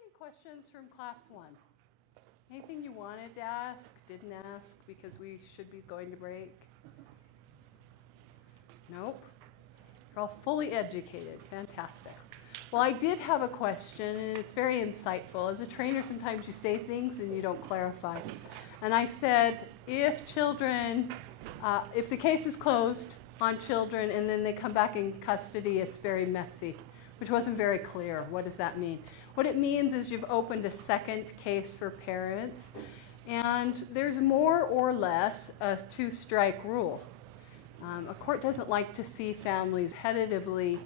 any questions from class 1? Anything you wanted to ask, didn't ask because we should be going to break? Nope. You're all fully educated. Fantastic. Well, I did have a question, and it's very insightful. As a trainer, sometimes you say things and you don't clarify. And I said, if children, if the case is closed on children and then they come back in custody, it's very messy, which wasn't very clear. What does that mean? What it means is you've opened a second case for parents, and there's more or less a two-strike rule. A court doesn't like to see families repetitively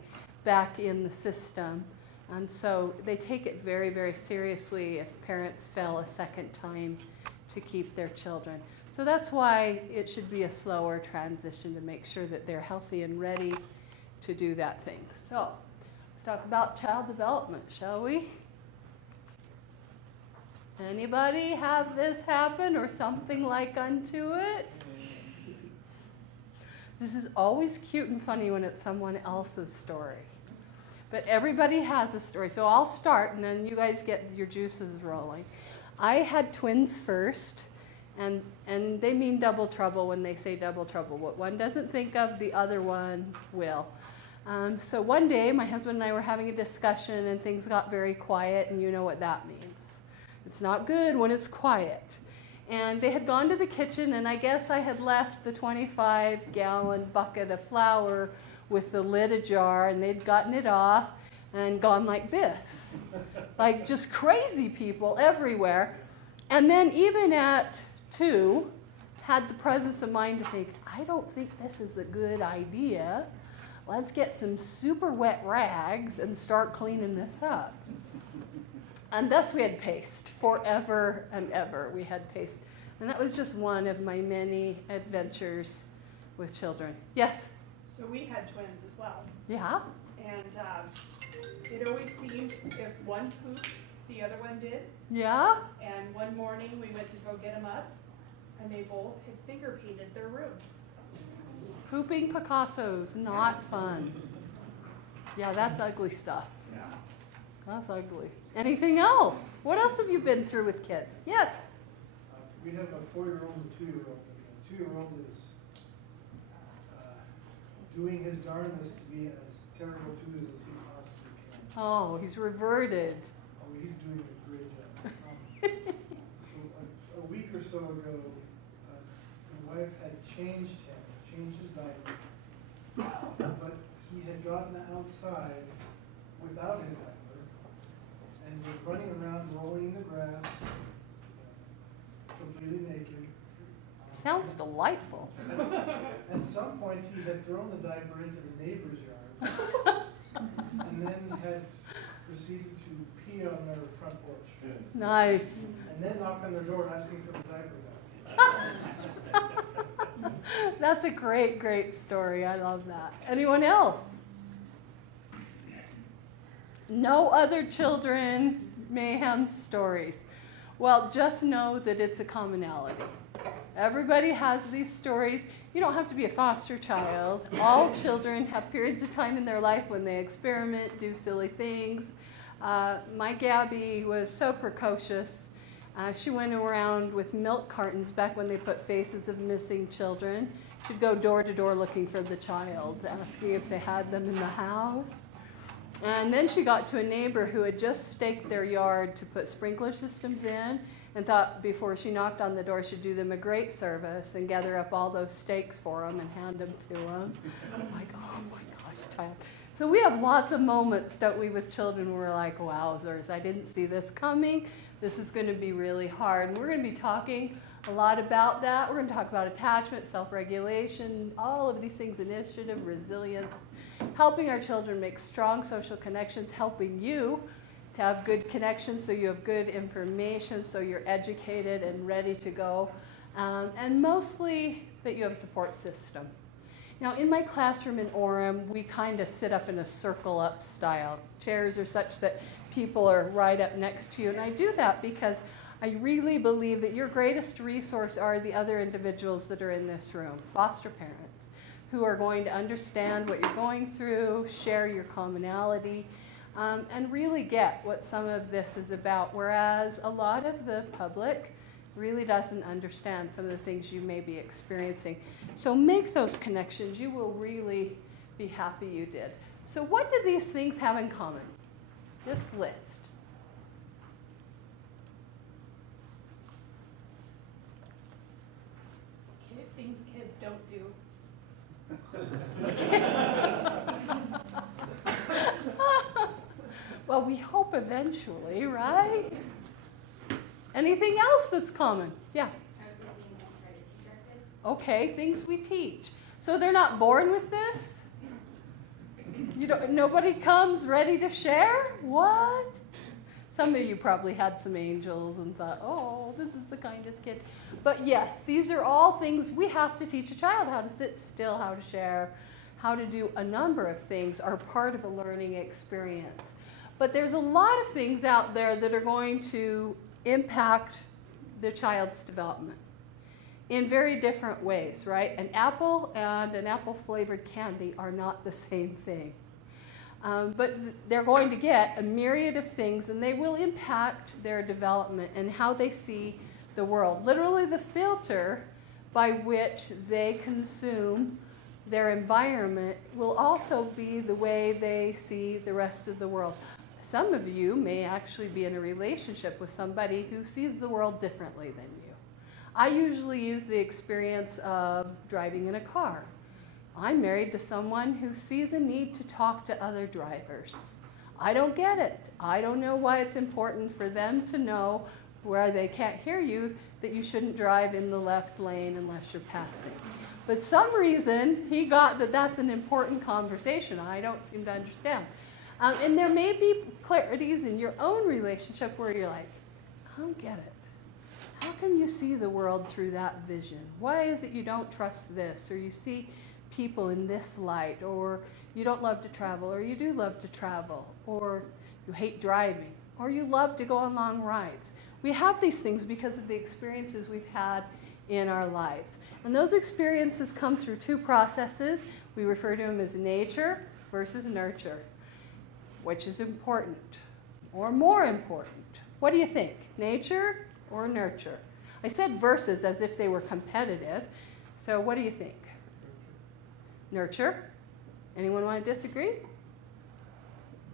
back in the system, and so they take it very, very seriously if parents fail a second time to keep their children. So that's why it should be a slower transition to make sure that they're healthy and ready to do that thing. So let's talk about child development, shall we? Anybody have this happen or something like unto it? This is always cute and funny when it's someone else's story. But everybody has a story. So I'll start, and then you guys get your juices rolling. I had twins first, and they mean double trouble when they say double trouble. What one doesn't think of, the other one will. So one day, my husband and I were having a discussion, and things got very quiet, and you know what that means. It's not good when it's quiet. And they had gone to the kitchen, and I guess I had left the 25-gallon bucket of flour with the lid ajar, and they'd gotten it off and gone like this. Like just crazy people everywhere. And then even at 2, had the presence of mind to think, I don't think this is a good idea. Let's get some super wet rags and start cleaning this up. And thus we had paste. Forever and ever we had paste. And that was just one of my many adventures with children. Yes? So we had twins as well. Yeah? And it always seemed if one pooped, the other one did. Yeah? And one morning we went to go get them up, and they both had finger painted their room. Pooping Picassos, not fun. Yeah, that's ugly stuff. Yeah. That's ugly. Anything else? What else have you been through with kids? Yes? We have a 4-year-old and a 2-year-old. The 2-year-old is doing his darndest to be as terrible to us as he possibly can. Oh, he's reverted. Oh, he's doing a great job. So a week or so ago, my wife had changed his diaper, but he had gotten outside without his diaper and was running around rolling in the grass, completely naked. Sounds delightful. At some point, he had thrown the diaper into the neighbor's yard, and then had proceeded to pee on their front porch. Nice. And then knock on their door asking for the diaper back. That's a great, great story. I love that. Anyone else? No other children mayhem stories. Well, just know that it's a commonality. Everybody has these stories. You don't have to be a foster child. All children have periods of time in their life when they experiment, do silly things. My Gabby was so precocious. She went around with milk cartons back when they put faces of missing children. She'd go door to door looking for the child, asking if they had them in the house. And then she got to a neighbor who had just staked their yard to put sprinkler systems in, and thought before she knocked on the door she'd do them a great service and gather up all those stakes for them and hand them to them. I'm like, oh my gosh, child. So we have lots of moments, don't we, with children where we're like, wowzers, I didn't see this coming. This is going to be really hard. And we're going to be talking a lot about that. We're going to talk about attachment, self-regulation, all of these things, initiative, resilience, helping our children make strong social connections, helping you to have good connections so you have good information, so you're educated and ready to go, and mostly that you have a support system. Now, in my classroom in Orem, we kind of sit up in a circle up style. Chairs are such that people are right up next to you, and I do that because I really believe that your greatest resource are the other individuals that are in this room, foster parents, who are going to understand what you're going through, share your commonality, and really get what some of this is about, whereas a lot of the public really doesn't understand some of the things you may be experiencing. So make those connections. You will really be happy you did. So what do these things have in common? This list. Things kids don't do. Well, we hope eventually, right? Anything else that's common? Yeah. Okay, things we teach. So they're not born with this? Nobody comes ready to share? What? Some of you probably had some angels and thought, oh, this is the kindest kid. But yes, these are all things we have to teach a child: how to sit still, how to share, how to do a number of things are part of a learning experience. But there's a lot of things out there that are going to impact the child's development in very different ways, right? An apple and an apple-flavored candy are not the same thing. But they're going to get a myriad of things, and they will impact their development and how they see the world. Literally, the filter by which they consume their environment will also be the way they see the rest of the world. Some of you may actually be in a relationship with somebody who sees the world differently than you. I usually use the experience of driving in a car. I'm married to someone who sees a need to talk to other drivers. I don't get it. I don't know why it's important for them to know where they can't hear you that you shouldn't drive in the left lane unless you're passing. But some reason he got that that's an important conversation. I don't seem to understand. And there may be clarities in your own relationship where you're like, I don't get it. How can you see the world through that vision? Why is it you don't trust this, or you see people in this light, or you don't love to travel, or you do love to travel, or you hate driving, or you love to go on long rides? We have these things because of the experiences we've had in our lives. And those experiences come through two processes. We refer to them as nature versus nurture. Which is important or more important? What do you think? Nature or nurture? I said versus as if they were competitive. So what do you think? Nurture? Anyone want to disagree?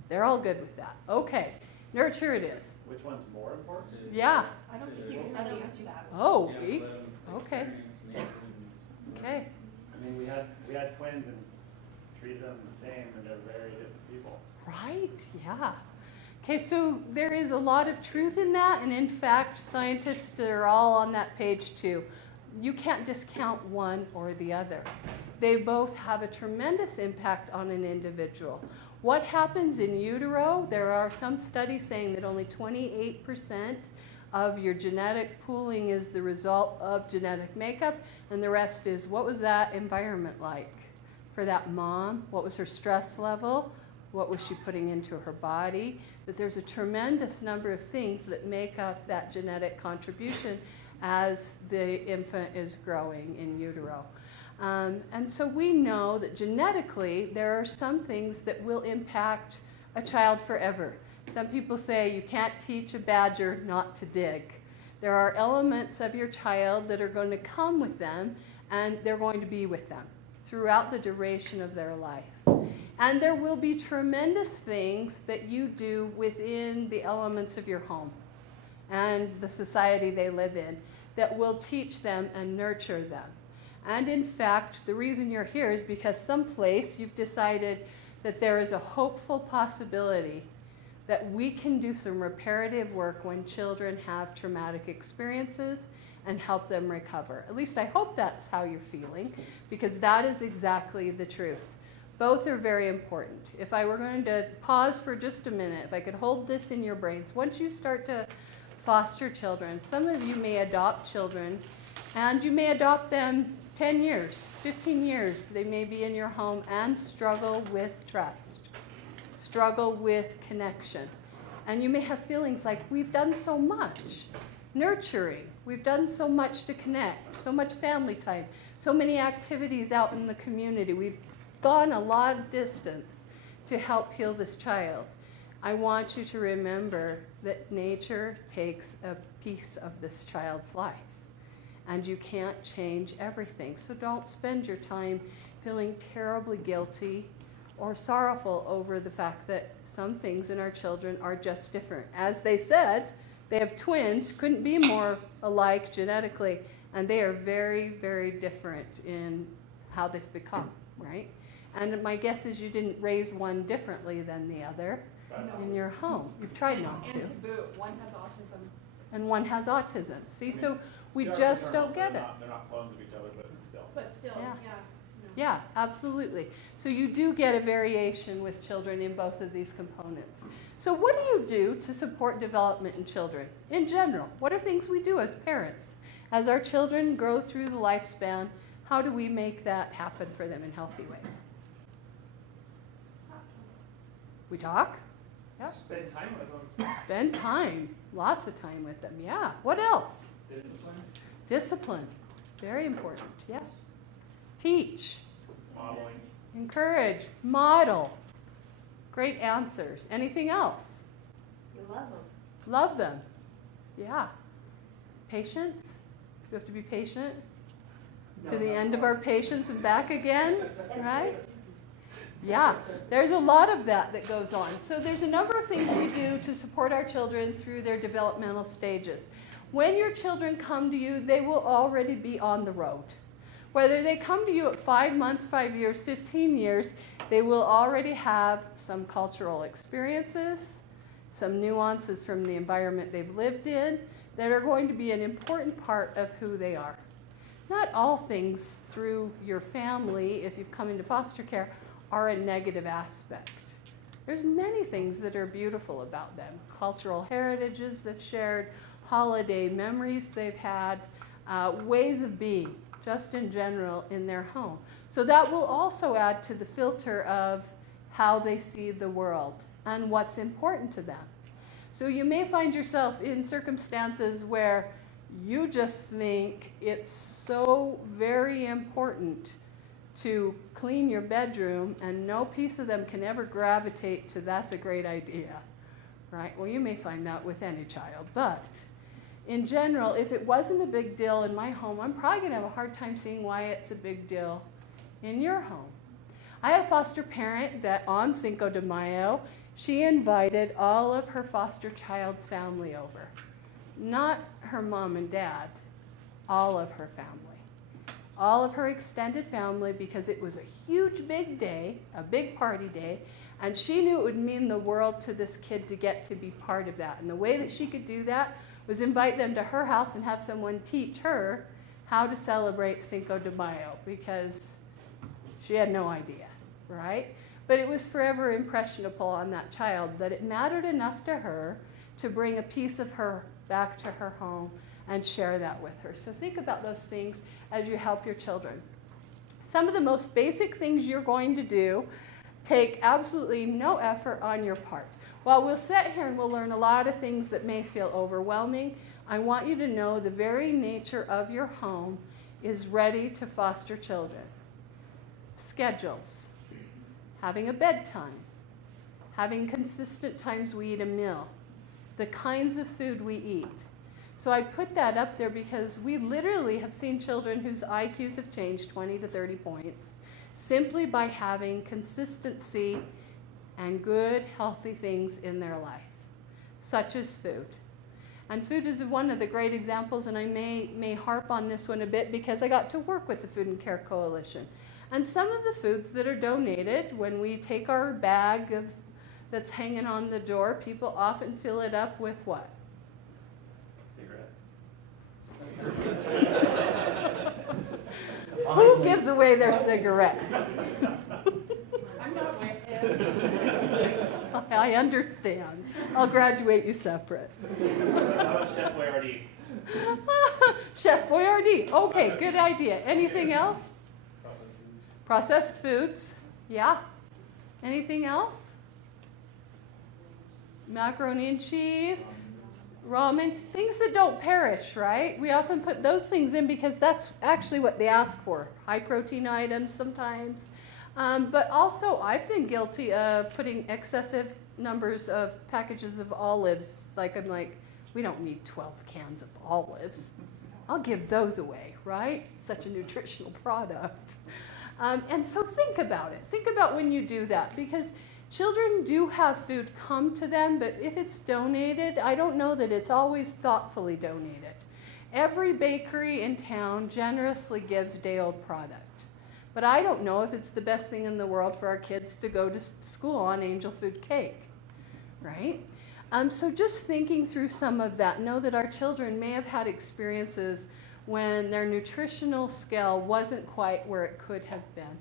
They're all good with that. Okay, nurture it is. Which one's more important? Yeah. I don't think you can really answer that. Oh, Yeah, okay. Okay. I mean, we had twins and treated them the same, and they're very different people. Right, yeah. Okay, so there is a lot of truth in that, and in fact, scientists are all on that page too. You can't discount one or the other. They both have a tremendous impact on an individual. What happens in utero? There are some studies saying that only 28% of your genetic pooling is the result of genetic makeup, and the rest is, what was that environment like for that mom? What was her stress level? What was she putting into her body? That there's a tremendous number of things that make up that genetic contribution as the infant is growing in utero. And so we know that genetically there are some things that will impact a child forever. Some people say you can't teach a badger not to dig. There are elements of your child that are going to come with them, and they're going to be with them throughout the duration of their life. And there will be tremendous things that you do within the elements of your home and the society they live in that will teach them and nurture them. And in fact, the reason you're here is because someplace you've decided that there is a hopeful possibility that we can do some reparative work when children have traumatic experiences and help them recover. At least I hope that's how you're feeling, because that is exactly the truth. Both are very important. If I were going to pause for just a minute, if I could hold this in your brains, once you start to foster children, some of you may adopt children, and you may adopt them 10 years, 15 years. They may be in your home and struggle with trust, struggle with connection. And you may have feelings like, we've done so much nurturing, we've done so much to connect, so much family time, so many activities out in the community. We've gone a lot of distance to help heal this child. I want you to remember that nature takes a piece of this child's life, and you can't change everything. So don't spend your time feeling terribly guilty or sorrowful over the fact that some things in our children are just different. As they said, they have twins, couldn't be more alike genetically, and they are very, very different in how they've become, right? And my guess is you didn't raise one differently than the other in your home. You've tried not to. And to boot, one has autism. And one has autism. See, I mean, so we They are just fraternal, don't so get they're it. They're not clones of each other, but still. But still, Yeah. yeah. No. Yeah, absolutely. So you do get a variation with children in both of these components. So what do you do to support development in children in general? What are things we do as parents? As our children grow through the lifespan, how do we make that happen for them in healthy ways? We talk? Yep. Spend time with them. Spend time, lots of time with them. Yeah. What else? Discipline. Discipline, very important. Yeah. Teach, Modeling. encourage, model. Great answers. Anything else? You love them. Love them. Yeah. Patience. We have to be patient to the end of our patience and back again, right? Yeah, there's a lot of that goes on. So there's a number of things we do to support our children through their developmental stages. When your children come to you, they will already be on the road. Whether they come to you at 5 months, 5 years, 15 years, they will already have some cultural experiences, some nuances from the environment they've lived in that are going to be an important part of who they are. Not all things through your family, if you've come into foster care, are a negative aspect. There's many things that are beautiful about them. Cultural heritages they've shared, holiday memories they've had, ways of being, just in general in their home. So that will also add to the filter of how they see the world and what's important to them. So you may find yourself in circumstances where you just think it's so very important to clean your bedroom, and no piece of them can ever gravitate to that's a great idea, right? Well, you may find that with any child, but in general, if it wasn't a big deal in my home, I'm probably going to have a hard time seeing why it's a big deal in your home. I had a foster parent that on Cinco de Mayo, she invited all of her foster child's family over. Not her mom and dad, all of her family. All of her extended family, because it was a huge big day, a big party day, and she knew it would mean the world to this kid to get to be part of that. And the way that she could do that was invite them to her house and have someone teach her how to celebrate Cinco de Mayo, because she had no idea, right? But it was forever impressionable on that child that it mattered enough to her to bring a piece of her back to her home and share that with her. So think about those things as you help your children. Some of the most basic things you're going to do take absolutely no effort on your part. While we'll sit here and we'll learn a lot of things that may feel overwhelming, I want you to know the very nature of your home is ready to foster children. Schedules, having a bedtime, having consistent times we eat a meal, the kinds of food we eat. So I put that up there because we literally have seen children whose IQs have changed 20 to 30 points simply by having consistency and good, healthy things in their life, such as food. And food is one of the great examples, and I may harp on this one a bit because I got to work with the Food and Care Coalition. And some of the foods that are donated, when we take our bag that's hanging on the door, people often fill it up with what? Who gives away their cigarettes? I'm not wicked. I understand. I'll graduate you separate. How about Chef Boyardee? Chef Boyardee. Okay, good idea. Anything else? Processed foods. Processed foods. Yeah. Anything else? Macaroni and cheese, ramen, things that don't perish, right? We often put those things in because that's actually what they ask for. High protein items sometimes. But also, I've been guilty of putting excessive numbers of packages of olives. Like, I'm like, we don't need 12 cans of olives. I'll give those away, right? Such a nutritional product. And so think about it. Think about when you do that, because children do have food come to them, but if it's donated, I don't know that it's always thoughtfully donated. Every bakery in town generously gives day-old product. But I don't know if it's the best thing in the world for our kids to go to school on angel food cake, right? So just thinking through some of that, know that our children may have had experiences when their nutritional scale wasn't quite where it could have been.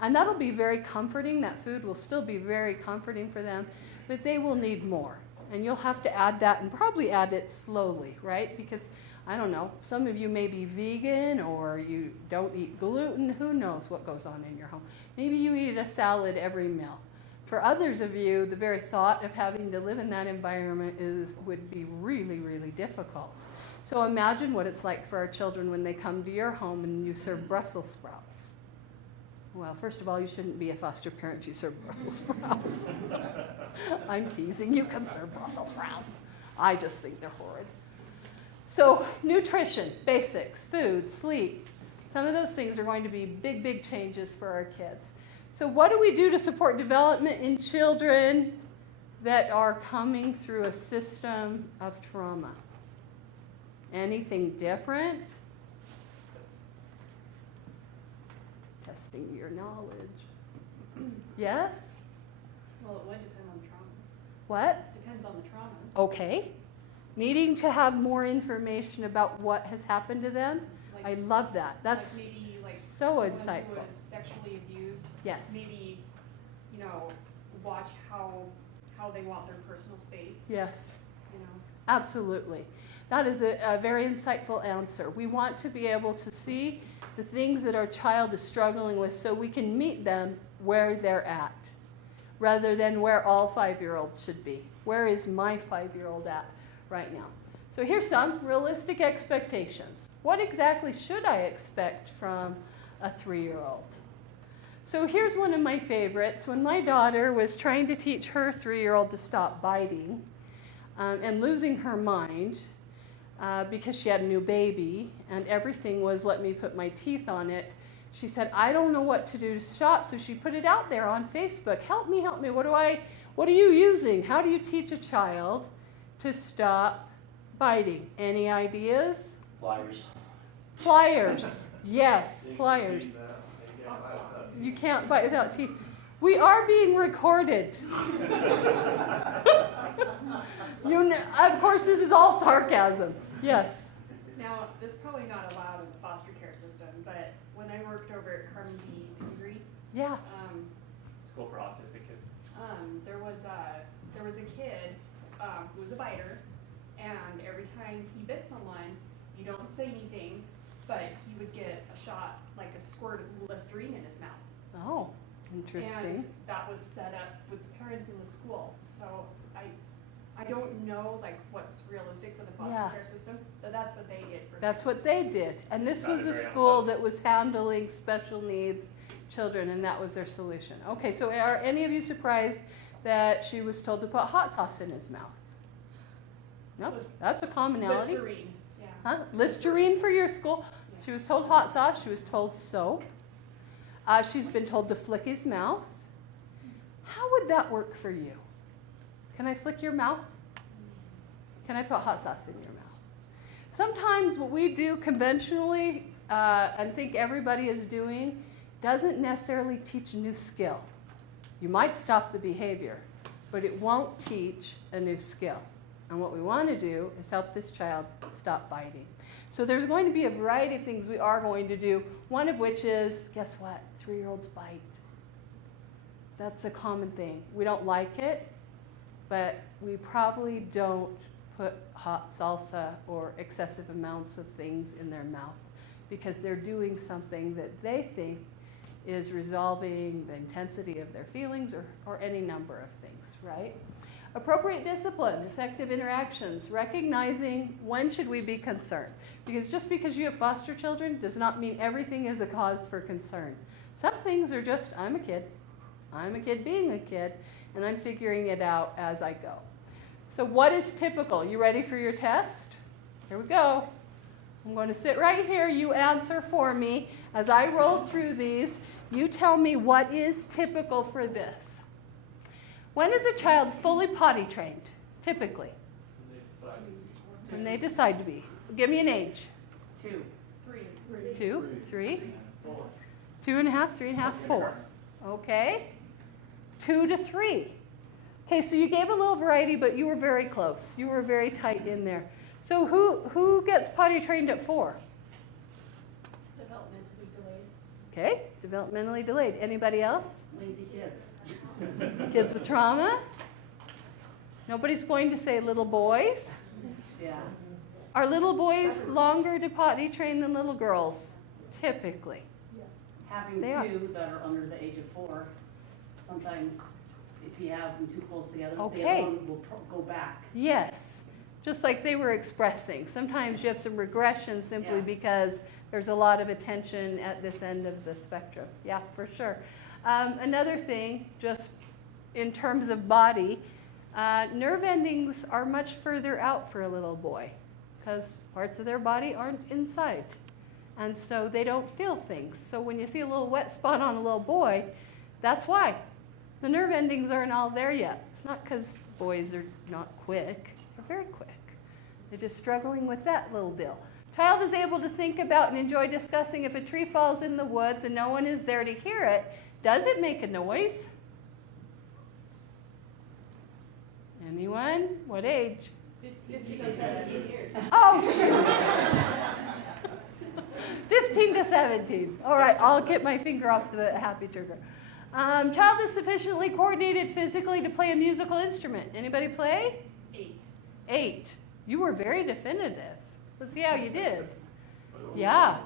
And that'll be very comforting. That food will still be very comforting for them, but they will need more. And you'll have to add that, and probably add it slowly, right? Because, I don't know, some of you may be vegan or you don't eat gluten. Who knows what goes on in your home? Maybe you eat a salad every meal. For others of you, the very thought of having to live in that environment would be really, really difficult. So imagine what it's like for our children when they come to your home and you serve Brussels sprouts. Well, first of all, you shouldn't be a foster parent if you serve Brussels sprouts. I'm teasing. You can serve Brussels sprouts. I just think they're horrid. So nutrition, basics, food, sleep. Some of those things are going to be big, big changes for our kids. So what do we do to support development in children that are coming through a system of trauma? Anything different? Testing your knowledge. Yes? Well, it would depend on trauma. What? Depends on the trauma. Okay. Needing to have more information about what has happened to them. I love that. That's like maybe like so someone insightful. who was sexually abused. Yes. Maybe, you know, watch how they want their personal space. Yes. You know. Absolutely. That is a very insightful answer. We want to be able to see the things that our child is struggling with so we can meet them where they're at, rather than where all 5-year-olds should be. Where is my 5-year-old at right now? So here's some realistic expectations. What exactly should I expect from a 3-year-old? So here's one of my favorites. When my daughter was trying to teach her 3-year-old to stop biting and losing her mind because she had a new baby and everything was let me put my teeth on it, she said, I don't know what to do to stop. So she put it out there on Facebook. Help me, help me. What are you using? How do you teach a child to stop biting? Any ideas? Pliers. Pliers. Yes, pliers. You can't bite without teeth. We are being recorded. Of course, this is all sarcasm. Yes. Now, this is probably not allowed in the foster care system, but when I worked over at Carmen B. Pingree, Yeah. School for autistic kids. there was a kid who was a biter, and every time he bit someone, you don't say anything, but he would get a shot, like a squirt of Listerine in his mouth. Oh, interesting. And that was set up with the parents in the school. So I don't know like what's realistic for the foster Yeah. care system, but that's what they did. That's what they did. And this was a Sounded very school unpleasant. that was handling special needs children, and that was their solution. Okay, so are any of you surprised that she was told to put hot sauce in his mouth? Nope, that's a commonality. Listerine, yeah. Huh? Listerine for your school. She was told hot sauce. She was told soap. She's been told to flick his mouth. How would that work for you? Can I flick your mouth? Can I put hot sauce in your mouth? Sometimes what we do conventionally and think everybody is doing doesn't necessarily teach a new skill. You might stop the behavior, but it won't teach a new skill. And what we want to do is help this child stop biting. So there's going to be a variety of things we are going to do, one of which is, guess what? 3-year-olds bite. That's a common thing. We don't like it, but we probably don't put hot salsa or excessive amounts of things in their mouth because they're doing something that they think is resolving the intensity of their feelings or any number of things, right? Appropriate discipline, effective interactions, recognizing when should we be concerned. Because just because you have foster children does not mean everything is a cause for concern. Some things are just, I'm a kid. I'm a kid being a kid, and I'm figuring it out as I go. So what is typical? You ready for your test? Here we go. I'm going to sit right here. You answer for me. As I roll through these, you tell me what is typical for this. When is a child fully potty trained, typically? When they decide to be. Give me an age. 2, 3. 2, 3, 2.5, 3.5, 4. Okay. 2 to 3. Okay, so you gave a little variety, but you were very close. You were very tight in there. So who gets potty trained at 4? Developmentally delayed. Okay, developmentally delayed. Anybody else? Lazy kids. Kids with trauma? Nobody's going to say little boys. Yeah. Are little boys longer to potty train than little girls? Typically. Having They are. two that are under the age of 4, sometimes if you have them too close together, the Okay. other one will go back. Yes, just like they were expressing. Sometimes you have some regression simply Yeah. because there's a lot of attention at this end of the spectrum. Yeah, for sure. Another thing, just in terms of body, nerve endings are much further out for a little boy because parts of their body aren't inside. And so they don't feel things. So when you see a little wet spot on a little boy, that's why. The nerve endings aren't all there yet. It's not because boys are not quick. They're very quick. They're just struggling with that little deal. Child is able to think about and enjoy discussing if a tree falls in the woods and no one is there to hear it. Does it make a noise? Anyone? What age? 15 to 17 years. Oh, shoot. 15 to 17. All right, I'll get my finger off the happy trigger. Child is sufficiently coordinated physically to play a musical instrument. Anybody play? 8. 8. You were very definitive. Let's see how you did. Yeah.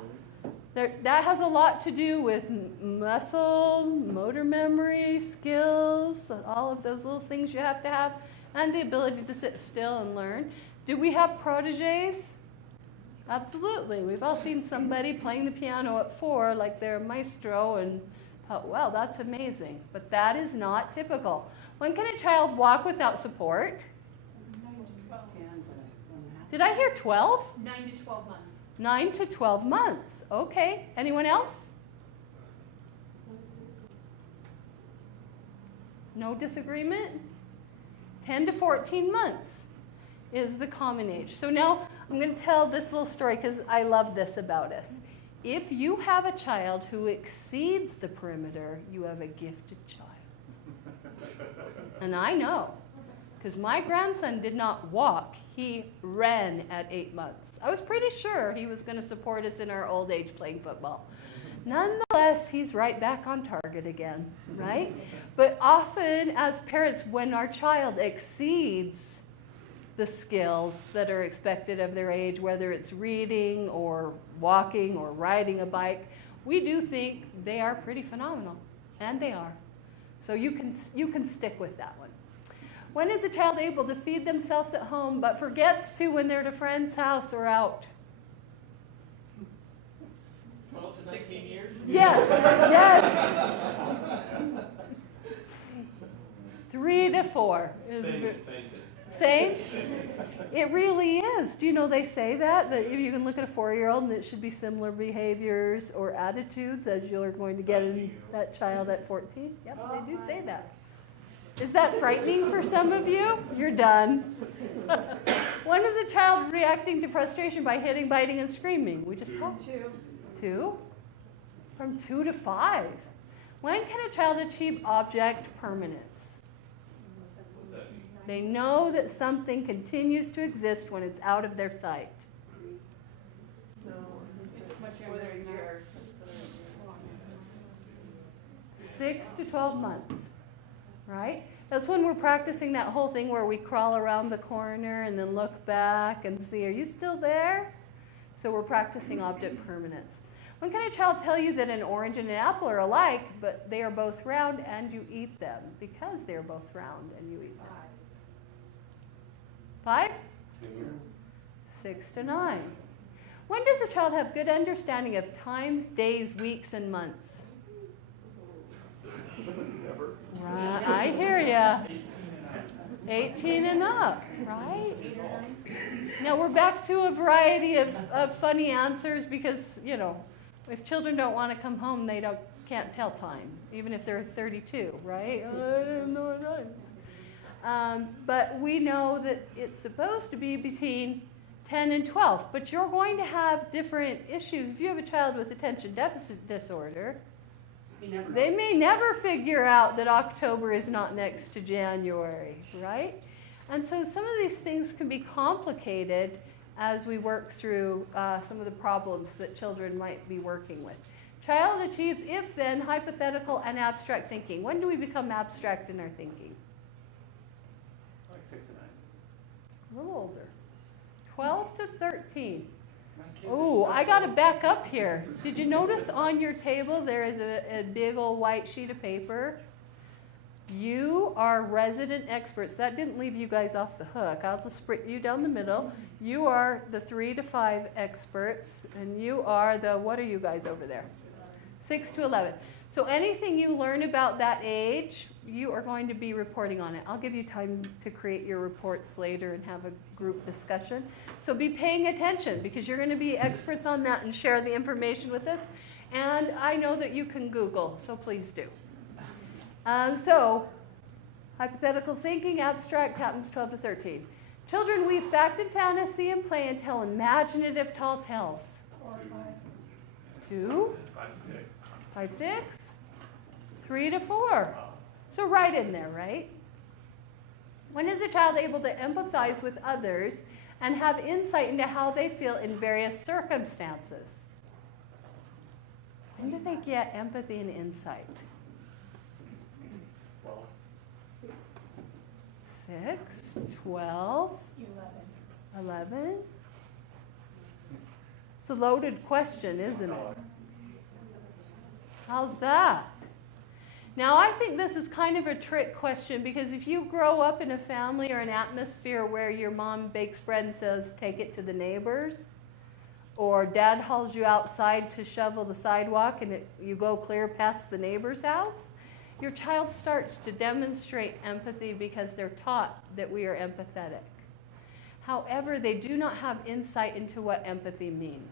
That has a lot to do with muscle, motor memory, skills, all of those little things you have to have, and the ability to sit still and learn. Do we have proteges? Absolutely. We've all seen somebody playing the piano at 4 like they're a maestro and thought, well, that's amazing. But that is not typical. When can a child walk without support? 9 to 12. Did I hear 12? 9 to 12 months. 9 to 12 months. Okay. Anyone else? No disagreement? 10 to 14 months is the common age. So now I'm going to tell this little story because I love this about us. If you have a child who exceeds the perimeter, you have a gifted child. And I know, because my grandson did not walk. He ran at 8 months. I was pretty sure he was going to support us in our old age playing football. Nonetheless, he's right back on target again, right? But often as parents, when our child exceeds the skills that are expected of their age, whether it's reading or walking or riding a bike, we do think they are pretty phenomenal, and they are. So you can stick with that one. When is a child able to feed themselves at home but forgets to when they're at a friend's house or out? 12 to 19 years? Yes, yes. 3 to 4 is good. Same? It really is. Do you know they say that if you can look at a 4-year-old and it should be similar behaviors or attitudes as you're going to get in that child at 14? Yep, they do say that. Is that frightening for some of you? You're done. When is a child reacting to frustration by hitting, biting, and screaming? We just talked. 2. 2? From 2 to 5. When can a child achieve object permanence? They know that something continues to exist when it's out of their sight. No, it's much younger than that. 6 to 12 months, right? That's when we're practicing that whole thing where we crawl around the corner and then look back and see, are you still there? So we're practicing object permanence. When can a child tell you that an orange and an apple are alike, but they are both round and you eat them? Because they are both round and you eat them. 5? 6 to 9. When does a child have good understanding of times, days, weeks, and months? Never. Right, I hear ya. 18 and up, right? Now we're back to a variety of funny answers because, you know, if children don't want to come home, they can't tell time, even if they're 32, right? I have no time. But we know that it's supposed to be between 10 and 12, but you're going to have different issues. If you have a child with attention deficit disorder, they may never figure out that October is not next to January, right? And so some of these things can be complicated as we work through some of the problems that children might be working with. Child achieves if, then, hypothetical and abstract thinking. When do we become abstract in our thinking? Like 6 to 9. A little older. 12 to 13. My kids Oh, are I got to back up here. Did you notice on your table there is a big old white sheet of paper? You are resident experts. That didn't leave you guys off the hook. I'll just split you down the middle. You are the 3 to 5 experts, and you are the, what are you guys over there? 6 to 11. So anything you learn about that age, you are going to be reporting on it. I'll give you time to create your reports later and have a group discussion. So be paying attention because you're going to be experts on that and share the information with us. And I know that you can Google, so please do. So hypothetical thinking, abstract, happens 12 to 13. Children weave fact and fantasy and play and tell imaginative tall tales. 2, 5 to 6. 5, 6, 3 to 4. So right in there, right? When is a child able to empathize with others and have insight into how they feel in various circumstances? When do they get empathy and insight? 6, 12, 11. It's a loaded question, isn't it? How's that? Now, I think this is kind of a trick question because if you grow up in a family or an atmosphere where your mom bakes bread and says, take it to the neighbors, or dad hauls you outside to shovel the sidewalk and you go clear past the neighbor's house, your child starts to demonstrate empathy because they're taught that we are empathetic. However, they do not have insight into what empathy means.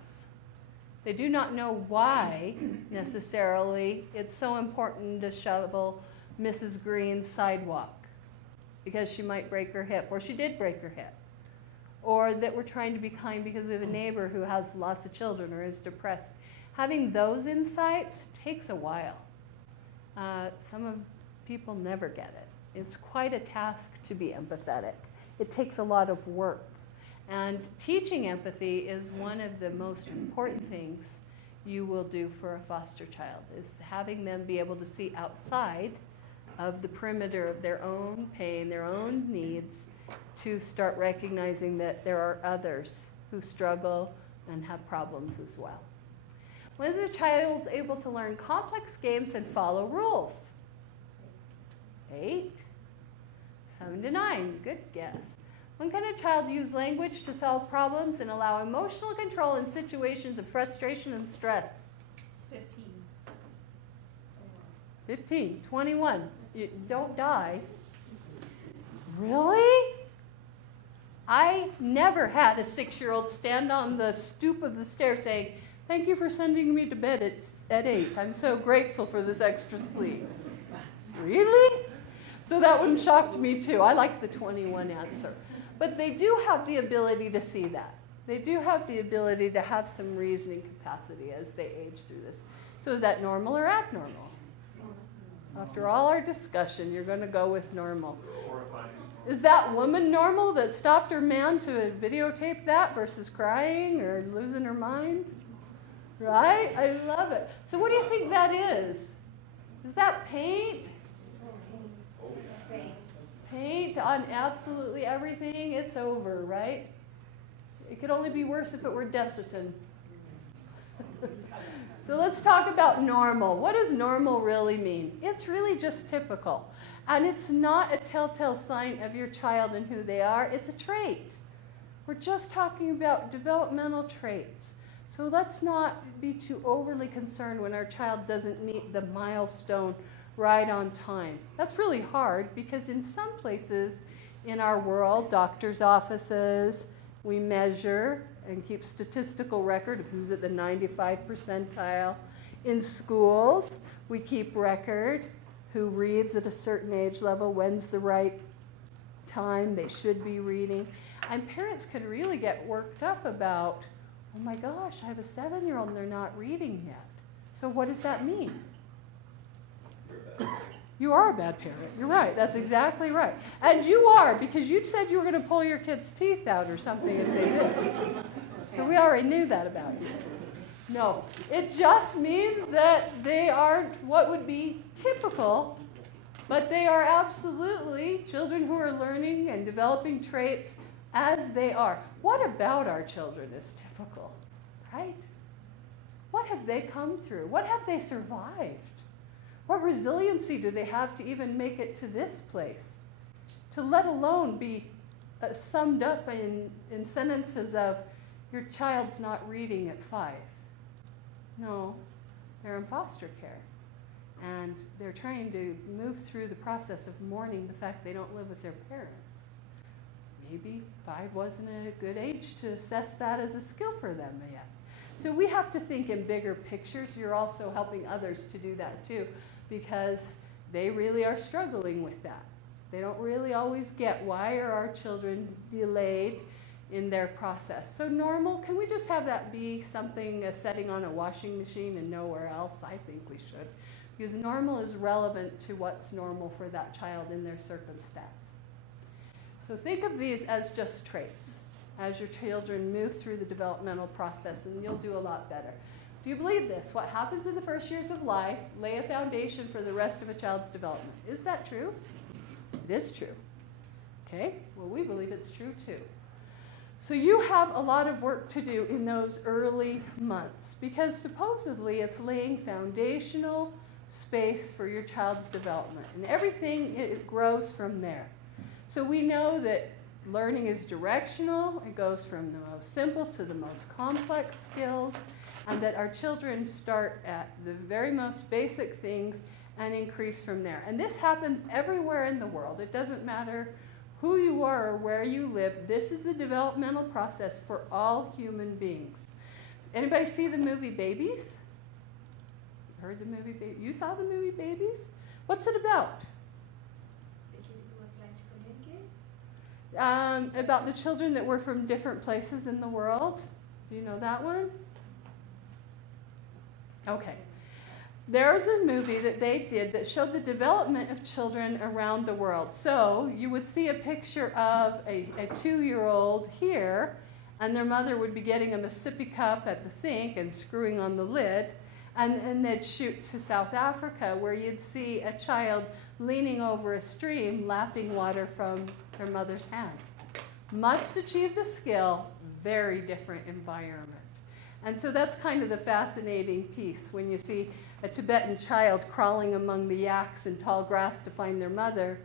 They do not know why, necessarily, it's so important to shovel Mrs. Green's sidewalk because she might break her hip, or she did break her hip. Or that we're trying to be kind because we have a neighbor who has lots of children or is depressed. Having those insights takes a while. Some of people never get it. It's quite a task to be empathetic. It takes a lot of work. And teaching empathy is one of the most important things you will do for a foster child, is having them be able to see outside of the perimeter of their own pain, their own needs, to start recognizing that there are others who struggle and have problems as well. When is a child able to learn complex games and follow rules? 8, 7 to 9, good guess. When can a child use language to solve problems and allow emotional control in situations of frustration and stress? 15. 15, 21. You don't die. Really? I never had a 6-year-old stand on the stoop of the stair saying, thank you for sending me to bed at 8. I'm so grateful for this extra sleep. Really? So that one shocked me too. I like the 21 answer. But they do have the ability to see that. They do have the ability to have some reasoning capacity as they age through this. So is that normal or abnormal? After all our discussion, you're going to go with normal. Horrifying. Is that woman normal that stopped her man to videotape that versus crying or losing her mind? Right? I love it. So what do you think that is? Is that paint? Paint on absolutely everything? It's over, right? It could only be worse if it were Desitin. So let's talk about normal. What does normal really mean? It's really just typical. And it's not a telltale sign of your child and who they are. It's a trait. We're just talking about developmental traits. So let's not be too overly concerned when our child doesn't meet the milestone right on time. That's really hard because in some places in our world, doctors' offices, we measure and keep statistical record of who's at the 95 percentile. In schools, we keep record who reads at a certain age level, when's the right time they should be reading. And parents can really get worked up about, oh my gosh, I have a 7-year-old and they're not reading yet. So what does that mean? You are a bad parent. You're right. That's exactly right. And you are, because you said you were going to pull your kids' teeth out or something if they did. So we already knew that about you. No, it just means that they aren't what would be typical, but they are absolutely children who are learning and developing traits as they are. What about our children is typical, right? What have they come through? What have they survived? What resiliency do they have to even make it to this place? To let alone be summed up in sentences of, your child's not reading at 5. No, they're in foster care. And they're trying to move through the process of mourning the fact they don't live with their parents. Maybe 5 wasn't a good age to assess that as a skill for them yet. So we have to think in bigger pictures. You're also helping others to do that too, because they really are struggling with that. They don't really always get why are our children delayed in their process. So normal, can we just have that be something, a setting on a washing machine and nowhere else? I think we should. Because normal is relevant to what's normal for that child in their circumstance. So think of these as just traits as your children move through the developmental process, and you'll do a lot better. Do you believe this? What happens in the first years of life lay a foundation for the rest of a child's development. Is that true? It is true. Okay, well, we believe it's true too. So you have a lot of work to do in those early months because supposedly it's laying foundational space for your child's development, and everything it grows from there. So we know that learning is directional. It goes from the most simple to the most complex skills, and that our children start at the very most basic things and increase from there. And this happens everywhere in the world. It doesn't matter who you are or where you live. This is a developmental process for all human beings. Anybody see the movie Babies? Heard the movie Babies? You saw the movie Babies? What's it about? About the children that were from different places in the world. Do you know that one? Okay. There's a movie that they did that showed the development of children around the world. So you would see a picture of a 2-year-old here, and their mother would be getting a sippy cup at the sink and screwing on the lid, and they'd shoot to South Africa where you'd see a child leaning over a stream lapping water from their mother's hand. Must achieve the skill, very different environment. And so that's kind of the fascinating piece when you see a Tibetan child crawling among the yaks and tall grass to find their mother,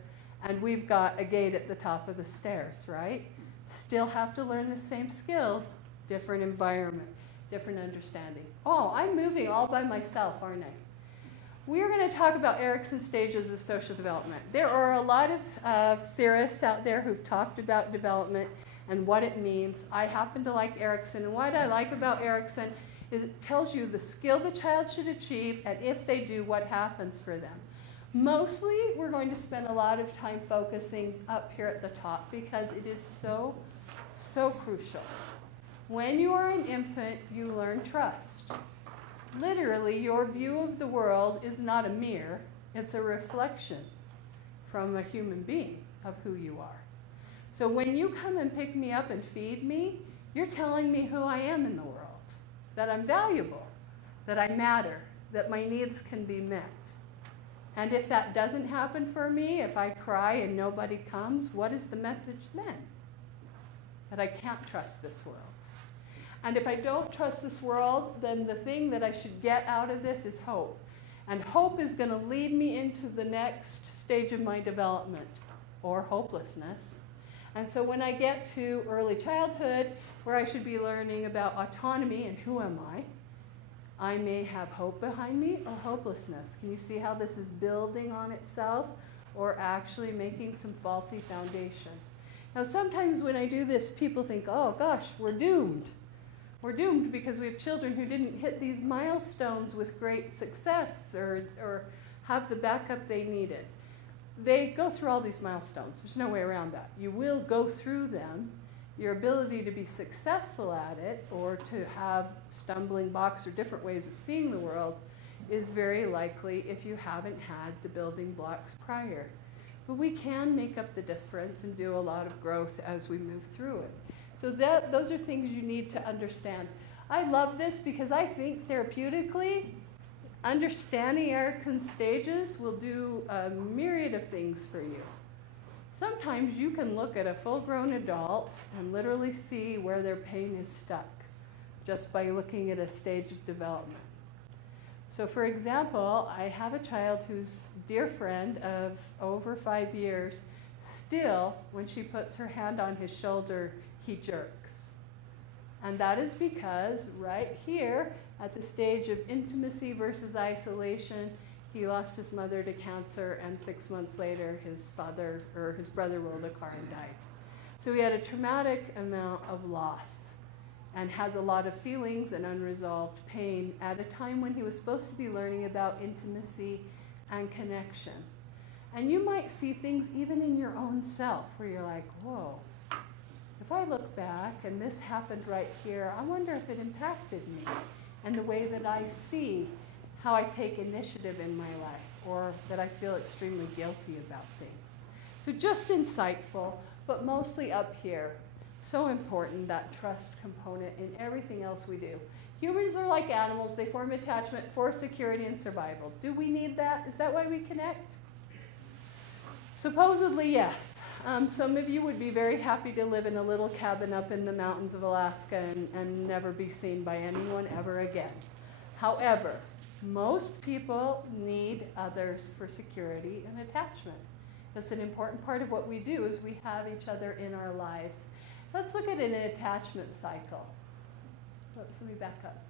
and we've got a gate at the top of the stairs, right? Still have to learn the same skills, different environment, different understanding. Oh, I'm moving all by myself, aren't I? We're going to talk about Erikson's stages of social development. There are a lot of theorists out there who've talked about development and what it means. I happen to like Erikson, and what I like about Erikson is it tells you the skill the child should achieve, and if they do, what happens for them. Mostly, we're going to spend a lot of time focusing up here at the top because it is so, so crucial. When you are an infant, you learn trust. Literally, your view of the world is not a mirror, it's a reflection from a human being of who you are. So when you come and pick me up and feed me, you're telling me who I am in the world, that I'm valuable, that I matter, that my needs can be met. And if that doesn't happen for me, if I cry and nobody comes, what is the message then? That I can't trust this world. And if I don't trust this world, then the thing that I should get out of this is hope. And hope is going to lead me into the next stage of my development, or hopelessness. And so when I get to early childhood, where I should be learning about autonomy and who am I, I may have hope behind me or hopelessness. Can you see how this is building on itself or actually making some faulty foundation? Now sometimes when I do this, people think, oh gosh, we're doomed. We're doomed because we have children who didn't hit these milestones with great success or have the backup they needed. They go through all these milestones. There's no way around that. You will go through them. Your ability to be successful at it or to have stumbling blocks or different ways of seeing the world is very likely if you haven't had the building blocks prior. But we can make up the difference and do a lot of growth as we move through it. So those are things you need to understand. I love this because I think therapeutically, understanding Erickson's stages will do a myriad of things for you. Sometimes you can look at a full-grown adult and literally see where their pain is stuck just by looking at a stage of development. So for example, I have a child who's a dear friend of over 5 years. Still, when she puts her hand on his shoulder, he jerks. And that is because right here, at the stage of intimacy versus isolation, he lost his mother to cancer, and 6 months later, his father or his brother rolled a car and died. So he had a traumatic amount of loss and has a lot of feelings and unresolved pain at a time when he was supposed to be learning about intimacy and connection. And you might see things even in your own self where you're like, whoa, if I look back and this happened right here, I wonder if it impacted me and the way that I see how I take initiative in my life, or that I feel extremely guilty about things. So just insightful, but mostly up here. So important, that trust component in everything else we do. Humans are like animals. They form attachment for security and survival. Do we need that? Is that why we connect? Supposedly, yes. Some of you would be very happy to live in a little cabin up in the mountains of Alaska and never be seen by anyone ever again. However, most people need others for security and attachment. That's an important part of what we do is we have each other in our lives. Let's look at an attachment cycle. Oops, let me back up.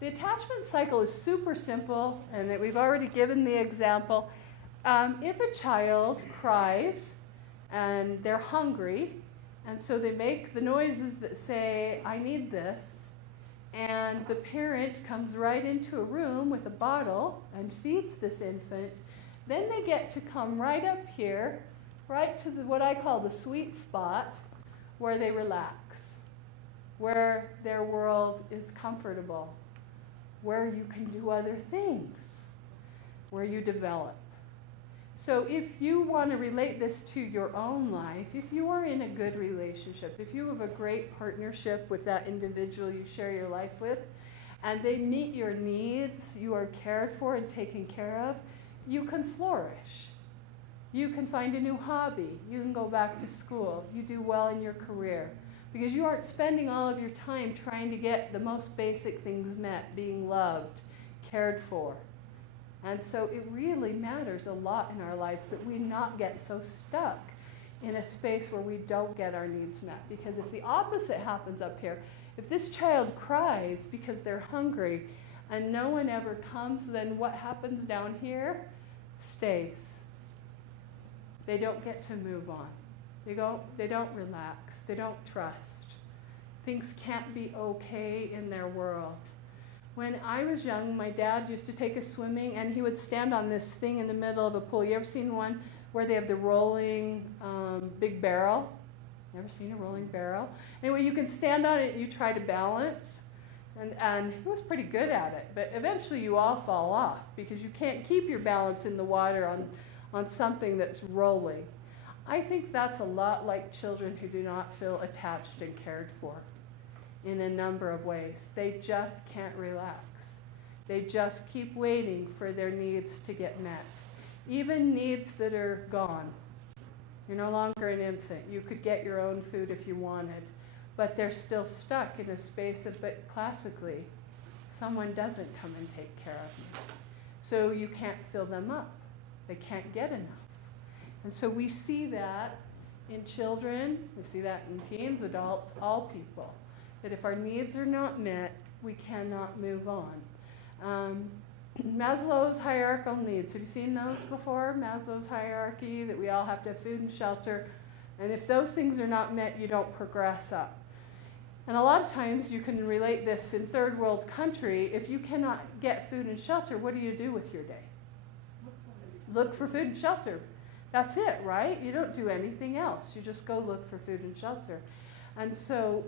The attachment cycle is super simple, and that we've already given the example. If a child cries and they're hungry, and so they make the noises that say, I need this, and the parent comes right into a room with a bottle and feeds this infant, then they get to come right up here, right to what I call the sweet spot, where they relax, where their world is comfortable, where you can do other things, where you develop. So if you want to relate this to your own life, if you are in a good relationship, if you have a great partnership with that individual you share your life with, and they meet your needs, you are cared for and taken care of, you can flourish. You can find a new hobby. You can go back to school. You do well in your career because you aren't spending all of your time trying to get the most basic things met, being loved, cared for. And so it really matters a lot in our lives that we not get so stuck in a space where we don't get our needs met. Because if the opposite happens up here, if this child cries because they're hungry and no one ever comes, then what happens down here stays. They don't get to move on. They don't relax. They don't trust. Things can't be okay in their world. When I was young, my dad used to take us swimming, and he would stand on this thing in the middle of a pool. You ever seen one where they have the rolling big barrel? You ever seen a rolling barrel? Anyway, you can stand on it and you try to balance, and he was pretty good at it. But eventually you all fall off because you can't keep your balance in the water on something that's rolling. I think that's a lot like children who do not feel attached and cared for in a number of ways. They just can't relax. They just keep waiting for their needs to get met. Even needs that are gone. You're no longer an infant. You could get your own food if you wanted, but they're still stuck in a space of, but classically, someone doesn't come and take care of me. So you can't fill them up. They can't get enough. And so we see that in children, we see that in teens, adults, all people. That if our needs are not met, we cannot move on. Maslow's hierarchical needs. Have you seen those before? Maslow's hierarchy, that we all have to have food and shelter. And if those things are not met, you don't progress up. And a lot of times you can relate this in third world country. If you cannot get food and shelter, what do you do with your day? Look for food and shelter. That's it, right? You don't do anything else. You just go look for food and shelter. And so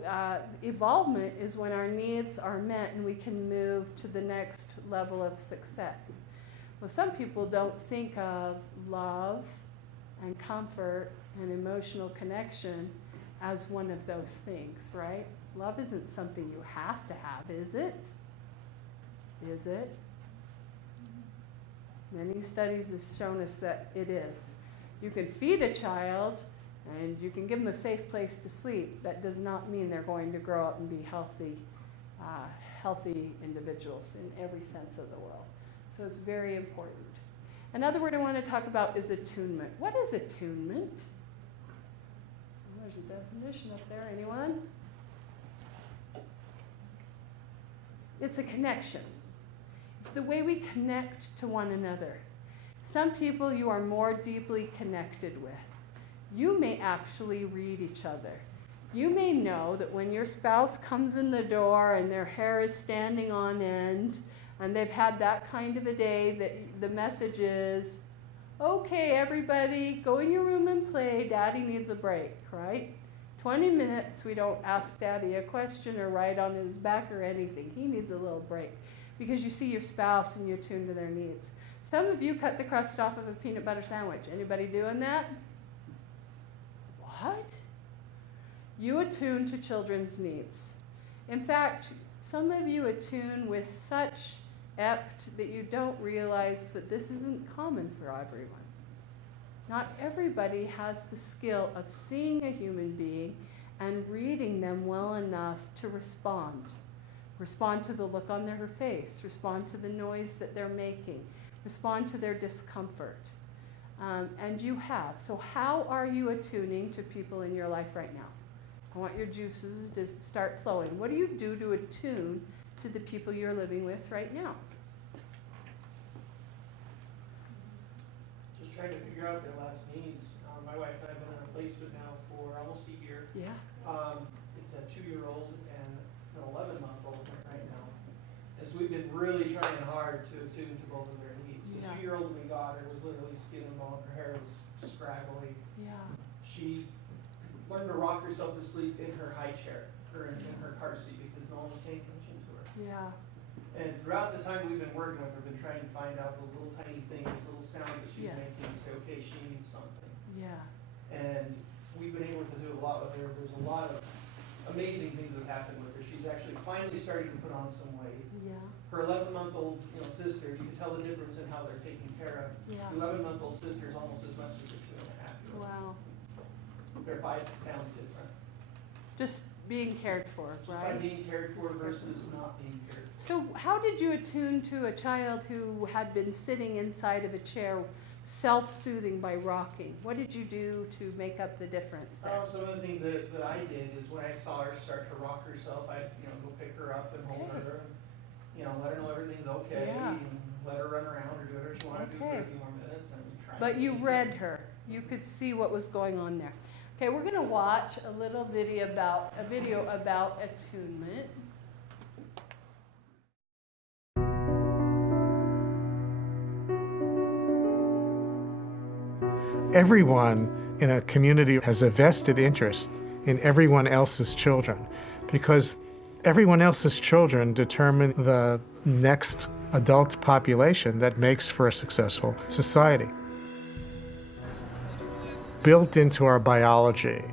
evolvement is when our needs are met and we can move to the next level of success. Well, some people don't think of love and comfort and emotional connection as one of those things, right? Love isn't something you have to have, is it? Is it? Many studies have shown us that it is. You can feed a child and you can give them a safe place to sleep. That does not mean they're going to grow up and be healthy individuals in every sense of the world. So it's very important. Another word I want to talk about is attunement. What is attunement? There's a definition up there. Anyone? It's a connection. It's the way we connect to one another. Some people you are more deeply connected with. You may actually read each other. You may know that when your spouse comes in the door and their hair is standing on end and they've had that kind of a day, that the message is, okay, everybody, go in your room and play. Daddy needs a break, right? 20 minutes, we don't ask Daddy a question or write on his back or anything. He needs a little break because you see your spouse and you're tuned to their needs. Some of you cut the crust off of a peanut butter sandwich. Anybody doing that? What? You attune to children's needs. In fact, some of you attune with such depth that you don't realize that this isn't common for everyone. Not everybody has the skill of seeing a human being and reading them well enough to respond. Respond to the look on their face, respond to the noise that they're making, respond to their discomfort. And you have. So how are you attuning to people in your life right now? I want your juices to start flowing. What do you do to attune to the people you're living with right now? Just trying to figure out their last needs. My wife and I have been in a placement now for almost a year. Yeah. It's a 2-year-old and an 11-month-old right now. And so we've been really trying hard to attune to both of their needs. The Yeah. 2-year-old when we got her was literally skin and bone. Her hair was scraggly. Yeah. She learned to rock herself to sleep in her high chair, or in her car seat, because no one was paying attention to her. Yeah. And throughout the time we've been working with her, we've been trying to find out those little tiny things, little sounds that she's Yes. making, and say, okay, she needs something. Yeah. And we've been able to do a lot with her. There's a lot of amazing things that have happened with her. She's actually finally starting to put on some weight. Yeah. Her 11-month-old sister, you can tell the difference in how they're taken care of. Yeah. The 11-month-old sister is almost as much as the 2.5-year-old. Wow. They're 5 pounds different. Just being cared for, Just by right? being cared for versus not being cared for. So how did you attune to a child who had been sitting inside of a chair, self-soothing by rocking? What did you do to make up the difference there? Some of the things that I did is when I saw her start to rock herself, I'd go pick her up and hold Okay. her, and let her know everything's okay, Yeah. and let her run around or do whatever she wanted to do for Okay. a few more minutes, and try. But you read her. You could see what was going on there. Okay, we're going to watch a little video about attunement. Everyone in a community has a vested interest in everyone else's children, because everyone else's children determine the next adult population that makes for a successful society. Built into our biology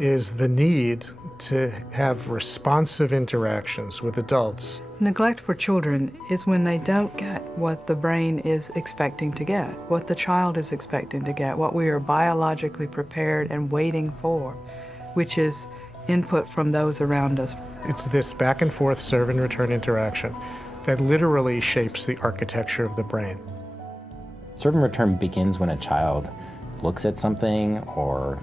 is the need to have responsive interactions with adults. Neglect for children is when they don't get what the brain is expecting to get, what the child is expecting to get, what we are biologically prepared and waiting for, which is input from those around us. It's this back and forth serve and return interaction that literally shapes the architecture of the brain. Serve and return begins when a child looks at something or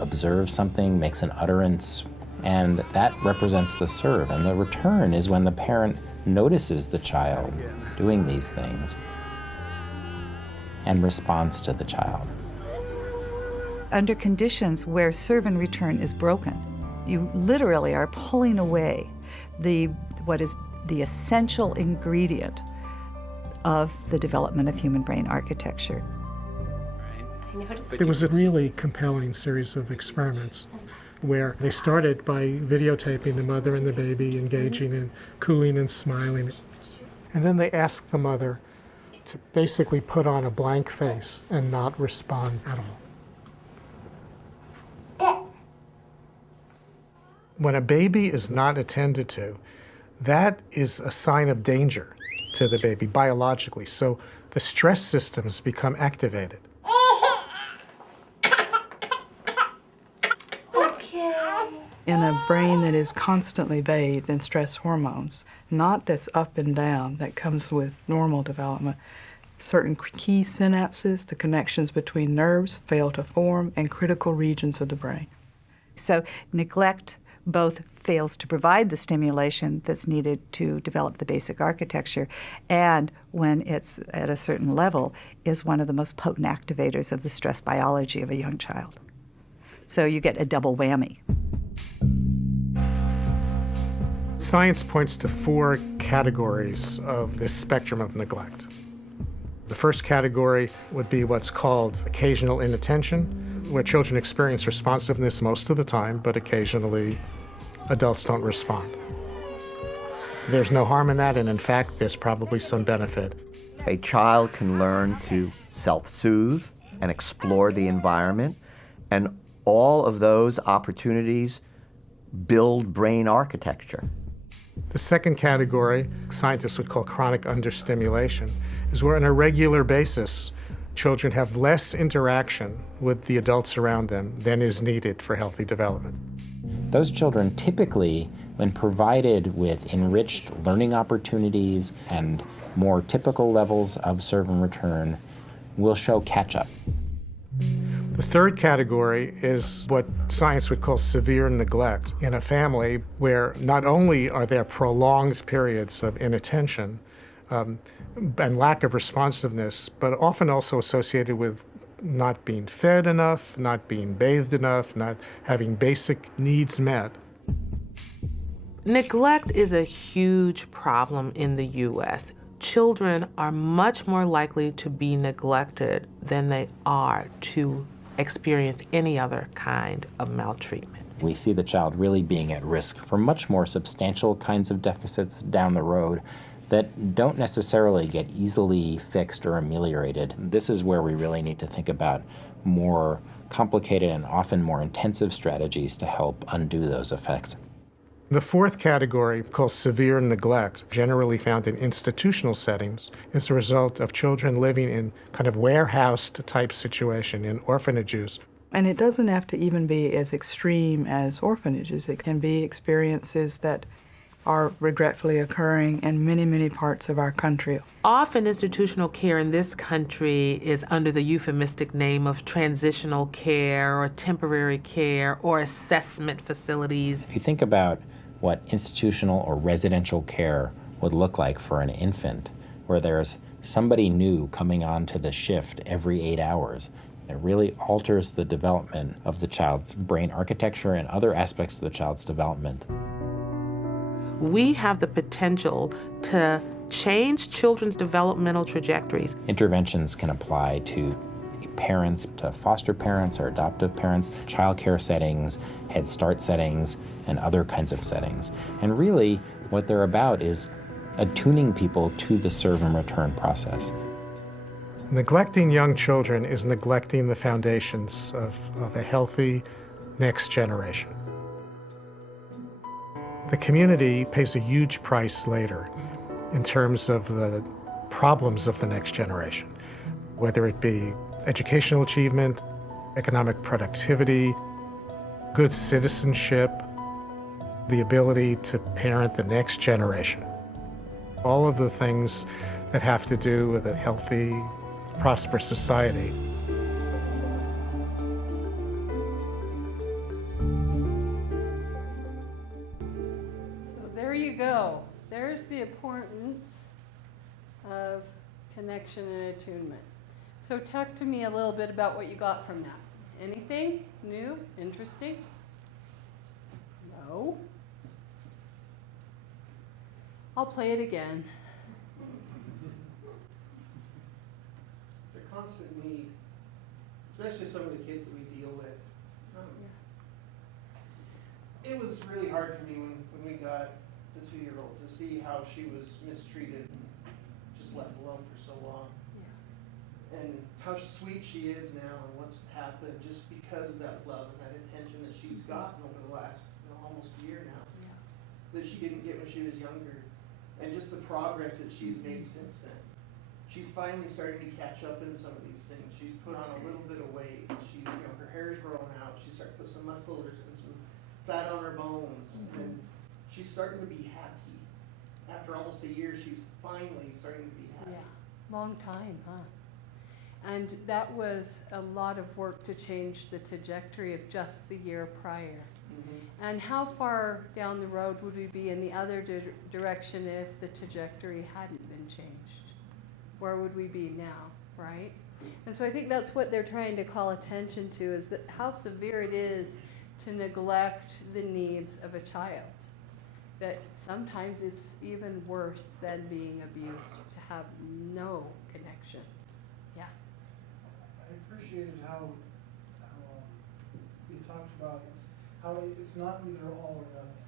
observes something, makes an utterance, And that represents the serve. And the return is when the parent notices the child doing these things and responds to the child. Under conditions where serve and return is broken, you literally are pulling away what is the essential ingredient of the development of human brain architecture. It was a really compelling series of experiments where they started by videotaping the mother and the baby engaging in cooing and smiling. And then they asked the mother to basically put on a blank face and not respond at all. When a baby is not attended to, that is a sign of danger to the baby biologically. So the stress systems become activated. In a brain that is constantly bathed in stress hormones, not that's up and down, that comes with normal development, certain key synapses, the connections between nerves, fail to form, and critical regions of the brain. So neglect both fails to provide the stimulation that's needed to develop the basic architecture, and when it's at a certain level, is one of the most potent activators of the stress biology of a young child. So you get a double whammy. Science points to 4 categories of this spectrum of neglect. The first category would be what's called occasional inattention, where children experience responsiveness most of the time, but occasionally adults don't respond. There's no harm in that, and in fact, there's probably some benefit. A child can learn to self-soothe and explore the environment, and all of those opportunities build brain architecture. The second category, scientists would call chronic understimulation, is where on a regular basis, children have less interaction with the adults around them than is needed for healthy development. Those children typically, when provided with enriched learning opportunities and more typical levels of serve and return, will show catch-up. The third category is what science would call severe neglect in a family where not only are there prolonged periods of inattention and lack of responsiveness, but often also associated with not being fed enough, not being bathed enough, not having basic needs met. Neglect is a huge problem in the U.S. Children are much more likely to be neglected than they are to experience any other kind of maltreatment. We see the child really being at risk for much more substantial kinds of deficits down the road that don't necessarily get easily fixed or ameliorated. This is where we really need to think about more complicated and often more intensive strategies to help undo those effects. The fourth category, called severe neglect, generally found in institutional settings, is the result of children living in kind of warehoused type situation in orphanages. And it doesn't have to even be as extreme as orphanages. It can be experiences that are regretfully occurring in many, many parts of our country. Often institutional care in this country is under the euphemistic name of transitional care or temporary care or assessment facilities. If you think about what institutional or residential care would look like for an infant, where there's somebody new coming onto the shift every 8 hours, it really alters the development of the child's brain architecture and other aspects of the child's development. We have the potential to change children's developmental trajectories. Interventions can apply to parents, to foster parents or adoptive parents, child care settings, Head Start settings, and other kinds of settings. And really, what they're about is attuning people to the serve and return process. Neglecting young children is neglecting the foundations of a healthy next generation. The community pays a huge price later in terms of the problems of the next generation, whether it be educational achievement, economic productivity, good citizenship, the ability to parent the next generation. All of the things that have to do with a healthy, prosperous society. there's the importance of connection and attunement. So talk to me a little bit about what you got from that. Anything new, interesting? No? I'll play it again. It's a constant need, especially some of the kids that we deal with. It was really hard for me when we got the 2-year-old to see how she was mistreated and just left alone for so long. And how sweet she is now and what's happened just because of that love and that attention that she's gotten over the last almost year now. That she didn't get when she was younger. And just the progress that she's made since then. She's finally starting to catch up in some of these things. She's put on a little bit of weight. She, her hair's growing out. She's starting to put some muscle and some fat on her bones. And she's starting to be happy. After almost a year, she's finally starting to be happy. Yeah, long time, huh? And that was a lot of work to change the trajectory of just the year prior. And how far down the road would we be in the other direction if the trajectory hadn't been changed? Where would we be now, right? And so I think that's what they're trying to call attention to, is that how severe it is to neglect the needs of a child. That sometimes it's even worse than being abused, to have no connection. Yeah. I appreciated how you talked about how it's not either all or nothing.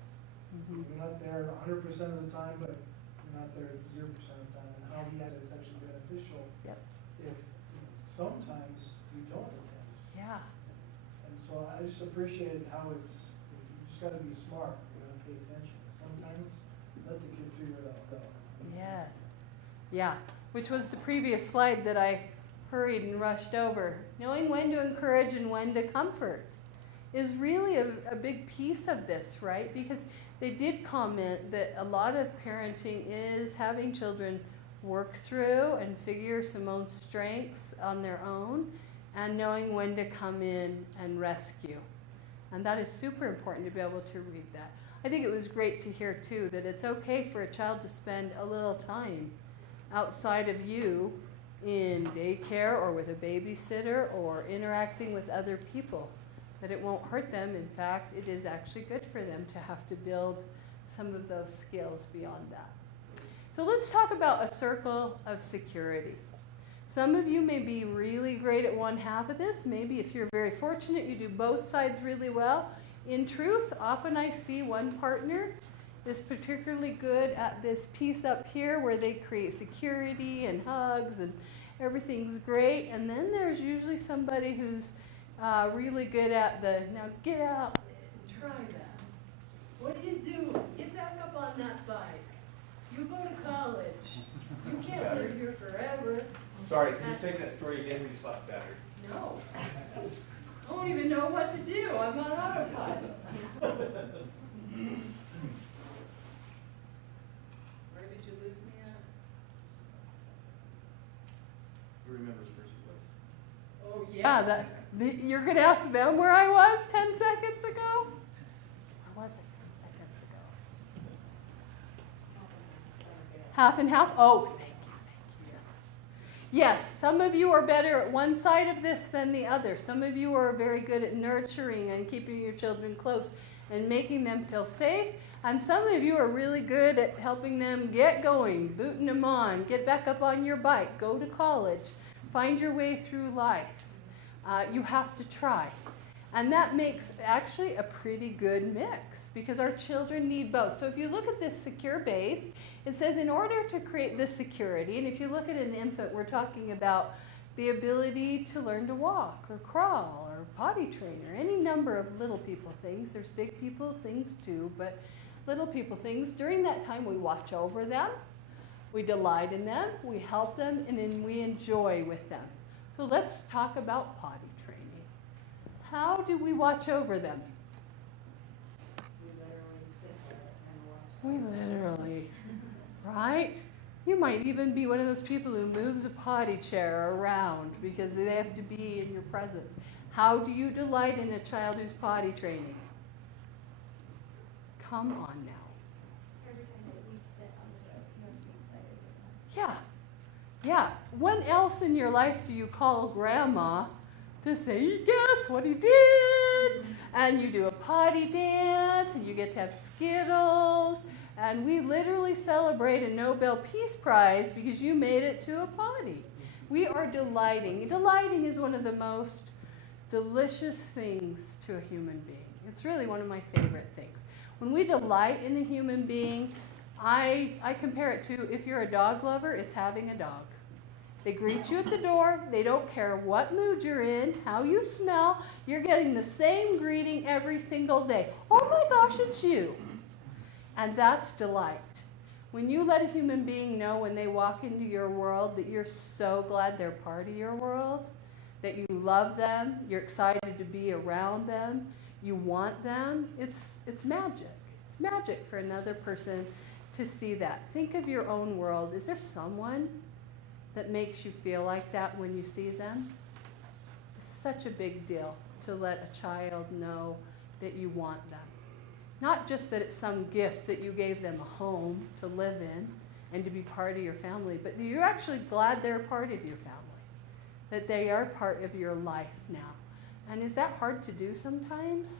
You're not there 100% of the time, but you're not there 0% of the time, and how it's actually beneficial if sometimes you don't attend. Yeah. And so I just appreciated how you just got to be smart. You got to pay attention. Sometimes let the kid figure it out. Yes. Yeah. Which was the previous slide that I hurried and rushed over. Knowing when to encourage and when to comfort is really a big piece of this, right? Because they did comment that a lot of parenting is having children work through and figure some own strengths on their own, and knowing when to come in and rescue. And that is super important to be able to read that. I think it was great to hear too that it's okay for a child to spend a little time outside of you in daycare or with a babysitter or interacting with other people. That it won't hurt them. In fact, it is actually good for them to have to build some of those skills beyond that. So let's talk about a circle of security. Some of you may be really great at one half of this. Maybe if you're very fortunate, you do both sides really well. In truth, often I see one partner is particularly good at this piece up here where they create security and hugs and everything's great. And then there's usually somebody who's really good at now get out and try that. What are you doing? Get back up on that bike. You go to college. You can't live here forever. Sorry, can you take that story again? We just lost battery. No. I don't even know what to do. I'm on autopilot. Where did you lose me at? Who remembers first place? Oh yeah, you're going to ask them where I was 10 seconds ago? Where was it 10 seconds ago? Half and half? Oh, thank you. Yes, some of you are better at one side of this than the other. Some of you are very good at nurturing and keeping your children close and making them feel safe. And some of you are really good at helping them get going, booting them on, get back up on your bike, go to college, find your way through life. You have to try. And that makes actually a pretty good mix because our children need both. So if you look at this secure base, it says in order to create this security, and if you look at an infant, we're talking about the ability to learn to walk or crawl or potty train or any number of little people things. There's big people things too, but little people things. During that time, we watch over them, we delight in them, we help them, and then we enjoy with them. So let's talk about potty training. How do we watch over them? We literally, right? You might even be one of those people who moves a potty chair around because they have to be in your presence. How do you delight in a child who's potty training? Come on now. Every time that we sit on the Yeah. Yeah. When else in your life do you call grandma to say, guess what he did? And you do a potty dance, and you get to have Skittles, and we literally celebrate a Nobel Peace Prize because you made it to a potty. We are delighting. Delighting is one of the most delicious things to a human being. It's really one of my favorite things. When we delight in a human being, I compare it to, if you're a dog lover, it's having a dog. They greet you at the door. They don't care what mood you're in, how you smell. You're getting the same greeting every single day. Oh my gosh, it's you. And that's delight. When you let a human being know when they walk into your world that you're so glad they're part of your world, that you love them, you're excited to be around them, you want them, it's magic. It's magic for another person to see that. Think of your own world. Is there someone that makes you feel like that when you see them? It's such a big deal to let a child know that you want them. Not just that it's some gift that you gave them a home to live in and to be part of your family, but you're actually glad they're part of your family, that they are part of your life now. And is that hard to do sometimes?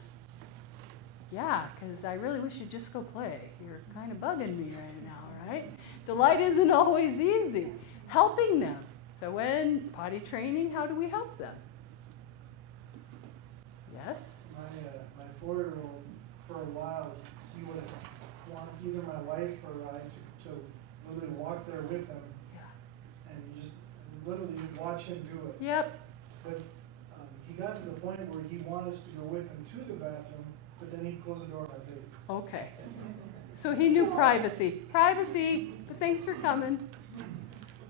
Yeah, because I really wish you'd just go play. You're kind of bugging me right now, right? Delight isn't always easy. Helping them. So when potty training, how do we help them? Yes? My 4-year-old, for a while, he would want either my wife or I to literally walk there with him. Yeah. And just literally watch him do it. Yep. But he got to the point where he wanted us to go with him to the bathroom, but then he'd close the door in our faces. Okay. So he knew privacy. Privacy, but thanks for coming.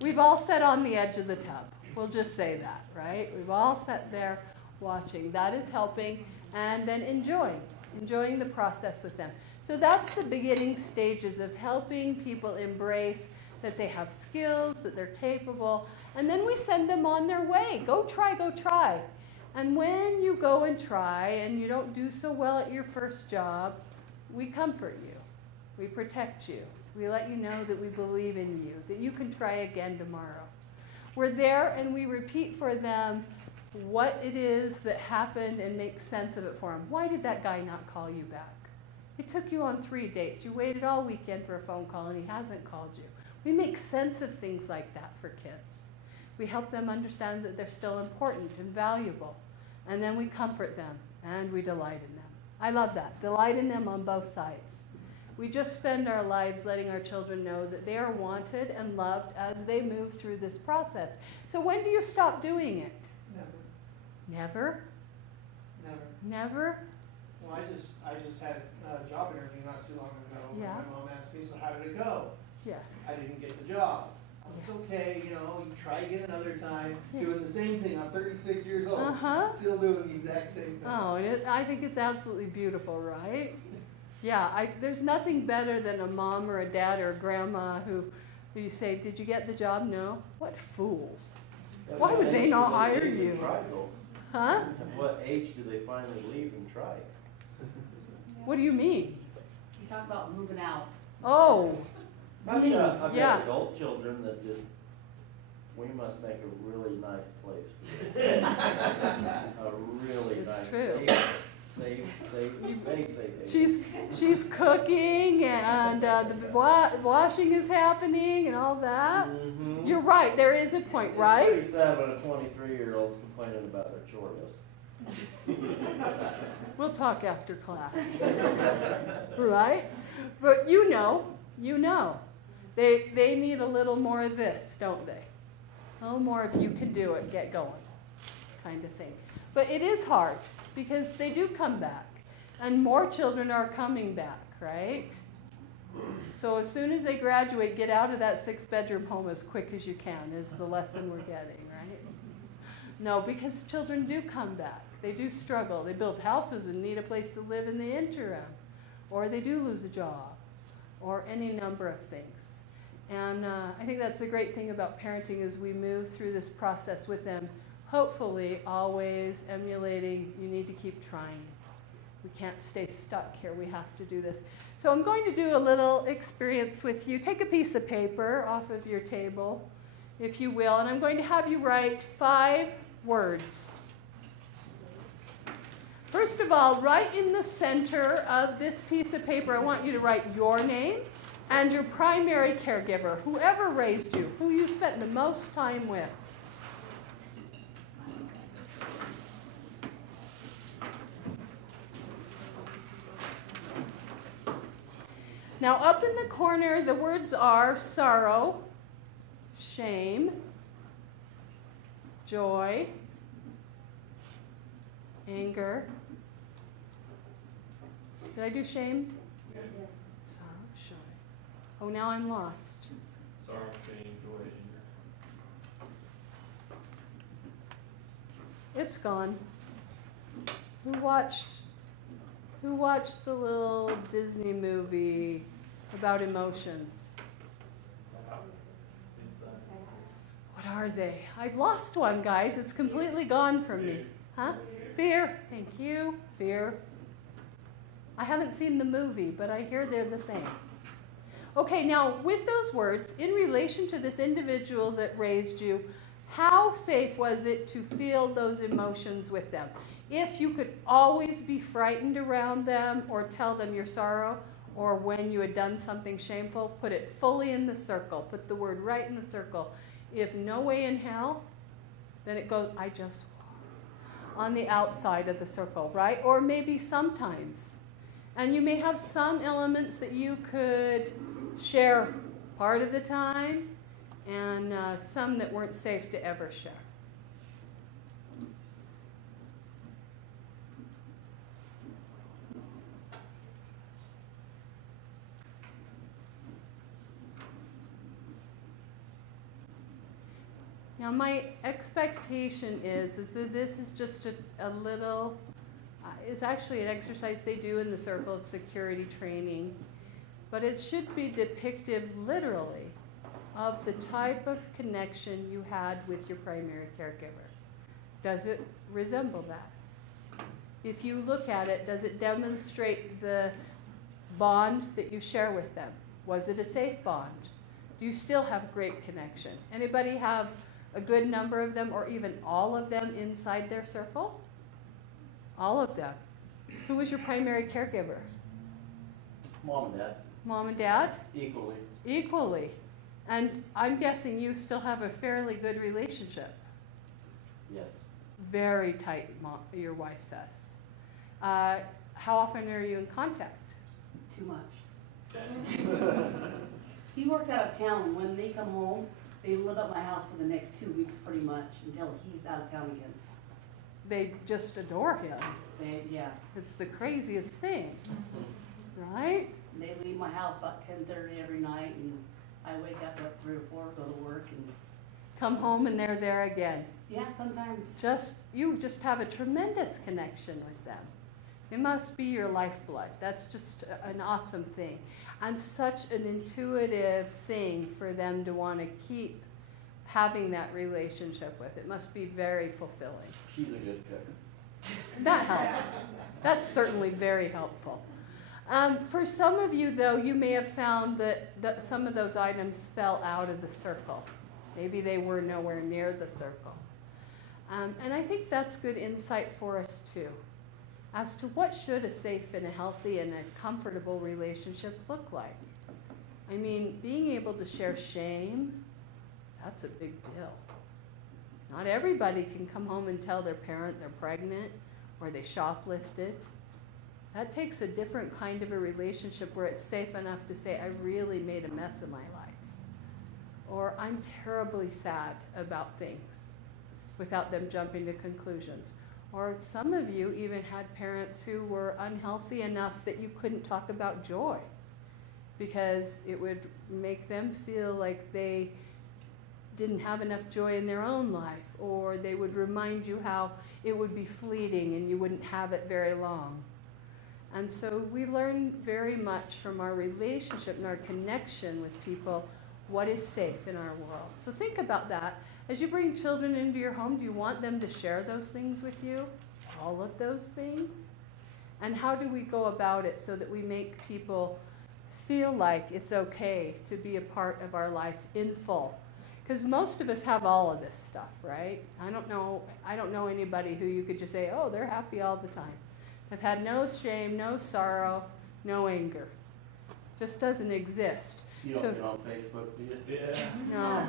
We've all sat on the edge of the tub. We'll just say that, right? We've all sat there watching. That is helping, and then enjoying the process with them. So that's the beginning stages of helping people embrace that they have skills, that they're capable, and then we send them on their way. Go try, go try. And when you go and try and you don't do so well at your first job, we comfort you. We protect you. We let you know that we believe in you, that you can try again tomorrow. We're there and we repeat for them what it is that happened and make sense of it for them. Why did that guy not call you back? It took you on 3 dates. You waited all weekend for a phone call and he hasn't called you. We make sense of things like that for kids. We help them understand that they're still important and valuable. And then we comfort them and we delight in them. I love that. Delight in them on both sides. We just spend our lives letting our children know that they are wanted and loved as they move through this process. So when do you stop doing it? Never. Never? Never. Never? Well, I just had a job interview not too long ago. Yeah. My mom asked me, so how did it go? Yeah. I didn't get the job. It's Yeah. okay, you try again another time, Yeah. doing the same thing. I'm 36 years old, Uh-huh. still doing the exact same thing. Oh, I think it's absolutely beautiful, right? Yeah, there's nothing better than a mom or a dad or a grandma who you say, did you get the job? No? What fools. Why would they not hire you? Huh? At what age do they finally leave and try? What do you mean? He's talking about moving out. Oh. I've got Yeah. adult children that just, we must make a really nice place for them. A really It's nice, true. safe. She's cooking and the washing is happening and all that. Mm-hmm. You're right. There is a point, right? 37 and 23-year-olds complaining about their chore list. We'll talk after class. Right? But you know, they need a little more of this, don't they? A little more of you can do it, get going, kind of thing. But it is hard because they do come back. And more children are coming back, right? So as soon as they graduate, get out of that 6-bedroom home as quick as you can is the lesson we're getting, right? No, because children do come back. They do struggle. They build houses and need a place to live in the interim. Or they do lose a job. Or any number of things. And I think that's the great thing about parenting as we move through this process with them, hopefully always emulating, you need to keep trying. We can't stay stuck here. We have to do this. So I'm going to do a little experience with you. Take a piece of paper off of your table, if you will, and I'm going to have you write 5 words. First of all, right in the center of this piece of paper, I want you to write your name and your primary caregiver, whoever raised you, who you spent the most time with. Now, up in the corner, the words are sorrow, shame, joy, anger. Did I do shame? Yes. Sorrow, joy. Oh, now I'm lost. Sorrow, shame, joy, anger. It's gone. Who watched the little Disney movie about emotions? What are they? I've lost one, guys. It's completely gone from me. Huh? Fear. Thank you. Fear. I haven't seen the movie, but I hear they're the same. Okay, now with those words, in relation to this individual that raised you, how safe was it to feel those emotions with them? If you could always be frightened around them or tell them your sorrow, or when you had done something shameful, put it fully in the circle. Put the word right in the circle. If no way in hell, then it goes, I just on the outside of the circle, right? Or maybe sometimes. And you may have some elements that you could share part of the time, and some that weren't safe to ever share. Now my expectation is that this is just a little, it's actually an exercise they do in the Circle of Security training, but it should be depictive literally of the type of connection you had with your primary caregiver. Does it resemble that? If you look at it, does it demonstrate the bond that you share with them? Was it a safe bond? Do you still have great connection? Anybody have a good number of them, or even all of them inside their circle? All of them. Who was your primary caregiver? Mom and Dad, Mom and Dad? equally. Equally. And I'm guessing you still have a fairly good relationship. Yes. Very tight, your wife says. How often are you in contact? Too much. He works out of town. When they come home, they live at my house for the next 2 weeks pretty much until he's out of town again. They just adore him. Yes. It's the craziest thing, right? They leave my house about 10:30 every night, and I wake up at 3 or 4, go to work, and Come home and they're there again. yeah, sometimes. You just have a tremendous connection with them. It must be your lifeblood. That's just an awesome thing. And such an intuitive thing for them to want to keep having that relationship with. It must be very fulfilling. She's a good cook. That helps. That's certainly very helpful. For some of you, though, you may have found that some of those items fell out of the circle. Maybe they were nowhere near the circle. And I think that's good insight for us, too, as to what should a safe and a healthy and a comfortable relationship look like. I mean, being able to share shame, that's a big deal. Not everybody can come home and tell their parent they're pregnant or they shoplifted. That takes a different kind of a relationship where it's safe enough to say, I really made a mess of my life. Or I'm terribly sad about things without them jumping to conclusions. Or some of you even had parents who were unhealthy enough that you couldn't talk about joy because it would make them feel like they didn't have enough joy in their own life, or they would remind you how it would be fleeting and you wouldn't have it very long. And so we learn very much from our relationship and our connection with people what is safe in our world. So think about that. As you bring children into your home, do you want them to share those things with you? All of those things? And how do we go about it so that we make people feel like it's okay to be a part of our life in full? Because most of us have all of this stuff, right? I don't know anybody who you could just say, oh, they're happy all the time. They've had no shame, no sorrow, no anger. Just doesn't exist. You don't get on Facebook, do you? Yeah. No.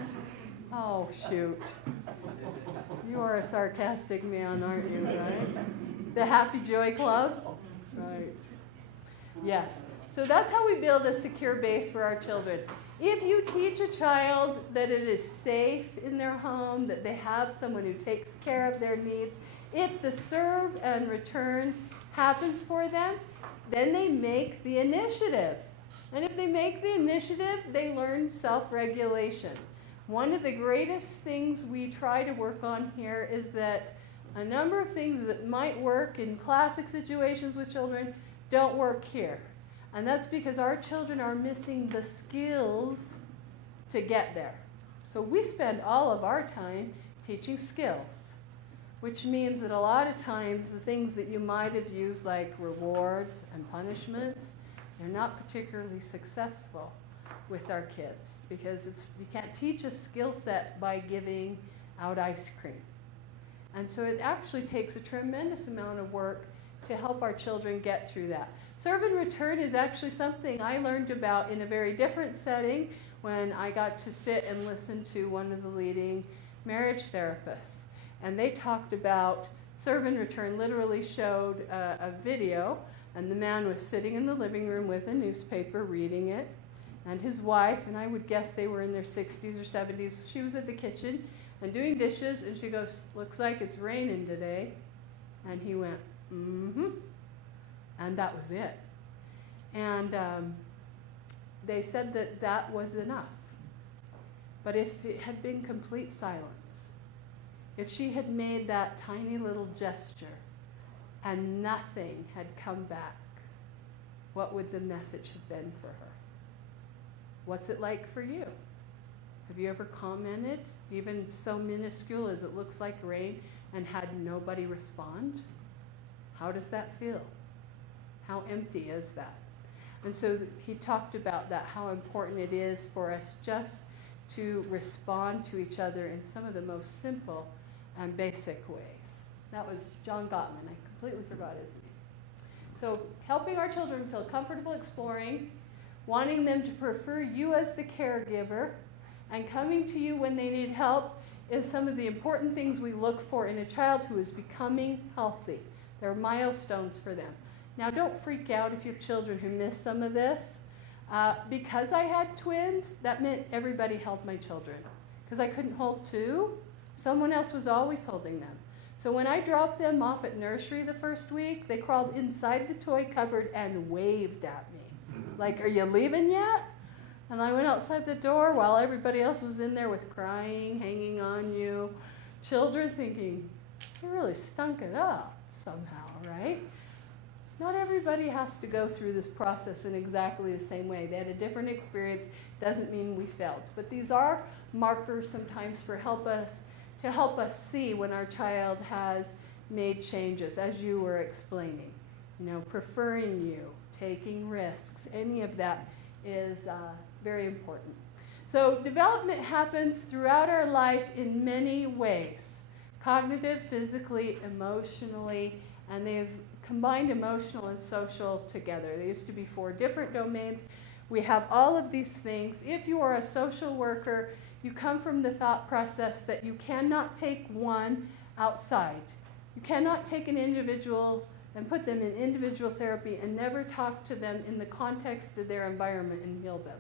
Oh, shoot. You are a sarcastic man, aren't you, right? The Happy Joy Club? Right. Yes. So that's how we build a secure base for our children. If you teach a child that it is safe in their home, that they have someone who takes care of their needs, if the serve and return happens for them, then they make the initiative. And if they make the initiative, they learn self-regulation. One of the greatest things we try to work on here is that a number of things that might work in classic situations with children don't work here. And that's because our children are missing the skills to get there. So we spend all of our time teaching skills, which means that a lot of times the things that you might have used like rewards and punishments, they're not particularly successful with our kids because you can't teach a skill set by giving out ice cream. And so it actually takes a tremendous amount of work to help our children get through that. Serve and return is actually something I learned about in a very different setting when I got to sit and listen to one of the leading marriage therapists. And they talked about serve and return, literally showed a video, and the man was sitting in the living room with a newspaper reading it, and his wife, and I would guess they were in their 60s or 70s, she was at the kitchen and doing dishes, and she goes, looks like it's raining today. And he went, mm-hmm. And that was it. And they said that that was enough. But if it had been complete silence, if she had made that tiny little gesture and nothing had come back, what would the message have been for her? What's it like for you? Have you ever commented, even so minuscule as it looks like rain, and had nobody respond? How does that feel? How empty is that? And so he talked about that, how important it is for us just to respond to each other in some of the most simple and basic ways. That was John Gottman. I completely forgot his name. So helping our children feel comfortable exploring, wanting them to prefer you as the caregiver, and coming to you when they need help is some of the important things we look for in a child who is becoming healthy. There are milestones for them. Now, don't freak out if you have children who miss some of this. Because I had twins, that meant everybody held my children. Because I couldn't hold two, someone else was always holding them. So when I dropped them off at nursery the first week, they crawled inside the toy cupboard and waved at me. Like, are you leaving yet? And I went outside the door while everybody else was in there with crying, hanging on you. Children thinking, you really stunk it up somehow, right? Not everybody has to go through this process in exactly the same way. They had a different experience, doesn't mean we failed. But these are markers sometimes to help us see when our child has made changes, as you were explaining. You know, preferring you, taking risks, any of that is very important. So development happens throughout our life in many ways. Cognitive, physically, emotionally, and they've combined emotional and social together. There used to be 4 different domains. We have all of these things. If you are a social worker, you come from the thought process that you cannot take one outside. You cannot take an individual and put them in individual therapy and never talk to them in the context of their environment and heal them.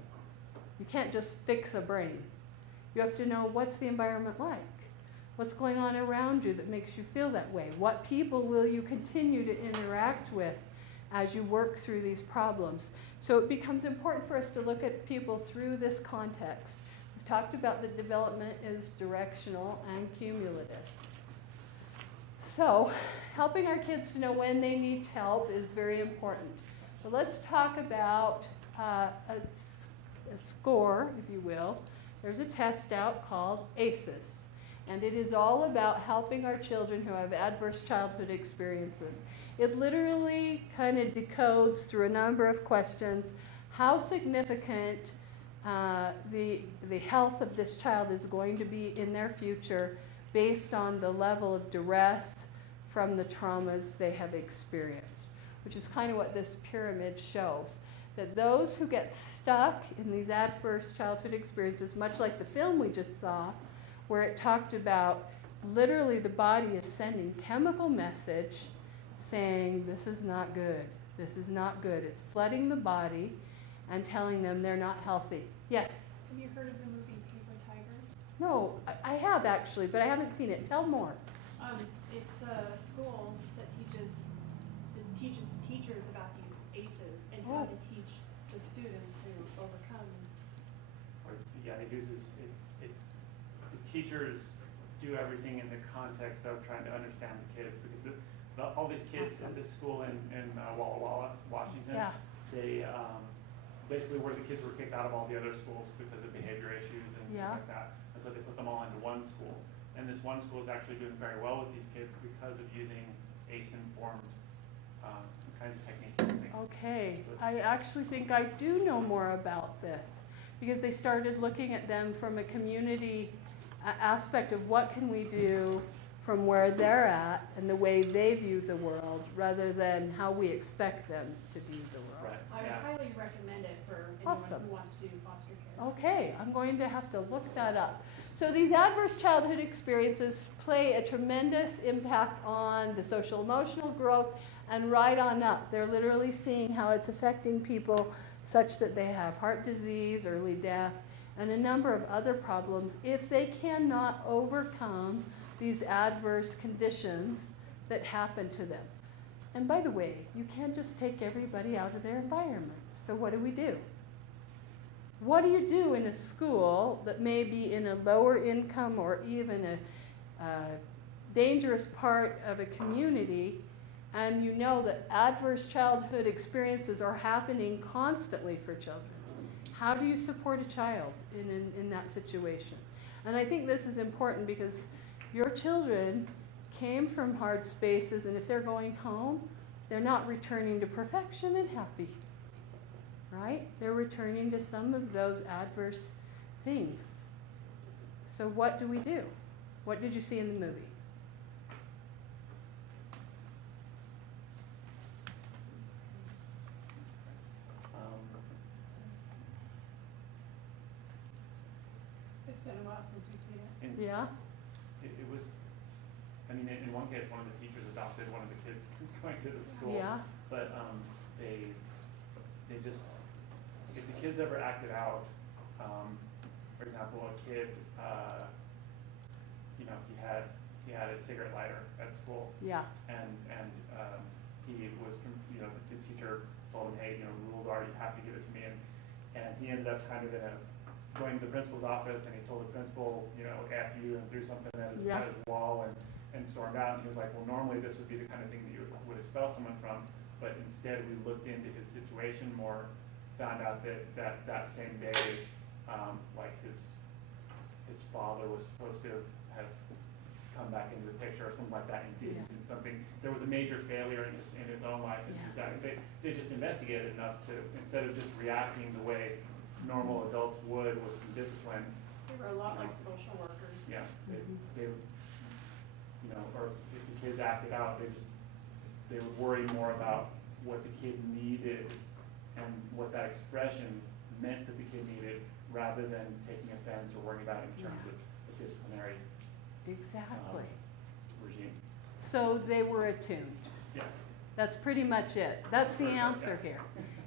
You can't just fix a brain. You have to know what's the environment like. What's going on around you that makes you feel that way? What people will you continue to interact with as you work through these problems? So it becomes important for us to look at people through this context. We've talked about the development is directional and cumulative. So helping our kids to know when they need help is very important. So let's talk about a score, if you will. There's a test out called ACEs. And it is all about helping our children who have adverse childhood experiences. It literally kind of decodes through a number of questions how significant the health of this child is going to be in their future based on the level of duress from the traumas they have experienced, which is kind of what this pyramid shows. That those who get stuck in these adverse childhood experiences, much like the film we just saw, where it talked about literally the body is sending chemical message saying, this is not good, this is not good. It's flooding the body and telling them they're not healthy. Yes? Have you heard of the movie Paper Tigers? No, I have actually, but I haven't seen it. Tell more. It's a school that teaches the teachers about these ACEs and how to teach the students to overcome. Yeah, it uses, the teachers do everything in the context of trying to understand the kids, because all these kids at this school in Walla Walla, Washington, Yeah. they basically where the kids were kicked out of all the other schools because of behavior issues and things like that. And so they put them all into one school. And this one school is actually doing very well with these kids because of using ACE-informed kinds of techniques and things. Okay, I actually think I do know more about this, because they started looking at them from a community aspect of what can we do from where they're at and the way they view the world, rather than how we expect them to view the world. Right. I would highly recommend it for anyone Awesome. who wants to do foster care. Okay, I'm going to have to look that up. So these adverse childhood experiences play a tremendous impact on the social emotional growth and right on up. They're literally seeing how it's affecting people such that they have heart disease, early death, and a number of other problems if they cannot overcome these adverse conditions that happen to them. And by the way, you can't just take everybody out of their environment. So what do? What do you do in a school that may be in a lower income or even a dangerous part of a community, and you know that adverse childhood experiences are happening constantly for children? How do you support a child in that situation? And I think this is important because your children came from hard spaces, and if they're going home, they're not returning to perfection and happy, right? They're returning to some of those adverse things. So what do we do? What did you see in the movie? It's been a while since we've seen it. Yeah? It was, I mean, in one case, one of the teachers adopted one of the kids going to the school. Yeah. But they just, if the kids ever acted out, for example, a kid, you know, he had a cigarette lighter at school. Yeah. And he was, you know, the teacher told him, hey, you know, rules are you have to give it to me. And he ended up kind of going to the principal's office, and he told the principal, you know, F you, and threw something at his wall and stormed out. And he was like, well, normally this would be the kind of thing that you would expel someone from, but instead we looked into his situation more, found out that same day, like his father was supposed to have come back into the picture or something like that, and did something. There was a major failure in his own life, and they just investigated enough to, instead of just reacting the way normal adults would with some discipline. They were a lot like social workers. Yeah, they you know, or if the kids acted out, they would worry more about what the kid needed and what that expression meant that the kid needed, rather than taking offense or worrying about it in terms of the disciplinary regime. So they were attuned. Yeah. That's pretty much it. That's the answer here,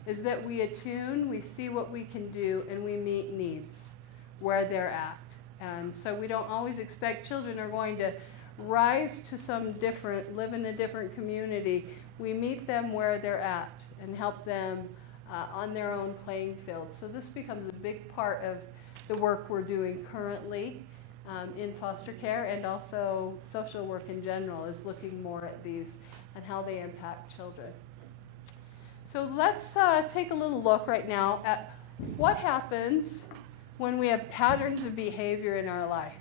is that we attune, we see what we can do, and we meet needs where they're at. And so we don't always expect children are going to rise to some different, live in a different community. We meet them where they're at and help them on their own playing field. So this becomes a big part of the work we're doing currently in foster care, and also social work in general is looking more at these and how they impact children. So let's take a little look right now at what happens when we have patterns of behavior in our life.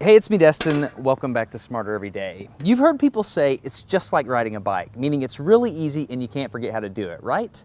Hey, it's me, Destin. Welcome back to Smarter Every Day. You've heard people say it's just like riding a bike, meaning it's really easy and you can't forget how to do it, right?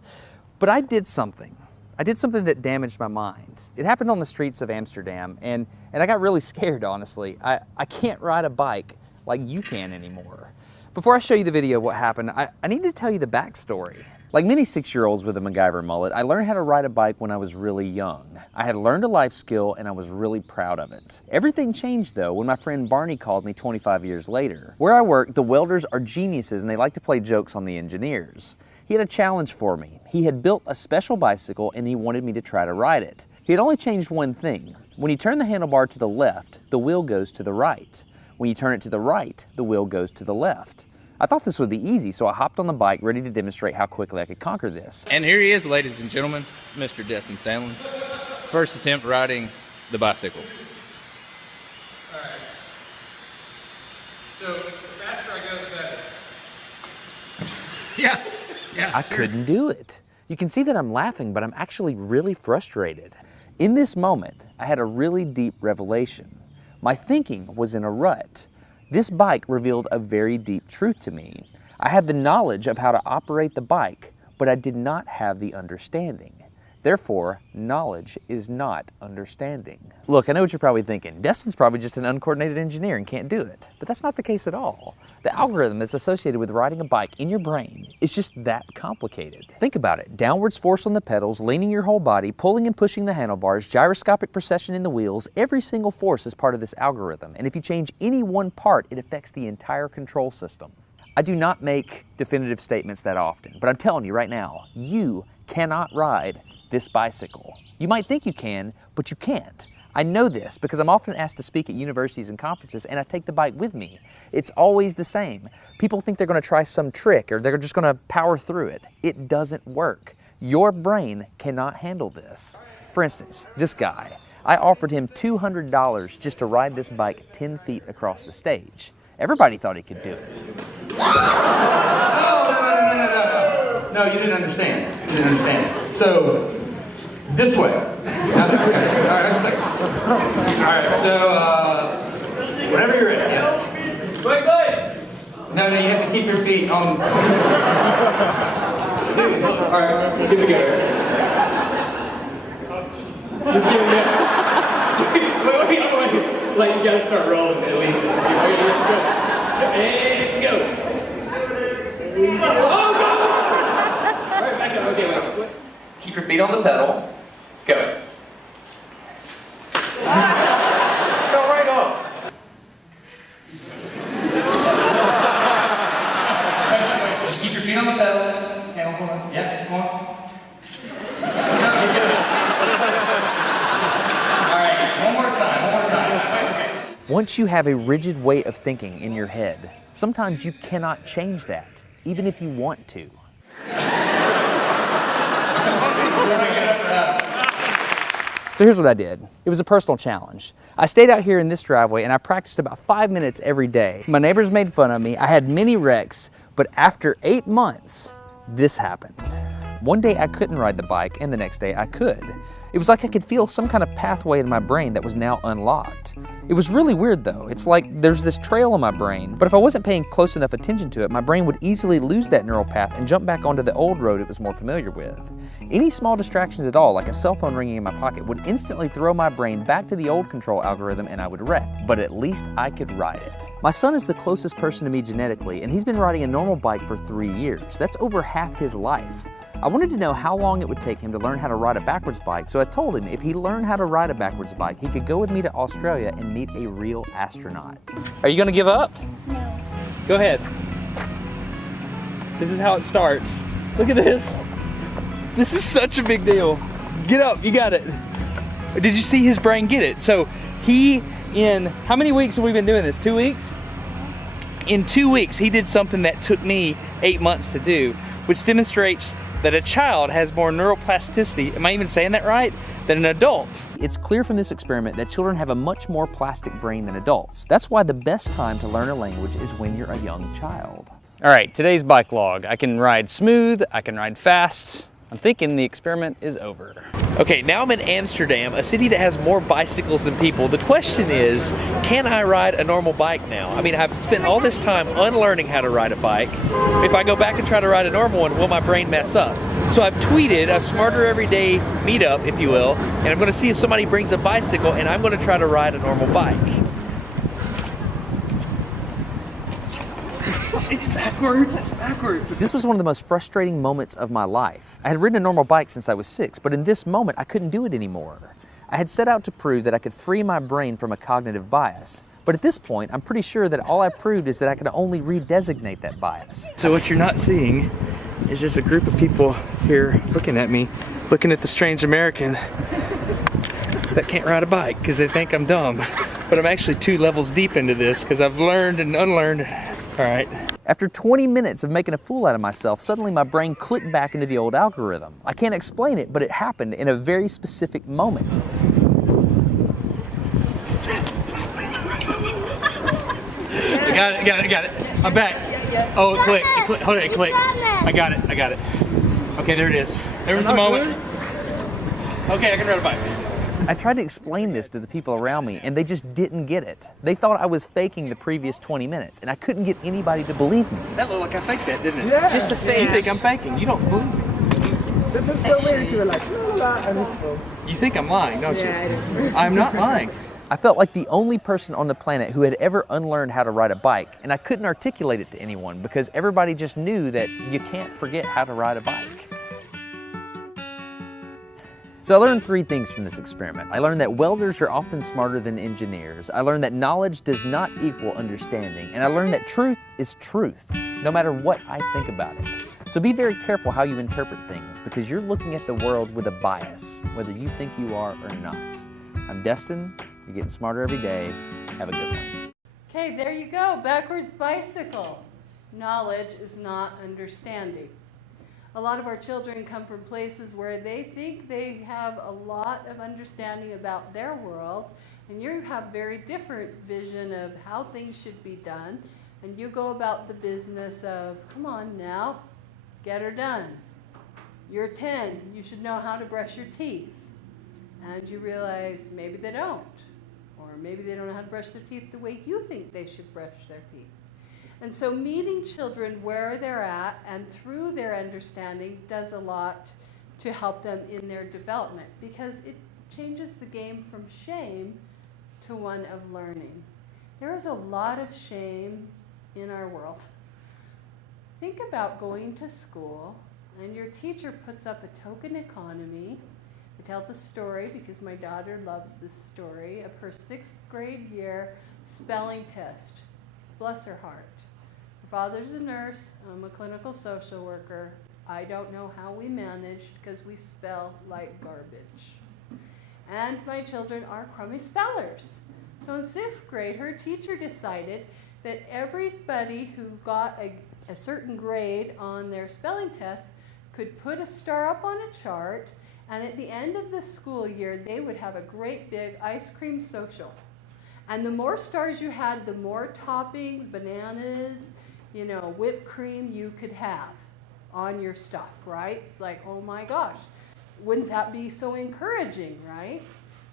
But I did something. I did something that damaged my mind. It happened on the streets of Amsterdam, and I got really scared, honestly. I can't ride a bike like you can anymore. Before I show you the video of what happened, I need to tell you the backstory. Like many 6-year-olds with a MacGyver mullet, I learned how to ride a bike when I was really young. I had learned a life skill and I was really proud of it. Everything changed though when my friend Barney called me 25 years later. Where I work, the welders are geniuses and they like to play jokes on the engineers. He had a challenge for me. He had built a special bicycle and he wanted me to try to ride it. He had only changed one thing. When you turn the handlebar to the left, the wheel goes to the right. When you turn it to the right, the wheel goes to the left. I thought this would be easy, so I hopped on the bike ready to demonstrate how quickly I could conquer this. And here he is, ladies and gentlemen, Mr. Destin Sandlin. First attempt riding the bicycle. All right. So the faster I go, the better. Yeah. I couldn't do it. You can see that I'm laughing, but I'm actually really frustrated. In this moment, I had a really deep revelation. My thinking was in a rut. This bike revealed a very deep truth to me. I had the knowledge of how to operate the bike, but I did not have the understanding. Therefore, knowledge is not understanding. Look, I know what you're probably thinking. Destin's probably just an uncoordinated engineer and can't do it. But that's not the case at all. The algorithm that's associated with riding a bike in your brain is just that complicated. Think about it. Downwards force on the pedals, leaning your whole body, pulling and pushing the handlebars, gyroscopic precession in the wheels, every single force is part of this algorithm. And if you change any one part, it affects the entire control system. I do not make definitive statements that often, but I'm telling you right now, you cannot ride this bicycle. You might think you can, but you can't. I know this because I'm often asked to speak at universities and conferences and I take the bike with me. It's always the same. People think they're going to try some trick or they're just going to power through it. It doesn't work. Your brain cannot handle this. For instance, this guy, I offered him $200 just to ride this bike 10 feet across the stage. Everybody thought he could do it. No, you didn't understand. You didn't understand. So, this way. Okay. All right, just a second. All right, so, whenever you're ready. Yeah. Wait. No, you have to keep your feet on. Dude, all right, give it a go. Just give it a go. Wait. Like, you gotta start rolling at least. And go. Oh, go! Alright, back up. Okay, wait. Keep your feet on the pedal. Go. Go right on. Just keep your feet on the pedals. Handles on them. Yeah, come on. Alright, one more time. Okay. Once you have a rigid way of thinking in your head, sometimes you cannot change that, even if you want to. So here's what I did. It was a personal challenge. I stayed out here in this driveway and I practiced about 5 minutes every day. My neighbors made fun of me. I had many wrecks, but after 8 months, this happened. One day I couldn't ride the bike and the next day I could. It was like I could feel some kind of pathway in my brain that was now unlocked. It was really weird though. It's like there's this trail in my brain, but if I wasn't paying close enough attention to it, my brain would easily lose that neural path and jump back onto the old road it was more familiar with. Any small distractions at all, like a cell phone ringing in my pocket, would instantly throw my brain back to the old control algorithm and I would wreck. But at least I could ride it. My son is the closest person to me genetically, and he's been riding a normal bike for 3 years. That's over half his life. I wanted to know how long it would take him to learn how to ride a backwards bike, so I told him if he learned how to ride a backwards bike, he could go with me to Australia and meet a real astronaut. Are you gonna give up? No. Go ahead. This is how it starts. Look at this. This is such a big deal. Get up, you got it. Did you see his brain get it? So in how many weeks have we been doing this? 2 weeks? In 2 weeks, he did something that took me 8 months to do, which demonstrates that a child has more neuroplasticity, am I even saying that right, than an adult. It's clear from this experiment that children have a much more plastic brain than adults. That's why the best time to learn a language is when you're a young child. All right, today's bike log. I can ride smooth, I can ride fast, I'm thinking the experiment is over. Okay, now I'm in Amsterdam, a city that has more bicycles than people. The question is, can I ride a normal bike now? I mean, I've spent all this time unlearning how to ride a bike. If I go back and try to ride a normal one, will my brain mess up? So I've tweeted a Smarter Everyday meetup, if you will, and I'm gonna see if somebody brings a bicycle and I'm gonna try to ride a normal bike. It's backwards, it's backwards. This was one of the most frustrating moments of my life. I had ridden a normal bike since I was 6, but in this moment, I couldn't do it anymore. I had set out to prove that I could free my brain from a cognitive bias. But at this point, I'm pretty sure that all I proved is that I could only redesignate that bias. So what you're not seeing is just a group of people here looking at me, looking at the strange American that can't ride a bike because they think I'm dumb. But I'm actually 2 levels deep into this because I've learned and unlearned. All right. After 20 minutes of making a fool out of myself, suddenly my brain clicked back into the old algorithm. I can't explain it, but it happened in a very specific moment. I got it. I'm back. Oh, it clicked. Hold on, it clicked. I got it. Okay, there it is. There was the moment. Okay, I can ride a bike. I tried to explain this to the people around me, and they just didn't get it. They thought I was faking the previous 20 minutes, and I couldn't get anybody to believe me. That looked like I faked that, didn't it? Yeah. Just a fake. You think I'm faking. You don't believe me. This is so weird. You were like, la la, and it's full. You think I'm lying, don't you? I'm not lying. I felt like the only person on the planet who had ever unlearned how to ride a bike, and I couldn't articulate it to anyone because everybody just knew that you can't forget how to ride a bike. So I learned 3 things from this experiment. I learned that welders are often smarter than engineers. I learned that knowledge does not equal understanding. And I learned that truth is truth, no matter what I think about it. So be very careful how you interpret things because you're looking at the world with a bias, whether you think you are or not. I'm Destin. You're getting smarter every day. Have a good one. Okay, there you go. Backwards bicycle. Knowledge is not understanding. A lot of our children come from places where they think they have a lot of understanding about their world, and you have very different vision of how things should be done, and you go about the business of, come on now, get her done. You're 10, you should know how to brush your teeth. And you realize maybe they don't, or maybe they don't know how to brush their teeth the way you think they should brush their teeth. And so meeting children where they're at and through their understanding does a lot to help them in their development because it changes the game from shame to one of learning. There is a lot of shame in our world. Think about going to school and your teacher puts up a token economy. I tell the story because my daughter loves this story of her 6th grade year spelling test. Bless her heart. Her father's a nurse, I'm a clinical social worker. I don't know how we managed because we spell like garbage. And my children are crummy spellers. So in 6th grade, her teacher decided that everybody who got a certain grade on their spelling test could put a star up on a chart, and at the end of the school year, they would have a great big ice cream social. And the more stars you had, the more toppings, bananas, whipped cream you could have on your stuff, right? It's like, oh my gosh, wouldn't that be so encouraging, right?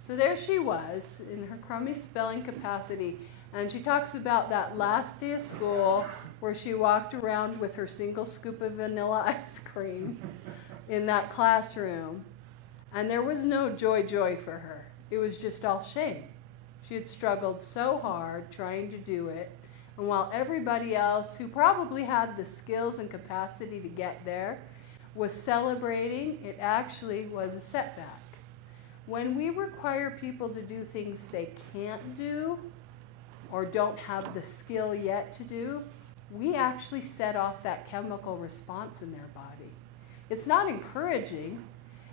So there she was in her crummy spelling capacity, and she talks about that last day of school where she walked around with her single scoop of vanilla ice cream in that classroom, and there was no joy for her. It was just all shame. She had struggled so hard trying to do it, and while everybody else who probably had the skills and capacity to get there was celebrating, it actually was a setback. When we require people to do things they can't do or don't have the skill yet to do, we actually set off that chemical response in their body. It's not encouraging.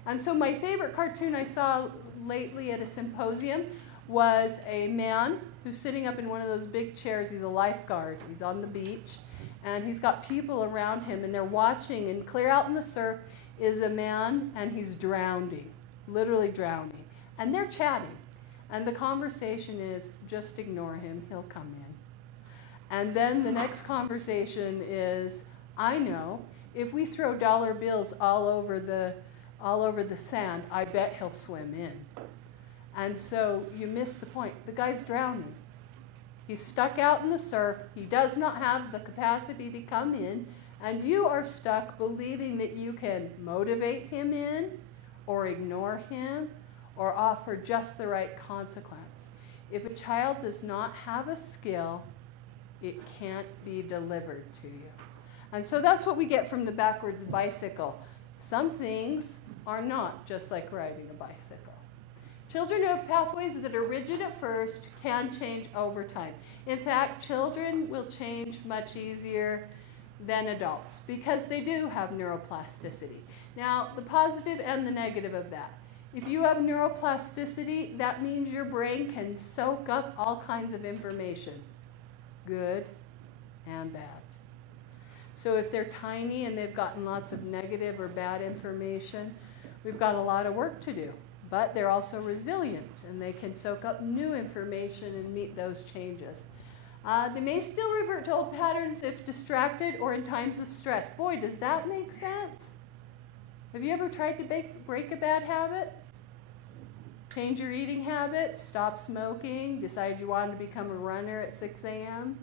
And so my favorite cartoon I saw lately at a symposium was a man who's sitting up in one of those big chairs. He's a lifeguard. He's on the beach, and he's got people around him, and they're watching, and clear out in the surf is a man, and he's drowning, literally drowning. And they're chatting, and the conversation is, just ignore him, he'll come in. And then the next conversation is, I know, If we throw dollar bills all over the sand, I bet he'll swim in. And so you miss the point. The guy's drowning. He's stuck out in the surf. He does not have the capacity to come in, and you are stuck believing that you can motivate him in, or ignore him, or offer just the right consequence. If a child does not have a skill, it can't be delivered to you. And so that's what we get from the backwards bicycle. Some things are not just like riding a bicycle. Children who have pathways that are rigid at first can change over time. In fact, children will change much easier than adults because they do have neuroplasticity. Now, the positive and the negative of that. If you have neuroplasticity, that means your brain can soak up all kinds of information, good and bad. So if they're tiny and they've gotten lots of negative or bad information, we've got a lot of work to do. But they're also resilient, and they can soak up new information and meet those changes. They may still revert to old patterns if distracted or in times of stress. Boy, does that make sense? Have you ever tried to break a bad habit? Change your eating habits, stop smoking, decide you wanted to become a runner at 6 a.m.?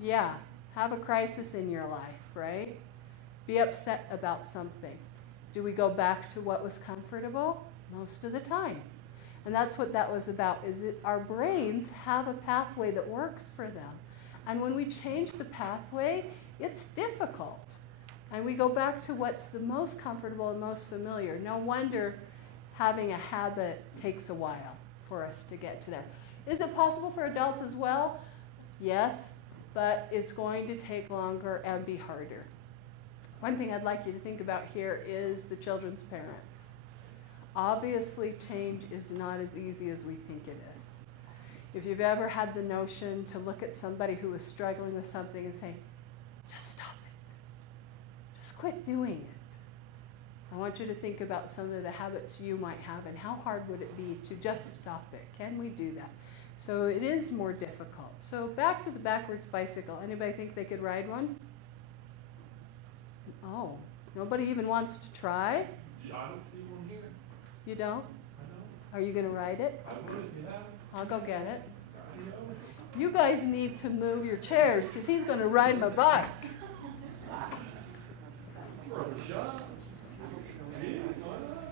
Yeah, have a crisis in your life, right? Be upset about something. Do we go back to what was comfortable? Most of the time. And that's what that was about, is that our brains have a pathway that works for them. And when we change the pathway, it's difficult. And we go back to what's the most comfortable and most familiar. No wonder having a habit takes a while for us to get to there. Is it possible for adults as well? Yes, but it's going to take longer and be harder. One thing I'd like you to think about here is the children's parents. Obviously, change is not as easy as we think it is. If you've ever had the notion to look at somebody who is struggling with something and say, just stop it. Just quit doing it. I want you to think about some of the habits you might have and how hard would it be to just stop it. Can we do that? So it is more difficult. So back to the backwards bicycle. Anybody think they could ride one? Oh, nobody even wants to try? Yeah, I don't see one here. You don't? I know. Are you going to ride it? I would, yeah. I'll go get it. I know. You guys need to move your chairs because he's going to ride my bike. For a shot. Yeah, why not?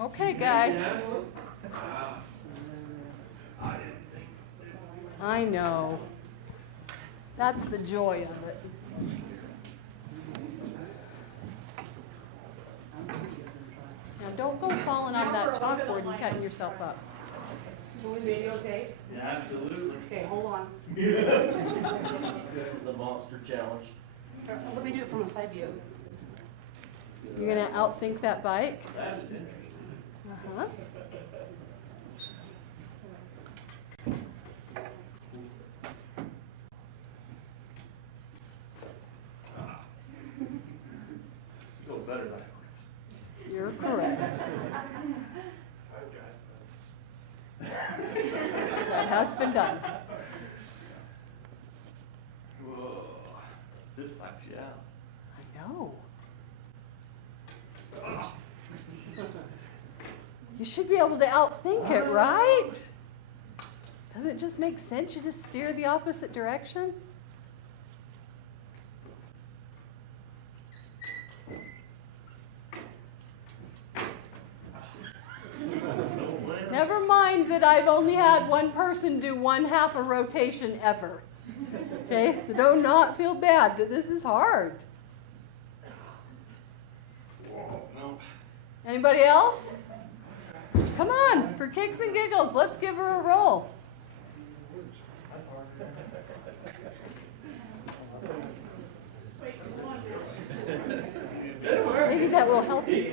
Okay, guy. I know. That's the joy of it. Now don't go falling on that chalkboard and cutting yourself up. Can we videotape? Yeah, absolutely. Okay, hold on. This is the monster challenge. Let me do it from a side view. You're going to outthink that bike? That is interesting. Uh-huh. Go better backwards. You're correct. That has been done. Whoa, this sucks you out. I know. You should be able to outthink it, right? Doesn't it just make sense? You just steer the opposite direction? Never mind that I've only had one person do 1/2 a rotation ever. Okay, so do not feel bad that this is hard. Whoa, no. Anybody else? Come on, for kicks and giggles, let's give her a roll. Maybe that will help you.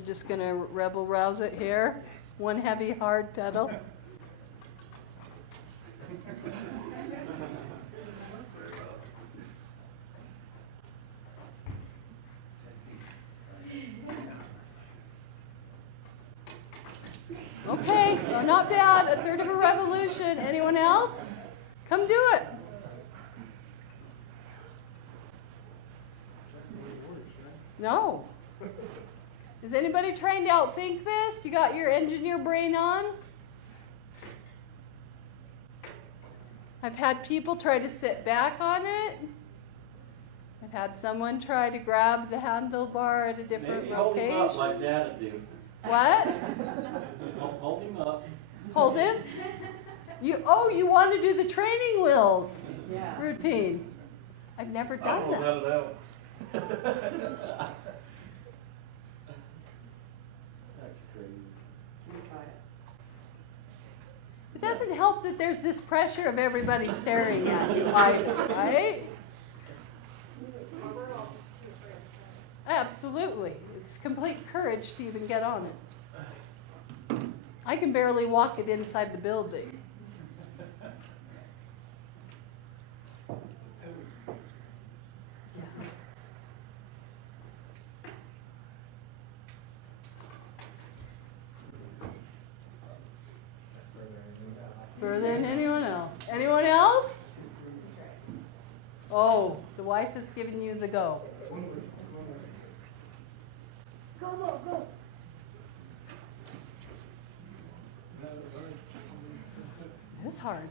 You're just gonna rebel rouse it here? One heavy, hard pedal? Okay, well, not bad. A third of a revolution. Anyone else? Come do it. No. Is anybody trying to outthink this? You got your engineer brain on? I've had people try to sit back on it. I've had someone try to grab the handlebar at a different Maybe hold him location. up like Dad would do. What? Hold him up. Hold him? You want to do the training wheels routine. I've never done that. That's crazy. It doesn't help that there's this pressure of everybody staring at you, like, right? Absolutely. It's complete courage to even get on it. I can barely walk it inside the building. Further than anyone else. Anyone else? Oh, the wife is giving you the go. Go, go, go. It's hard.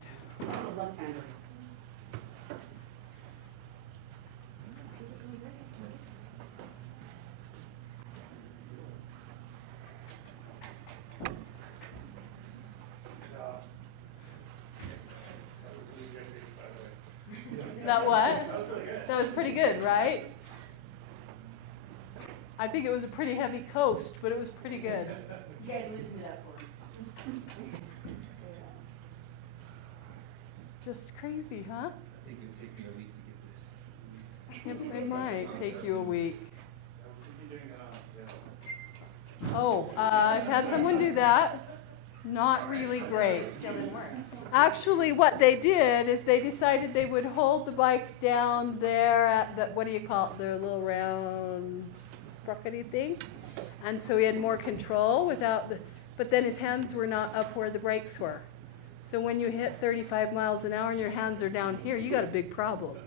That what? That was pretty good, right? I think it was a pretty heavy coast, but it was pretty good. You guys loosen it up for me. Just crazy, huh? I think it would take me a week to get this. It might take you a week. Oh, I've had someone do that. Not really great. Still didn't work. Actually, what they did is they decided they would hold the bike down there at the, what do you call it, their little round sprockety thing. And so he had more control without the, but then his hands were not up where the brakes were. So when you hit 35 miles an hour and your hands are down here, you got a big problem.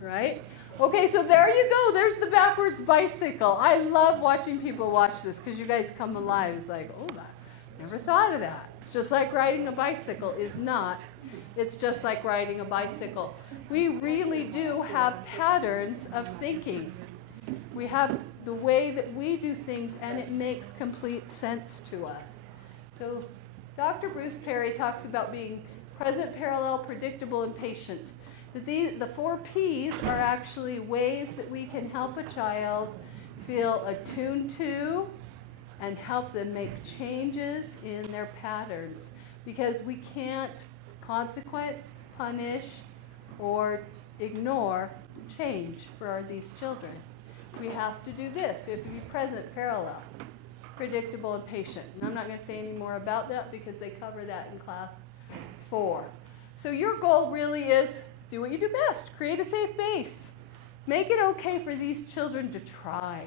Right? Okay, so there you go. There's the backwards bicycle. I love watching people watch this because you guys come alive. It's like, oh, I never thought of that. It's just like riding a bicycle is not. It's just like riding a bicycle. We really do have patterns of thinking. We have the way that we do things, and it makes complete sense to us. So Dr. Bruce Perry talks about being present, parallel, predictable, and patient. The 4 Ps are actually ways that we can help a child feel attuned to and help them make changes in their patterns. Because we can't consequent, punish, or ignore change for these children. We have to do this. We have to be present, parallel, predictable, and patient. And I'm not going to say any more about that because they cover that in class 4. So your goal really is do what you do best. Create a safe base. Make it okay for these children to try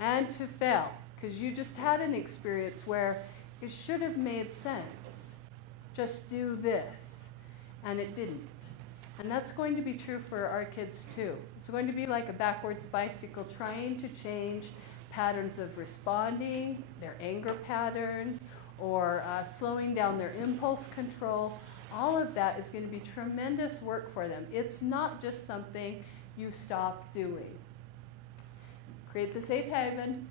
and to fail. Because you just had an experience where it should have made sense. Just do this. And it didn't. And that's going to be true for our kids too. It's going to be like a backwards bicycle trying to change patterns of responding, their anger patterns, or slowing down their impulse control. All of that is going to be tremendous work for them. It's not just something you stop doing. Create the safe haven.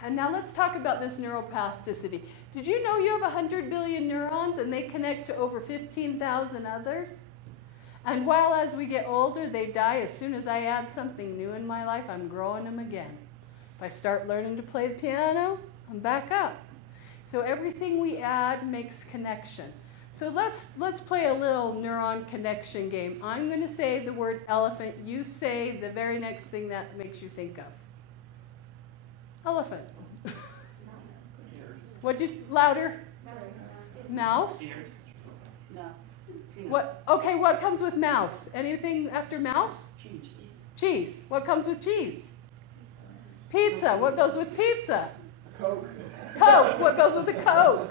And now let's talk about this neuroplasticity. Did you know you have 100 billion neurons and they connect to over 15,000 others? And while as we get older, they die, as soon as I add something new in my life, I'm growing them again. If I start learning to play the piano, I'm back up. So everything we add makes connection. So let's play a little neuron connection game. I'm going to say the word elephant. You say the very next thing that makes you think of. Elephant. What'd you, louder? Mouse? No. What, okay, what comes with mouse? Anything after mouse? Cheese. Cheese. What comes with cheese? Pizza. What goes with pizza? Coke. Coke. What goes with a Coke?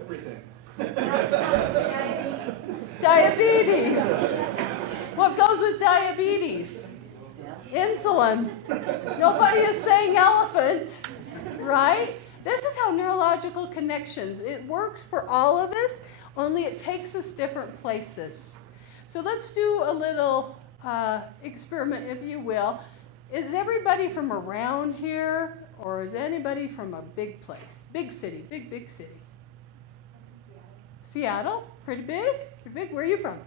Everything. Diabetes. What goes with diabetes? Insulin. Nobody is saying elephant, right? This is how neurological connections, it works for all of us, only it takes us different places. So let's do a little experiment, if you will. Is everybody from around here, or is anybody from a big place? Big city, big city. Seattle? Pretty big? Pretty big? Where are you from?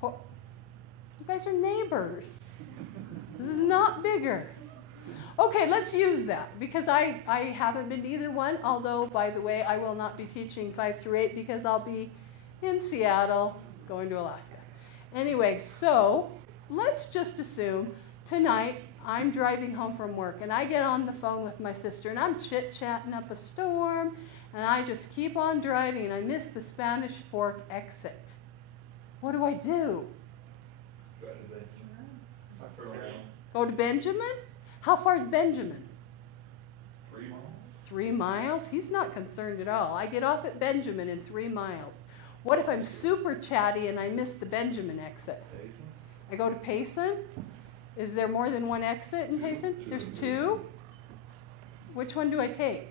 Portland. You guys are neighbors. This is not bigger. Okay, let's use that, because I haven't been either one, although, by the way, I will not be teaching 5 through 8 because I'll be in Seattle going to Alaska. Anyway, so let's just assume tonight I'm driving home from work and I get on the phone with my sister and I'm chit-chatting up a storm and I just keep on driving and I miss the Spanish Fork exit. What do I do? Go to Benjamin? How far is Benjamin? 3 miles. 3 miles? He's not concerned at all. I get off at Benjamin in 3 miles. What if I'm super chatty and I miss the Benjamin exit? Payson. I go to Payson? Is there more than one exit in Payson? There's 2? Which one do I take?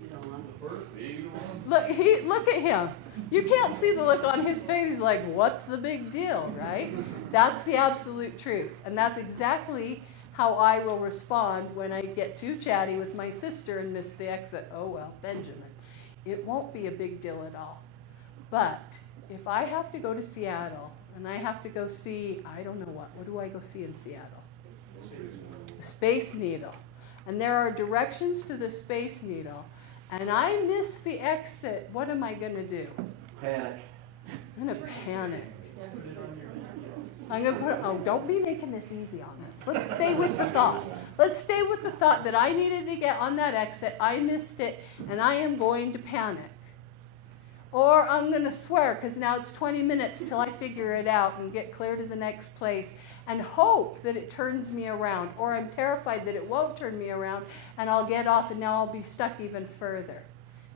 The first, the eagle one. Look at him. You can't see the look on his face. He's like, what's the big deal, right? That's the absolute truth. And that's exactly how I will respond when I get too chatty with my sister and miss the exit. Oh, well, Benjamin. It won't be a big deal at all. But if I have to go to Seattle and I have to go see, I don't know what do I go see in Seattle? The Space Needle. And there are directions to the Space Needle. And I miss the exit, what am I going to do? Panic. I'm going to panic. I'm going to put, oh, don't be making this easy on us. Let's stay with the thought. Let's stay with the thought that I needed to get on that exit, I missed it, and I am going to panic. Or I'm going to swear, because now it's 20 minutes till I figure it out and get clear to the next place, and hope that it turns me around. Or I'm terrified that it won't turn me around, and I'll get off, and now I'll be stuck even further.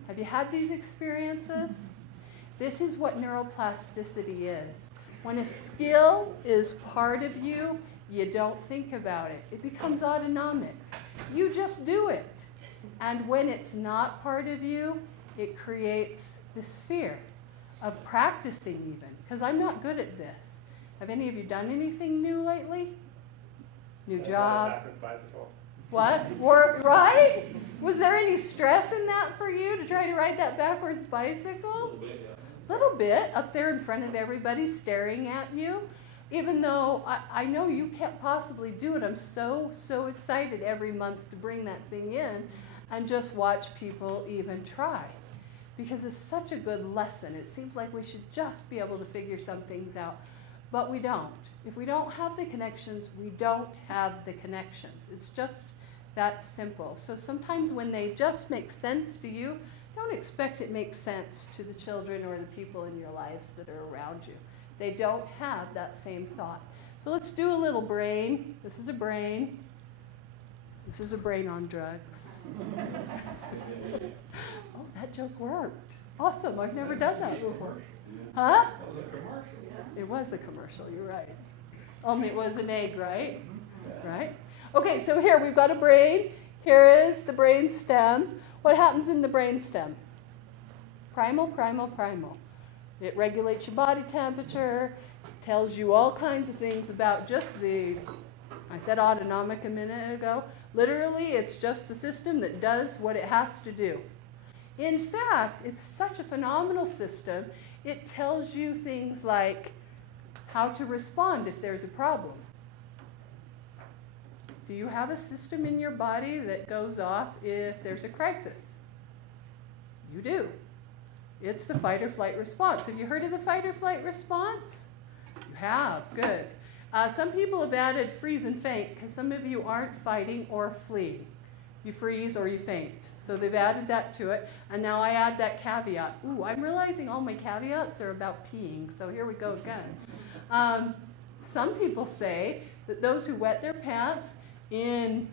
Have you had these experiences? This is what neuroplasticity is. When a skill is part of you, you don't think about it. It becomes autonomic. You just do it. And when it's not part of you, it creates this fear of practicing even, because I'm not good at this. Have any of you done anything new lately? New job? Backwards bicycle. What? Right? Was there any stress in that for you to try to ride that backwards bicycle? Little bit, up there in front of everybody staring at you. Even though I know you can't possibly do it, I'm so excited every month to bring that thing in and just watch people even try. Because it's such a good lesson. It seems like we should just be able to figure some things out, but we don't. If we don't have the connections, we don't have the connections. It's just that simple. So sometimes when they just make sense to you, don't expect it makes sense to the children or the people in your lives that are around you. They don't have that same thought. So let's do a little brain. This is a brain. This is a brain on drugs. Oh, that joke worked. Awesome. I've never done that before. Huh? That was a commercial. It was a commercial. You're right. Only it was an egg, right? Right? Okay, so here we've got a brain. Here is the brain stem. What happens in the brain stem? Primal. It regulates your body temperature, tells you all kinds of things about just I said autonomic a minute ago. Literally, it's just the system that does what it has to do. In fact, it's such a phenomenal system, it tells you things like how to respond if there's a problem. Do you have a system in your body that goes off if there's a crisis? You do. It's the fight or flight response. Have you heard of the fight or flight response? You have, good. Some people have added freeze and faint because some of you aren't fighting or fleeing. You freeze or you faint. So they've added that to it. And now I add that caveat. Ooh, I'm realizing all my caveats are about peeing. So here we go again. Some people say that those who wet their pants in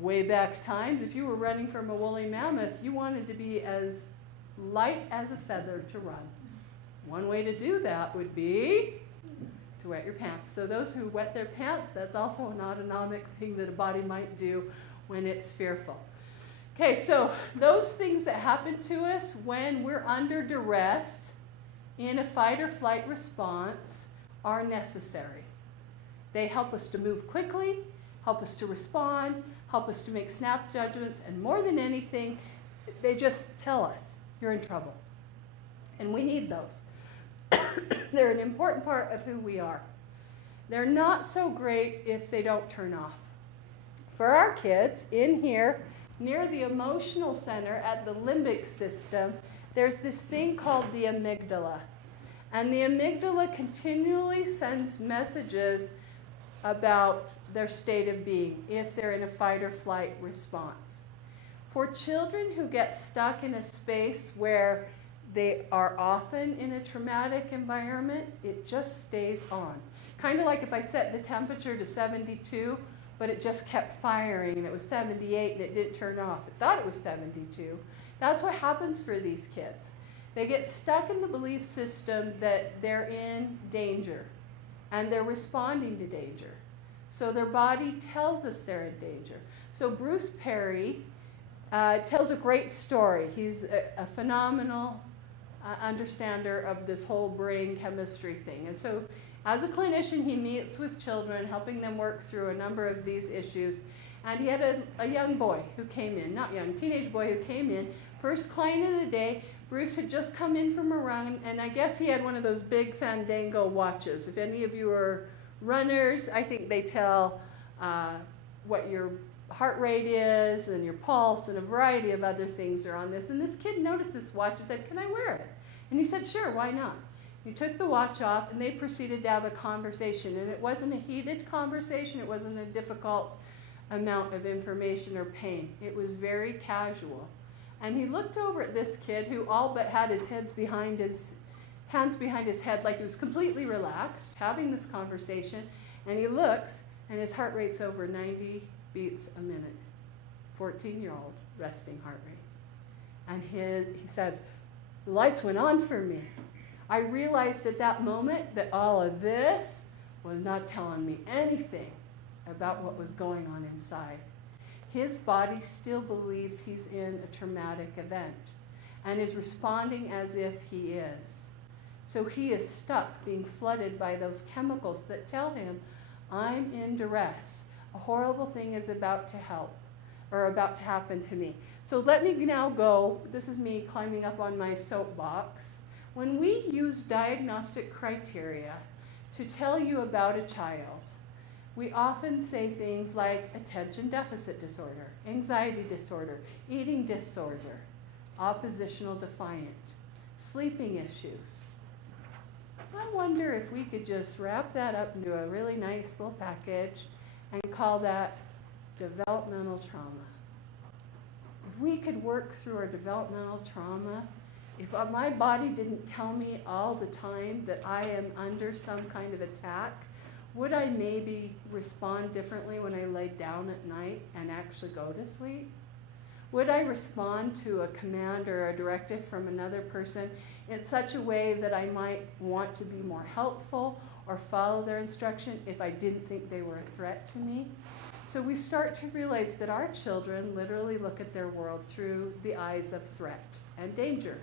way back times, if you were running from a woolly mammoth, you wanted to be as light as a feather to run. One way to do that would be to wet your pants. So those who wet their pants, that's also an autonomic thing that a body might do when it's fearful. Okay, so those things that happen to us when we're under duress in a fight or flight response are necessary. They help us to move quickly, help us to respond, help us to make snap judgments, and more than anything, they just tell us you're in trouble. And we need those. They're an important part of who we are. They're not so great if they don't turn off. For our kids, in here, near the emotional center at the limbic system, there's this thing called the amygdala. And the amygdala continually sends messages about their state of being if they're in a fight or flight response. For children who get stuck in a space where they are often in a traumatic environment, it just stays on. Kind of like if I set the temperature to 72, but it just kept firing and it was 78 and it didn't turn off. It thought it was 72. That's what happens for these kids. They get stuck in the belief system that they're in danger and they're responding to danger. So their body tells us they're in danger. So Bruce Perry tells a great story. He's a phenomenal understander of this whole brain chemistry thing. And so as a clinician, he meets with children, helping them work through a number of these issues. And he had a young boy who came in, not young, teenage boy who came in. First client of the day, Bruce had just come in from a run, and I guess he had one of those big Fandango watches. If any of you are runners, I think they tell what your heart rate is and your pulse and a variety of other things are on this. And this kid noticed this watch and said, "Can I wear it?" And he said, "Sure, why not?" He took the watch off and they proceeded to have a conversation. And it wasn't a heated conversation. It wasn't a difficult amount of information or pain. It was very casual. And he looked over at this kid who all but had his hands behind his head, like he was completely relaxed, having this conversation. And he looks, and his heart rate's over 90 beats a minute. 14-year-old resting heart rate. And he said, "The lights went on for me. I realized at that moment that all of this was not telling me anything about what was going on inside." His body still believes he's in a traumatic event and is responding as if he is. So he is stuck being flooded by those chemicals that tell him, "I'm in duress. A horrible thing is about to happen to me." So let me now go, this is me climbing up on my soapbox. When we use diagnostic criteria to tell you about a child, we often say things like attention deficit disorder, anxiety disorder, eating disorder, oppositional defiant, sleeping issues. I wonder if we could just wrap that up into a really nice little package and call that developmental trauma. If we could work through our developmental trauma, if my body didn't tell me all the time that I am under some kind of attack, would I maybe respond differently when I lay down at night and actually go to sleep? Would I respond to a command or a directive from another person in such a way that I might want to be more helpful or follow their instruction if I didn't think they were a threat to me? So we start to realize that our children literally look at their world through the eyes of threat and danger.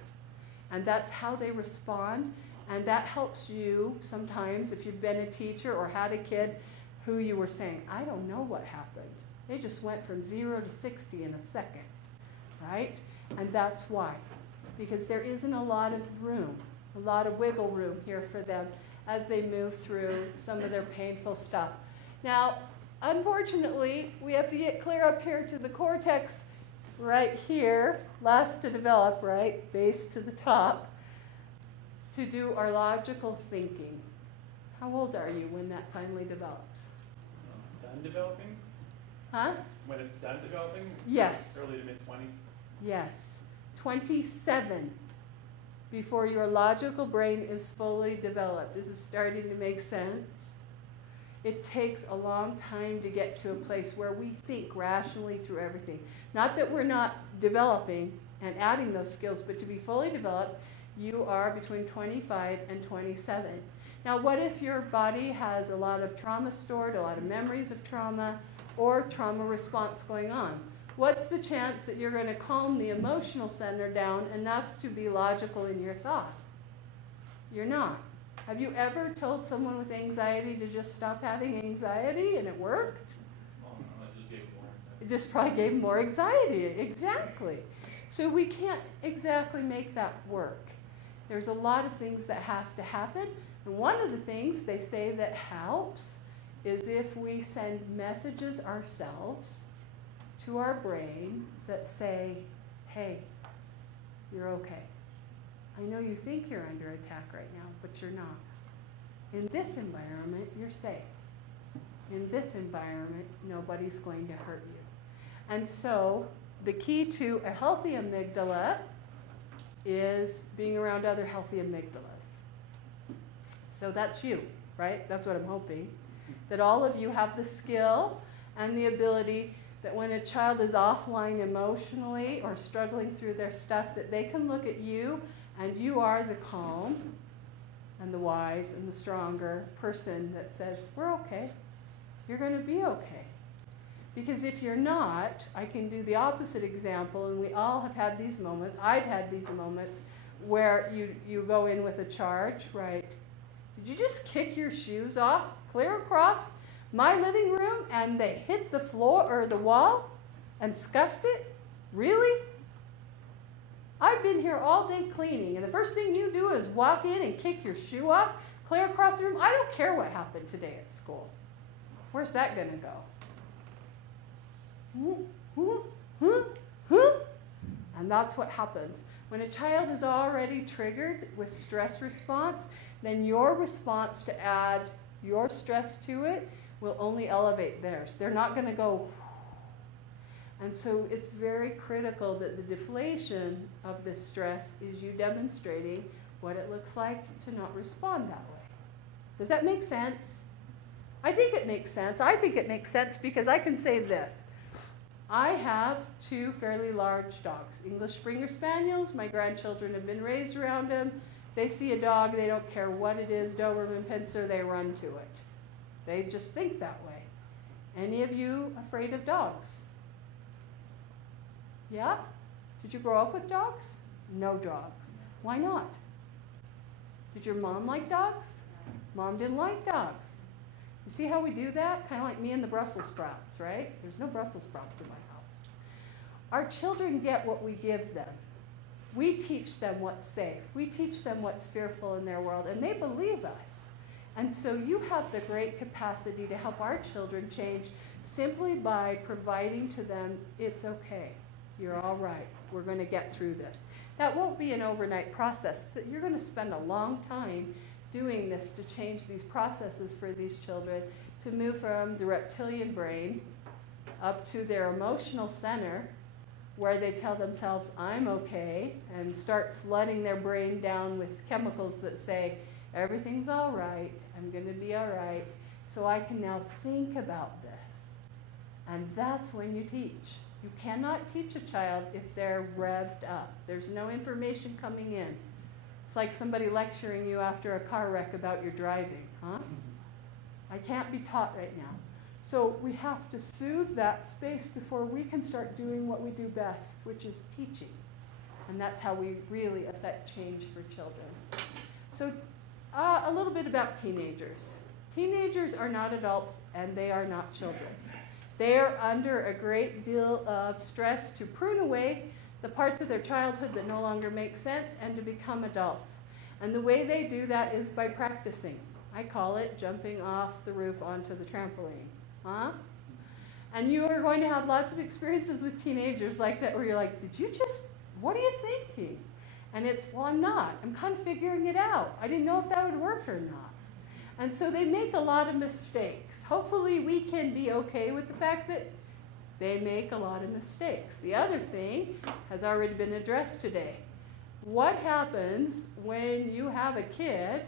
And that's how they respond. And that helps you sometimes if you've been a teacher or had a kid who you were saying, "I don't know what happened. They just went from 0 to 60 in a second," right? And that's why. Because there isn't a lot of room, a lot of wiggle room here for them as they move through some of their painful stuff. Now, unfortunately, we have to get clear up here to the cortex right here, last to develop, right, base to the top, to do our logical thinking. How old are you when that finally develops? It's done developing? Huh? When it's done developing? Yes. Early to mid-20s? Yes. 27 before your logical brain is fully developed. Is it starting to make sense? It takes a long time to get to a place where we think rationally through everything. Not that we're not developing and adding those skills, but to be fully developed, you are between 25 and 27. Now, what if your body has a lot of trauma stored, a lot of memories of trauma, or trauma response going on? What's the chance that you're going to calm the emotional center down enough to be logical in your thought? You're not. Have you ever told someone with anxiety to just stop having anxiety and it worked? It just probably gave them more anxiety. Exactly. So we can't exactly make that work. There's a lot of things that have to happen. And one of the things they say that helps is if we send messages ourselves to our brain that say, hey, you're okay. I know you think you're under attack right now, but you're not. In this environment, you're safe. In this environment, nobody's going to hurt you. And so the key to a healthy amygdala is being around other healthy amygdalas. So that's you, right? That's what I'm hoping. That all of you have the skill and the ability that when a child is offline emotionally or struggling through their stuff, that they can look at you and you are the calm and the wise and the stronger person that says, we're okay. You're going to be okay. Because if you're not, I can do the opposite example, and we all have had these moments. I've had these moments where you go in with a charge, right? Did you just kick your shoes off clear across my living room and they hit the floor or the wall and scuffed it? Really? I've been here all day cleaning, and the first thing you do is walk in and kick your shoe off clear across the room. I don't care what happened today at school. Where's that going to go? And that's what happens. When a child is already triggered with stress response, then your response to add your stress to it will only elevate theirs. They're not going to go. And so it's very critical that the deflation of this stress is you demonstrating what it looks like to not respond that way. Does that make sense? I think it makes sense. I think it makes sense because I can say this. I have 2 fairly large dogs, English Springer Spaniels. My grandchildren have been raised around them. They see a dog, they don't care what it is, Doberman Pinscher, they run to it. They just think that way. Any of you afraid of dogs? Yeah? Did you grow up with dogs? No dogs. Why not? Did your mom like dogs? Mom didn't like dogs. You see how we do that? Kind of like me and the Brussels sprouts, right? There's no Brussels sprouts in my house. Our children get what we give them. We teach them what's safe. We teach them what's fearful in their world, and they believe us. And so you have the great capacity to help our children change simply by providing to them, it's okay. You're all right. We're going to get through this. That won't be an overnight process. You're going to spend a long time doing this to change these processes for these children, to move from the reptilian brain up to their emotional center, where they tell themselves, I'm okay, and start flooding their brain down with chemicals that say, everything's all right, I'm going to be all right, so I can now think about this. And that's when you teach. You cannot teach a child if they're revved up. There's no information coming in. It's like somebody lecturing you after a car wreck about your driving, huh? I can't be taught right now. So we have to soothe that space before we can start doing what we do best, which is teaching. And that's how we really affect change for children. So a little bit about teenagers. Teenagers are not adults and they are not children. They are under a great deal of stress to prune away the parts of their childhood that no longer make sense and to become adults. And the way they do that is by practicing. I call it jumping off the roof onto the trampoline. Huh? And you are going to have lots of experiences with teenagers like that where you're like, what are you thinking? And it's, well, I'm not. I'm kind of figuring it out. I didn't know if that would work or not. And so they make a lot of mistakes. Hopefully we can be okay with the fact that they make a lot of mistakes. The other thing has already been addressed today. What happens when you have a kid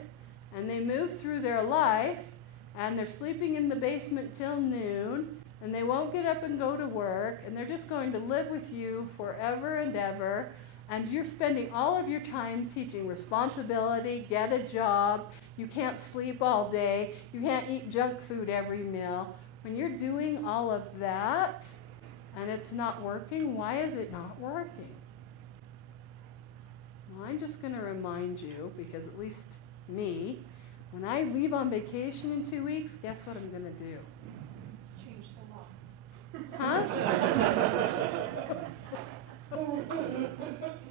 and they move through their life and they're sleeping in the basement till noon and they won't get up and go to work and they're just going to live with you forever and ever, and you're spending all of your time teaching responsibility, get a job, you can't sleep all day, you can't eat junk food every meal. When you're doing all of that and it's not working, why is it not working? Well, I'm just going to remind you, because at least me, when I leave on vacation in 2 weeks, guess what I'm going to do? Change the laws. Huh?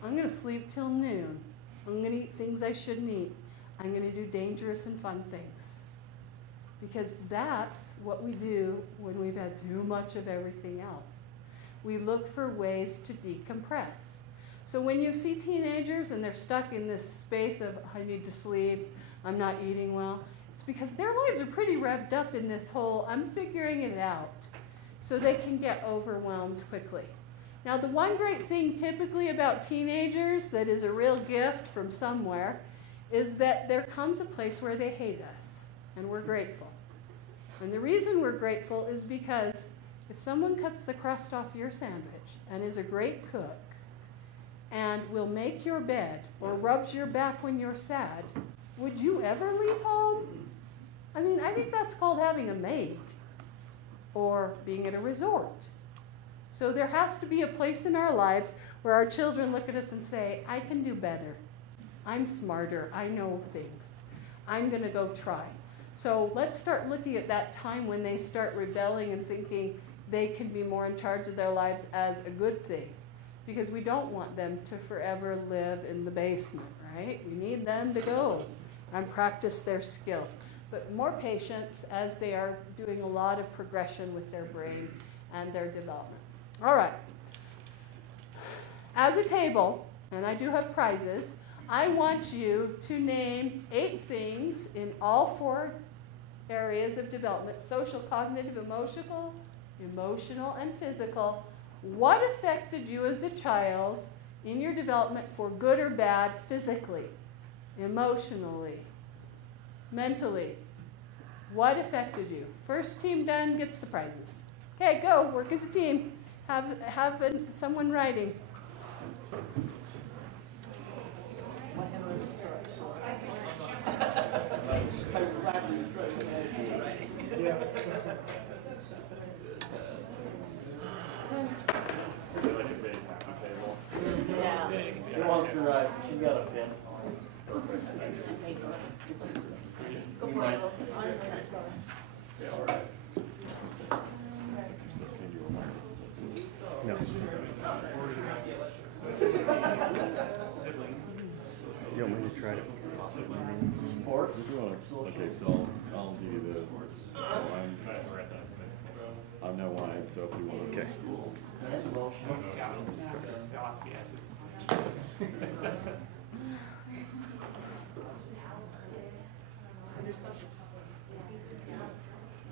I'm going to sleep till noon. I'm going to eat things I shouldn't eat. I'm going to do dangerous and fun things. Because that's what we do when we've had too much of everything else. We look for ways to decompress. So when you see teenagers and they're stuck in this space of, I need to sleep, I'm not eating well, it's because their lives are pretty revved up in this whole, I'm figuring it out. So they can get overwhelmed quickly. Now, the one great thing typically about teenagers that is a real gift from somewhere is that there comes a place where they hate us, and we're grateful. And the reason we're grateful is because if someone cuts the crust off your sandwich and is a great cook and will make your bed or rubs your back when you're sad, would you ever leave home? I mean, I think that's called having a maid or being at a resort. So there has to be a place in our lives where our children look at us and say, I can do better. I'm smarter. I know things. I'm going to go try. So let's start looking at that time when they start rebelling and thinking they can be more in charge of their lives as a good thing. Because we don't want them to forever live in the basement, right? We need them to go and practice their skills. But more patience as they are doing a lot of progression with their brain and their development. All right. As a table, and I do have prizes, I want you to name 8 things in all 4 areas of development: social, cognitive, emotional, and physical. What affected you as a child in your development for good or bad physically, emotionally, mentally? What affected you? First team done gets the prizes. Okay, go, work as a team. Have someone writing. Yeah. Who wants to write? She got a pen. Go for it. Yeah, all right. No. You want me to try it? Sports. Okay, so I'll give you the. I'm no wine, so if you want. Okay. And emotional.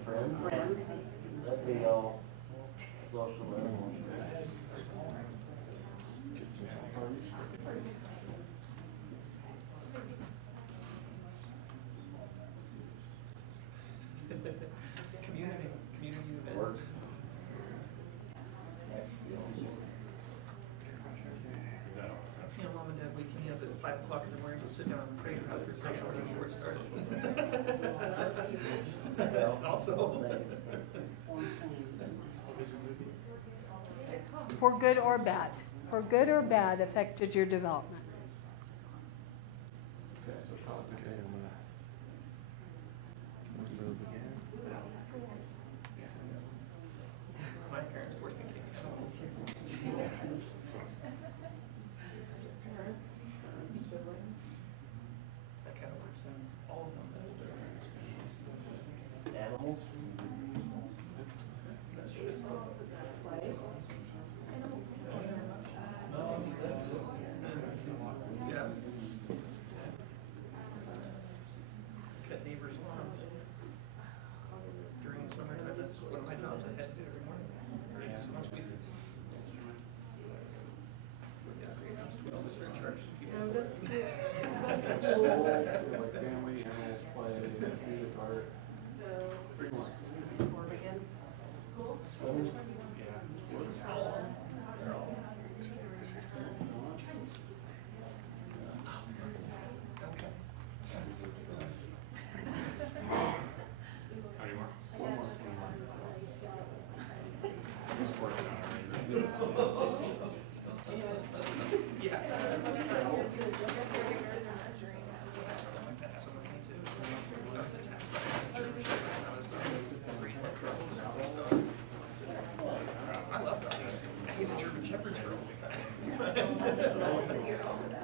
Friends. That'd be all social and emotional. Community events. Work. You know, Mom and Dad waking me up at 5 o'clock in the morning to sit down and pray for the session before it started. Also. For good or bad. For good or bad affected your development. My parents forced me to take animals. That kind of works in all of them. Animals. That's just yeah. Cut neighbors' lawns. like family, animals, play, music, art. Three more. School.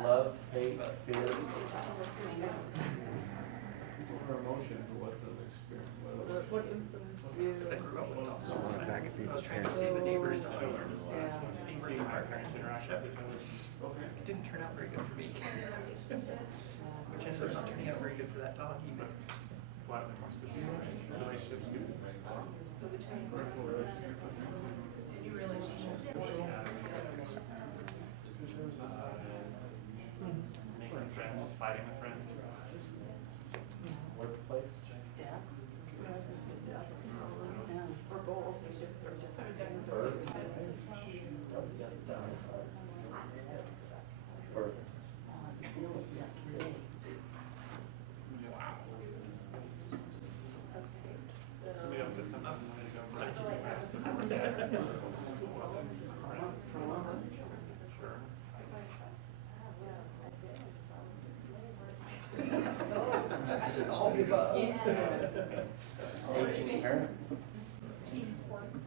Love, hate, fear. Or emotion for what's an experience. What influenced you? Because I grew up with dogs. I was trying to see the neighbors. Seeing my parents interact with each other. It didn't turn out very good for me. Which ended up not turning out very good for that dog either. More specific relationships with making friends, fighting with friends. Workplace. Or goals? Birth. Birth. Somebody else said something a minute ago. What was it? Friends. Sure. All the above. Aging parent. Team sports.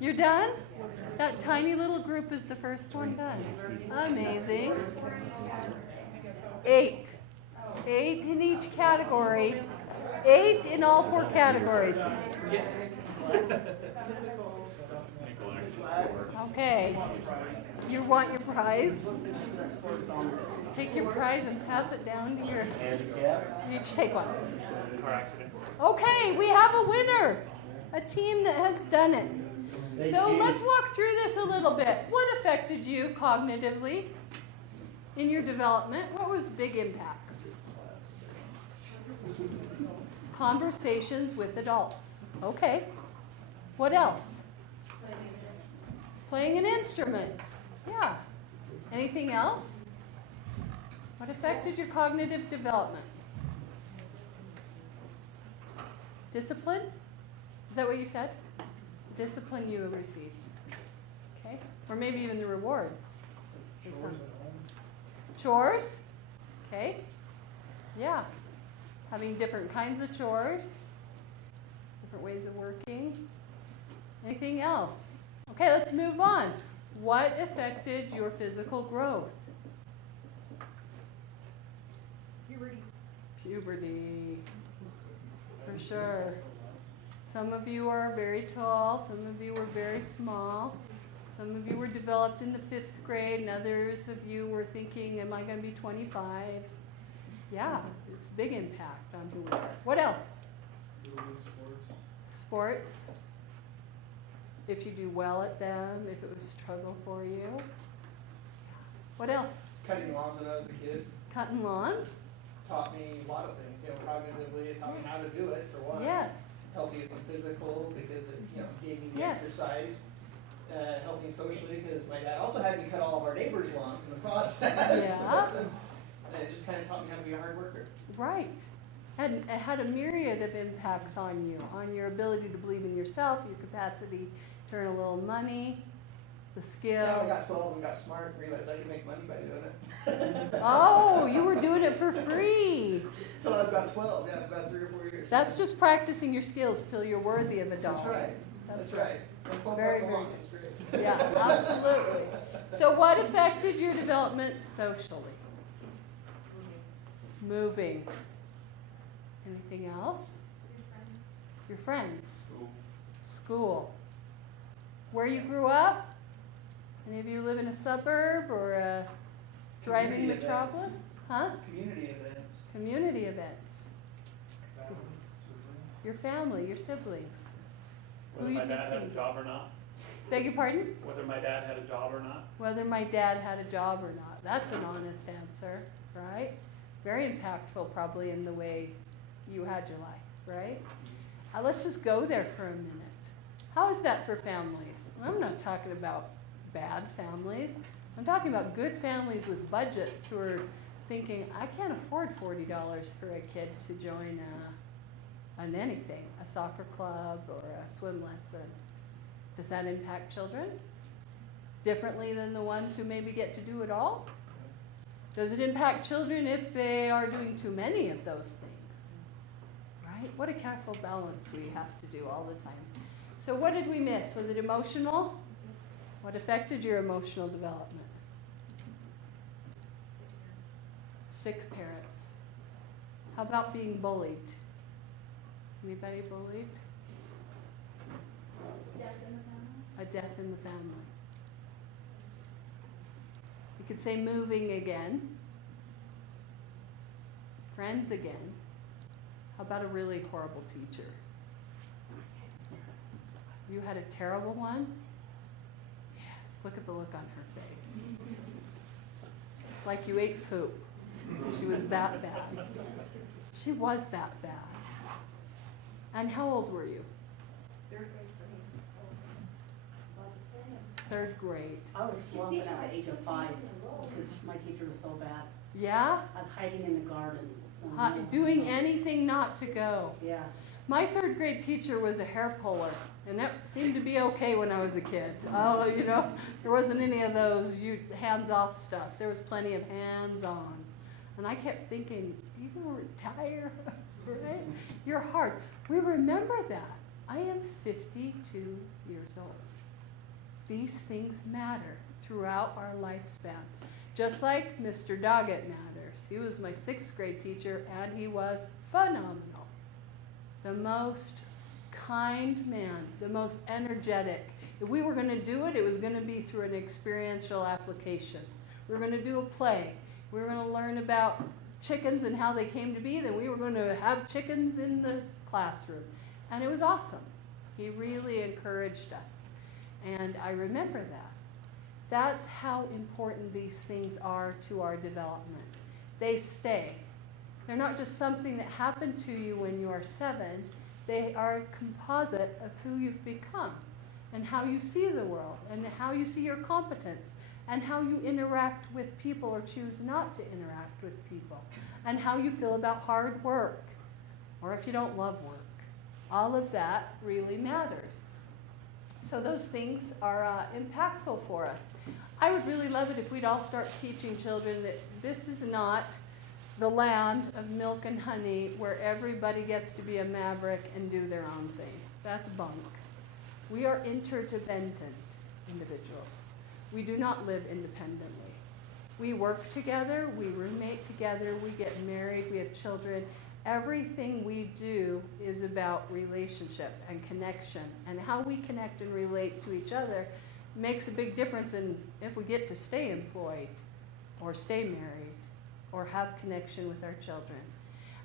You're done? That tiny little group is the first one done. Amazing. 8. 8 in each category. 8 in all 4 categories. Okay. You want your prize? Take your prize and pass it down to your... Handicap. You each take one. Car accident. Okay, we have a winner. A team that has done it. Thank So you. let's walk through this a little bit. What affected you cognitively in your development? What was big impacts? Conversations with adults. Okay. What else? Playing an instrument. Yeah. Anything else? What affected your cognitive development? Discipline? Is that what you said? Discipline you received. Okay? Or maybe even the rewards. Chores at home. Chores? Okay. Yeah. Having different kinds of chores, different ways of working. Anything else? Okay, let's move on. What affected your physical growth? Puberty. For sure. Some of you are very tall, some of you were very small, some of you were developed in the 5th grade, and others of you were thinking, am I going to be 25? Yeah, it's a big impact on who we are. What else? Sports. Sports. If you do well at them, if it was a struggle for you. What else? Cutting lawns when I was a kid Cutting lawns? taught me a lot of things. Cognitively, it taught me how to do it, for one. Yes. Helped me with the physical because it, gave me the Yes. exercise. Helped me socially because my dad also had me cut all of our neighbors' lawns in the process. Yeah. And it just kind of taught me how to be a hard worker. Right. It had a myriad of impacts on you, on your ability to believe in yourself, your capacity to earn a little money, the skill. Now I got 12 and got smart and realized I could make money by doing it. Oh, you were doing it for free. Until I was about 12, yeah, about 3 or 4 years. That's just practicing your skills till you're worthy of a That's dollar. right. That's right. And 12 Very, bucks a very month good. is great. Yeah, absolutely. So what affected your development socially? Moving. Anything else? Your friends. School. Where you grew up? Any of you live in a suburb or a thriving Community metropolis? events. Huh? Community events. Community events. Family, siblings. Your family, your siblings. Who Whether you my dad had a think? job or not. Beg your pardon? Whether my dad had a job or not. Whether my dad had a job or not. That's an honest answer, right? Very impactful probably in the way you had your life, right? Let's just go there for a minute. How is that for families? I'm not talking about bad families. I'm talking about good families with budgets who are thinking, I can't afford $40 for a kid to join an anything, a soccer club or a swim lesson. Does that impact children differently than the ones who maybe get to do it all? Does it impact children if they are doing too many of those things? Right? What a careful balance we have to do all the time. So what did we miss? Was it emotional? What affected your emotional development? Sick parents. How about being bullied? Anybody bullied? A death in the family. You could say moving again. Friends again. How about a really horrible teacher? You had a terrible one? Yes, look at the look on her face. It's like you ate poop. She was that bad. She was that bad. And how old were you? Third grade. I was slumping at the age of 5 because my teacher was so bad. Yeah? I was hiding in the garden. Doing anything not to go. Yeah. My third grade teacher was a hair puller, and that seemed to be okay when I was a kid. Oh, you know, there wasn't any of those hands-off stuff. There was plenty of hands-on. And I kept thinking, you gonna retire, right? You're hard. We remember that. I am 52 years old. These things matter throughout our lifespan. Just like Mr. Doggett matters. He was my 6th grade teacher, and he was phenomenal. The most kind man, the most energetic. If we were going to do it, it was going to be through an experiential application. We were going to do a play. We were going to learn about chickens and how they came to be. Then we were going to have chickens in the classroom. And it was awesome. He really encouraged us. And I remember that. That's how important these things are to our development. They stay. They're not just something that happened to you when you are 7. They are a composite of who you've become and how you see the world and how you see your competence and how you interact with people or choose not to interact with people and how you feel about hard work or if you don't love work. All of that really matters. So those things are impactful for us. I would really love it if we'd all start teaching children that this is not the land of milk and honey where everybody gets to be a maverick and do their own thing. That's bunk. We are interdependent individuals. We do not live independently. We work together, we roommate together, we get married, we have children. Everything we do is about relationship and connection, and how we connect and relate to each other makes a big difference in if we get to stay employed or stay married or have connection with our children.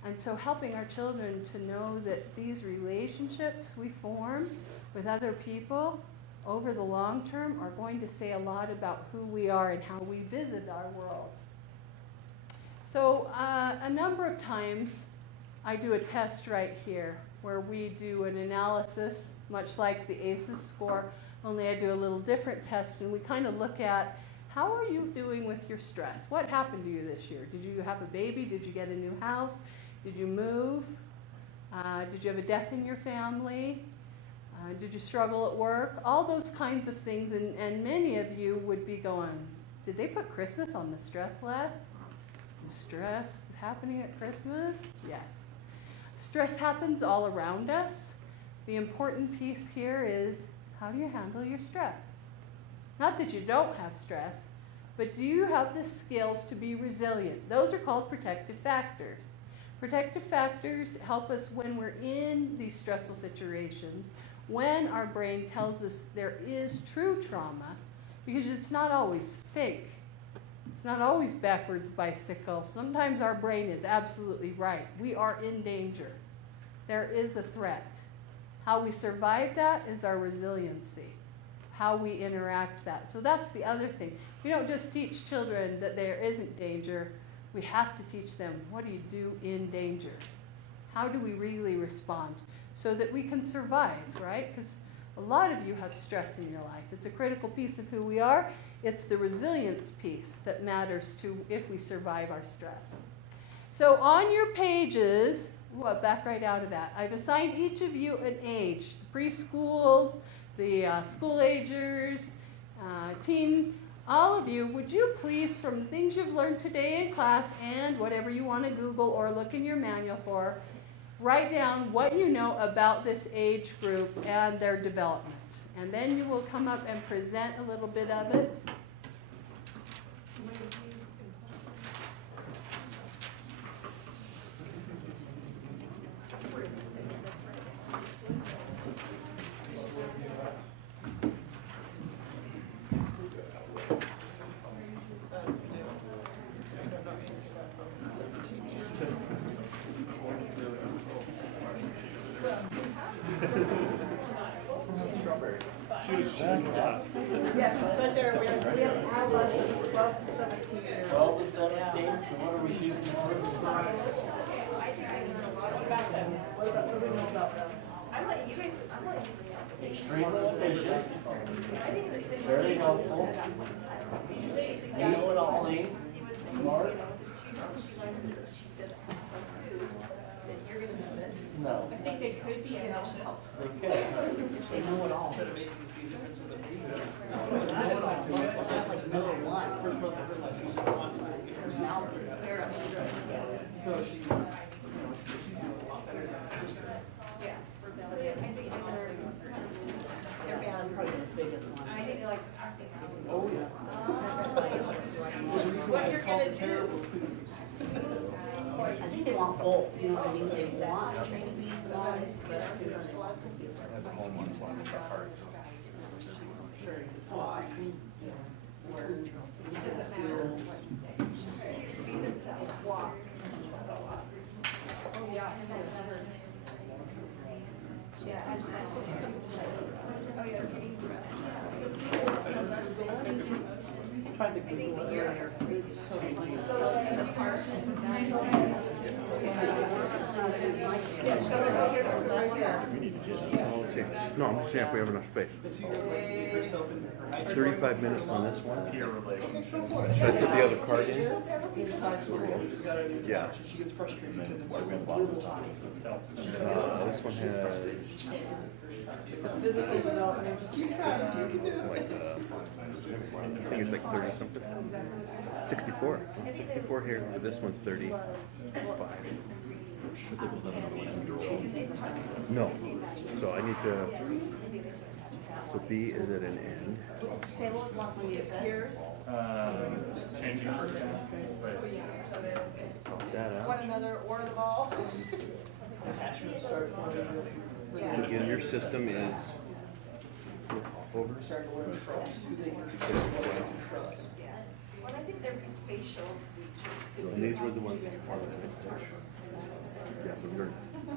And so helping our children to know that these relationships we form with other people over the long term are going to say a lot about who we are and how we visit our world. So a number of times I do a test right here where we do an analysis, much like the ACEs score, only I do a little different test, and we kind of look at how are you doing with your stress? What happened to you this year? Did you have a baby? Did you get a new house? Did you move? Did you have a death in your family? Did you struggle at work? All those kinds of things, and many of you would be going, did they put Christmas on the stress list? Stress happening at Christmas? Yes. Stress happens all around us. The important piece here is, how do you handle your stress? Not that you don't have stress, but do you have the skills to be resilient? Those are called protective factors. Protective factors help us when we're in these stressful situations, when our brain tells us there is true trauma, because it's not always fake. It's not always backwards bicycle. Sometimes our brain is absolutely right. We are in danger. There is a threat. How we survive that is our resiliency, how we interact that. So that's the other thing. We don't just teach children that there isn't danger. We have to teach them, what do you do in danger? How do we really respond so that we can survive, right? Because a lot of you have stress in your life. It's a critical piece of who we are. It's the resilience piece that matters to if we survive our stress. So on your pages, well, back right out of that, I've assigned each of you an age. The preschools, the school agers, teen, all of you, would you please, from the things you've learned today in class and whatever you want to Google or look in your manual for, write down what you know about this age group and their development. And then you will come up and present a little bit of it. Yes, but there we have adolescents, 12 to 17 years. 12 to 17, what are we shooting for? I think I learned a lot about them. What do we know about them? I'm letting you guys, I'm letting you guys. Extremely ambitious, I think it's very helpful, know it all, smart. She learns that she doesn't have some food, that you're gonna notice. No. I think they could be ambitious. They could. They know it all. It's amazing to see the difference in the behavior. That's like number one. First month of her life, she's constantly so she's doing a lot better than her sister. Yeah. So yeah, I think they learn. Their That's boundaries. probably the biggest one. I think they like testing out. Oh, yeah. There's a reason why it's called terrible foods. I think they want both, you know what I mean? They want training needs on it, but Walk. Oh, yeah. Yeah. Oh, yeah, getting dressed. tried to Google it earlier. So in the park. Yeah, so they're right here, right here. No, I'm just saying if we have enough space. 35 minutes on this one. Should I put the other card in? Yeah. She gets frustrated because it's just a little tiny. This one has Physical development, just keep trying, you can do it. like, I think it's like 30 something. 64. 64 here. This one's 35. No. So I need to. So B is at an end. Say what was the last one you said? Changing That out. One another or the ball. Again, your system is over. Start to learn to trust who they can trust. Well, I think their facial features. So and these were the ones that you followed. Yeah, so we're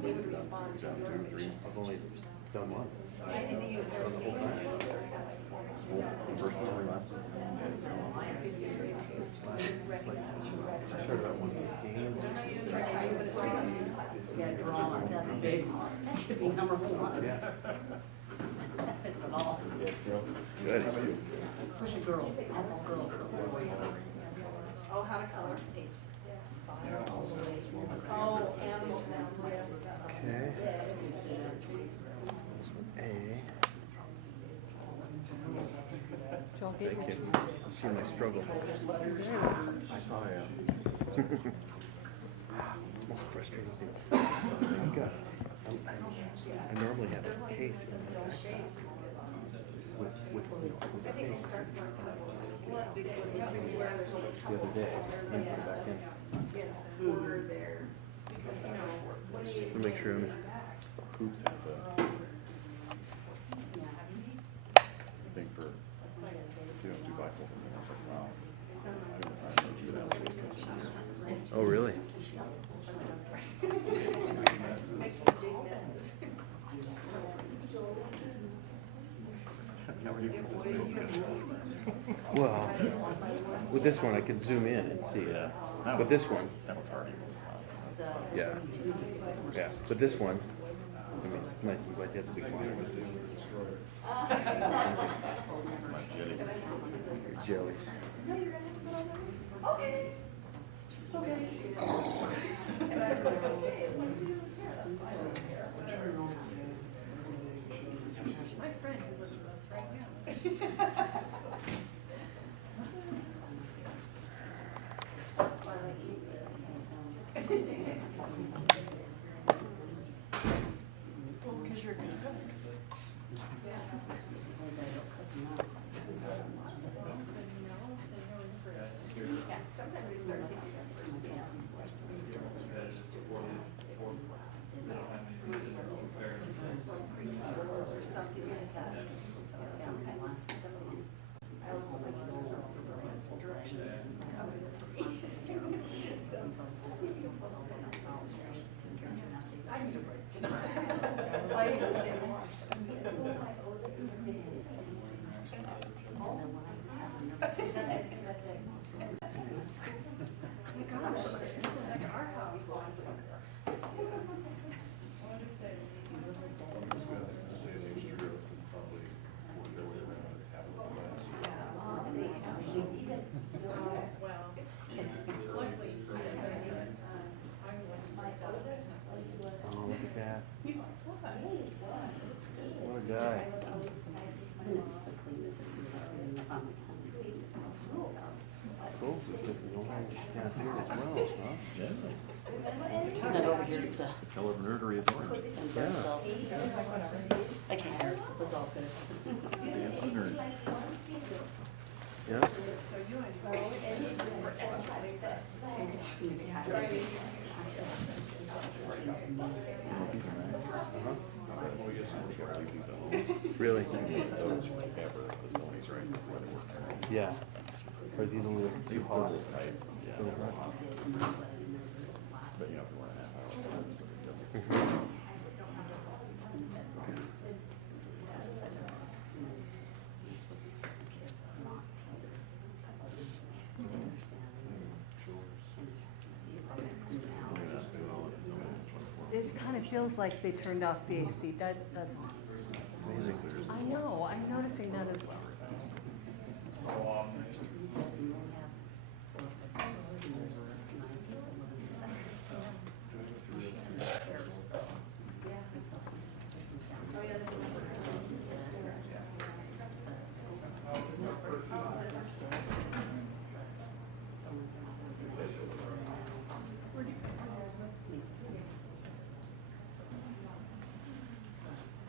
They would respond to down your 2 or 3. I've only done one. I think that you, there's. The whole time. The first one or last one. I started out one game. Yeah, drama, that's a big one. That should be number one. Yeah. That fits it all. Good. Especially girls, all girls. Oh, how to color. Oh, animal sounds, yes. Okay. This one A. Thank you. You see my struggle. I saw you. most frustrating thing. I normally have a case in my backpack with the case. The other day, I put it back in. To make sure I'm in. Hoops has a thing for do bifold. And I was like, wow. I didn't do that. Oh, really? Well, with this one I could zoom in and see. Yeah. But this one, that was hard. Yeah. Yeah. But this one, I mean, it's nice and glad you have the big one. My jellies. Your jellies. Okay. It's okay. My friend who lives with us right now. Well, because you're gonna cook. Yeah, sometimes they start taking their first dance preschool or something like that. Some kind of, I was hoping to get some direction. I need a break. So I didn't watch. Oh, look at that. What a guy. Cool. The orange down here as well, huh? Yeah. Turn that over here, it's a. The color of an artery is orange. Yeah. I can't, it's all good. Yeah. Really? Yeah. Are these only too hot? Yeah. But you know, if you want a half hour. It kind of feels like they turned off the AC, doesn't it? Amazing. I know, I'm noticing that as well.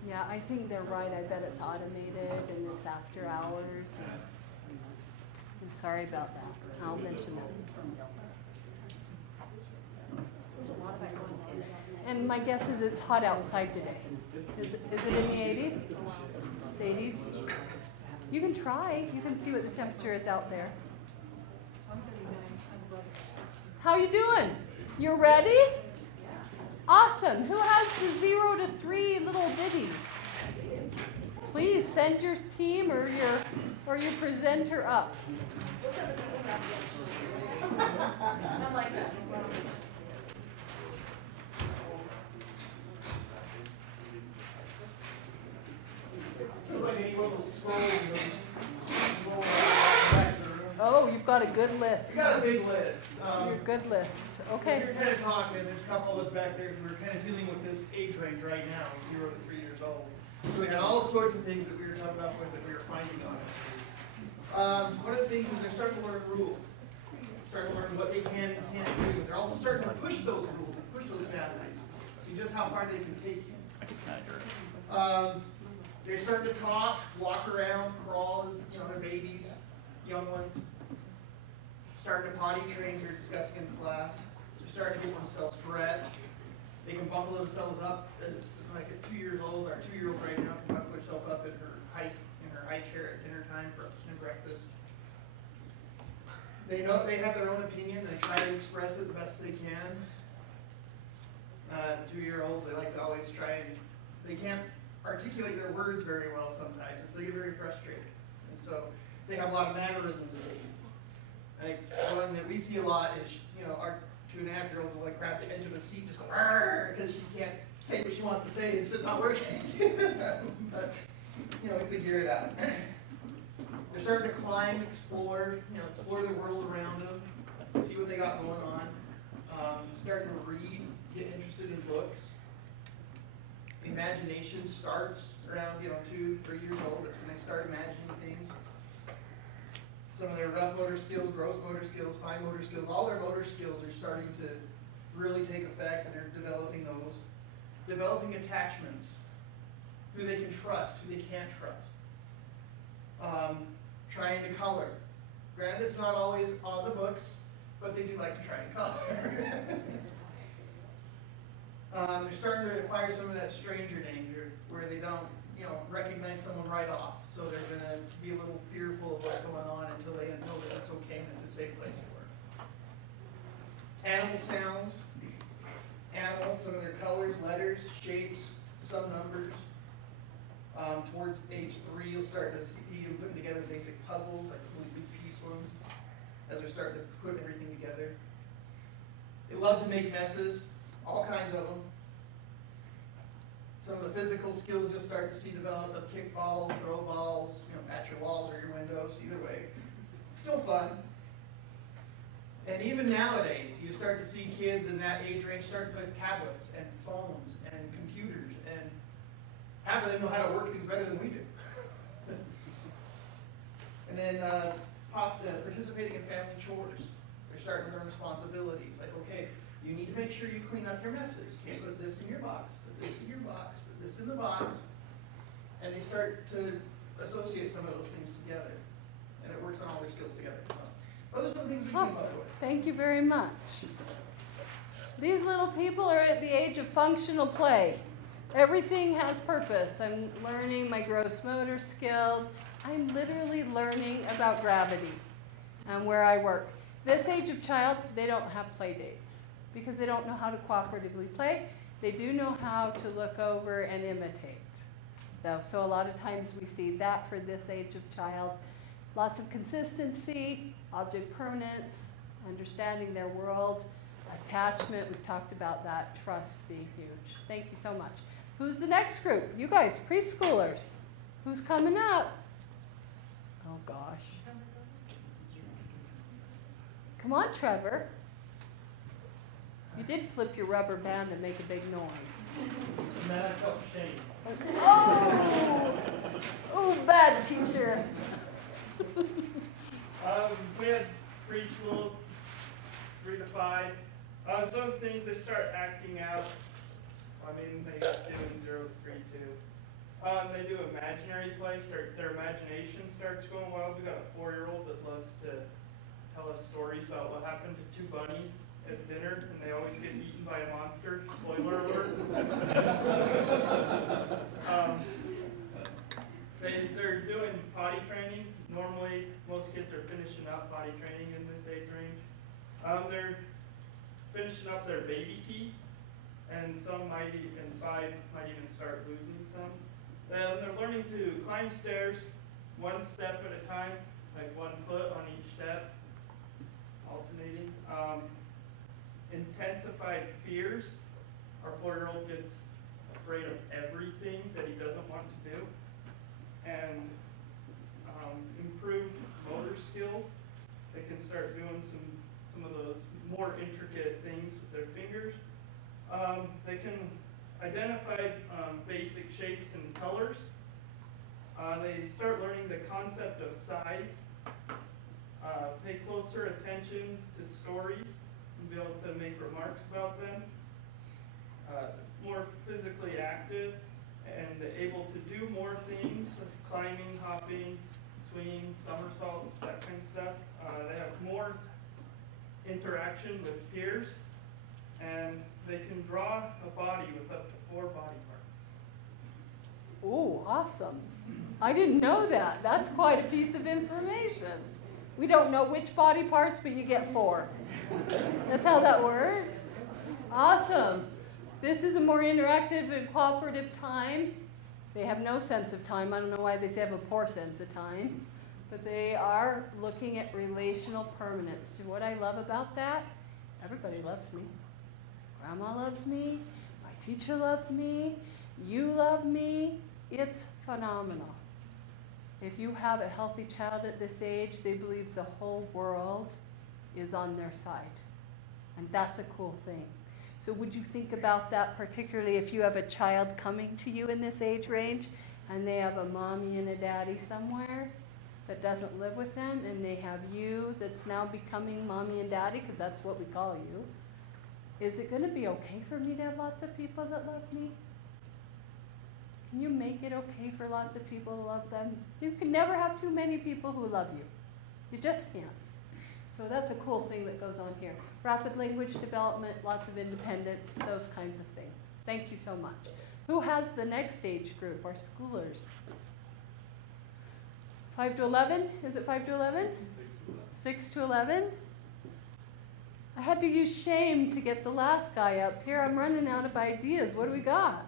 Yeah, I think they're right. I bet it's automated and it's after hours. I'm sorry about that. I'll mention that. And my guess is it's hot outside today. Is it in the 80s? It's 80s? You can try. You can see what the temperature is out there. How you doing? You ready? Awesome. Who has the 0 to 3 little bitties? Please send your team or your presenter up. I'm like that. Feels like any one of those scrolls. Oh, you've got a good list. We got a big list. Your good list. Okay. We're kind of talking, there's a couple of us back there who are kind of dealing with this age range right now, 0 to 3 years old. So we had all sorts of things that we were coming up with that we were finding on it. One of the things is they're starting to learn rules. starting to learn what they can and can't do. They're also starting to push those rules and push those boundaries. See just how far they can take you. They're starting to talk, walk around, crawl, you know, they're babies, young ones. Starting to potty train, you're discussing in class. They're starting to get themselves dressed. They can buckle themselves up. It's like at 2 years old, our 2-year-old right now can buckle herself up in her high chair at dinner time for breakfast. They know they have their own opinion. They try to express it the best they can. The 2-year-olds, they like to always try and, they can't articulate their words very well sometimes, and so they get very frustrated. And so they have a lot of mannerisms of babies. Like one that we see a lot is, you know, our 2.5-year-old will like grab the edge of a seat, just go because she can't say what she wants to say, and it's not working. But you know, we figure it out. They're starting to climb, explore the world around them, see what they got going on. Starting to read, get interested in books. Imagination starts around 2, 3 years old. That's when they start imagining things. Some of their rough motor skills, gross motor skills, fine motor skills, all their motor skills are starting to really take effect, and they're developing those. Developing attachments, who they can trust, who they can't trust. Trying to color. Granted, it's not always on the books, but they do like to try to color. They're starting to acquire some of that stranger danger, where they don't recognize someone right off. So they're going to be a little fearful of what's going on until they know that it's okay and it's a safe place for them. Animal sounds. Animals, some of their colors, letters, shapes, some numbers. Towards age 3, you'll start to see them putting together basic puzzles, like really big piece ones, as they're starting to put everything together. They love to make messes, all kinds of them. Some of the physical skills you'll start to see develop, of kick balls, throw balls, at your walls or your windows, either way. It's still fun. And even nowadays, you start to see kids in that age range start to play with tablets and phones and computers, and half of them know how to work things better than we do. And then participating in family chores. They're starting to learn responsibilities. Like, okay, you need to make sure you clean up your messes. Can't put this in your box, put this in your box, put this in the box. And they start to associate some of those things together. And it works on all their skills together. Those are some things we came up with. Thank you very much. These little people are at the age of functional play. Everything has purpose. I'm learning my gross motor skills. I'm literally learning about gravity and where I work. This age of child, they don't have play dates because they don't know how to cooperatively play. They do know how to look over and imitate, though. So a lot of times we see that for this age of child. Lots of consistency, object permanence, understanding their world, attachment. We've talked about that. Trust being huge. Thank you so much. Who's the next group? You guys, preschoolers. Who's coming up? Oh, gosh. Come on, Trevor. You did flip your rubber band and make a big noise. And then I felt shame. Oh! Oh, bad teacher. We had preschool, 3 to 5. Some things they start acting out. I mean, they do in 0 to 3 too. They do imaginary play. Their imagination starts going wild. We got a 4-year-old that loves to tell us stories about what happened to 2 bunnies at dinner, and they always get eaten by a monster. Spoiler alert. They're doing potty training. Normally, most kids are finishing up potty training in this age range. They're finishing up their baby teeth, and some might even, 5 might even start losing some. They're learning to climb stairs 1 step at a time, like 1 foot on each step, alternating. Intensified fears. Our 4-year-old gets afraid of everything that he doesn't want to do. And improved motor skills. They can start doing some of those more intricate things with their fingers. They can identify basic shapes and colors. They start learning the concept of size. pay closer attention to stories and be able to make remarks about them. More physically active and able to do more things, like climbing, hopping, swinging, somersaults, that kind of stuff. They have more interaction with peers, and they can draw a body with up to 4 body parts. Ooh, awesome. I didn't know that. That's quite a piece of information. We don't know which body parts, but you get 4. That's how that works? Awesome. This is a more interactive and cooperative time. They have no sense of time. I don't know why they say have a poor sense of time. But they are looking at relational permanence. Do what I love about that? Everybody loves me. Grandma loves me. My teacher loves me. You love me. It's phenomenal. If you have a healthy child at this age, they believe the whole world is on their side. And that's a cool thing. So would you think about that, particularly if you have a child coming to you in this age range and they have a mommy and a daddy somewhere that doesn't live with them, and they have you that's now becoming mommy and daddy, because that's what we call you. Is it going to be okay for me to have lots of people that love me? Can you make it okay for lots of people to love them? You can never have too many people who love you. You just can't. So that's a cool thing that goes on here. Rapid language development, lots of independence, those kinds of things. Thank you so much. Who has the next age group, our schoolers? 5 to 11? Is it 5 to 11? 6 to 11? I had to use shame to get the last guy up here. I'm running out of ideas. What do we got?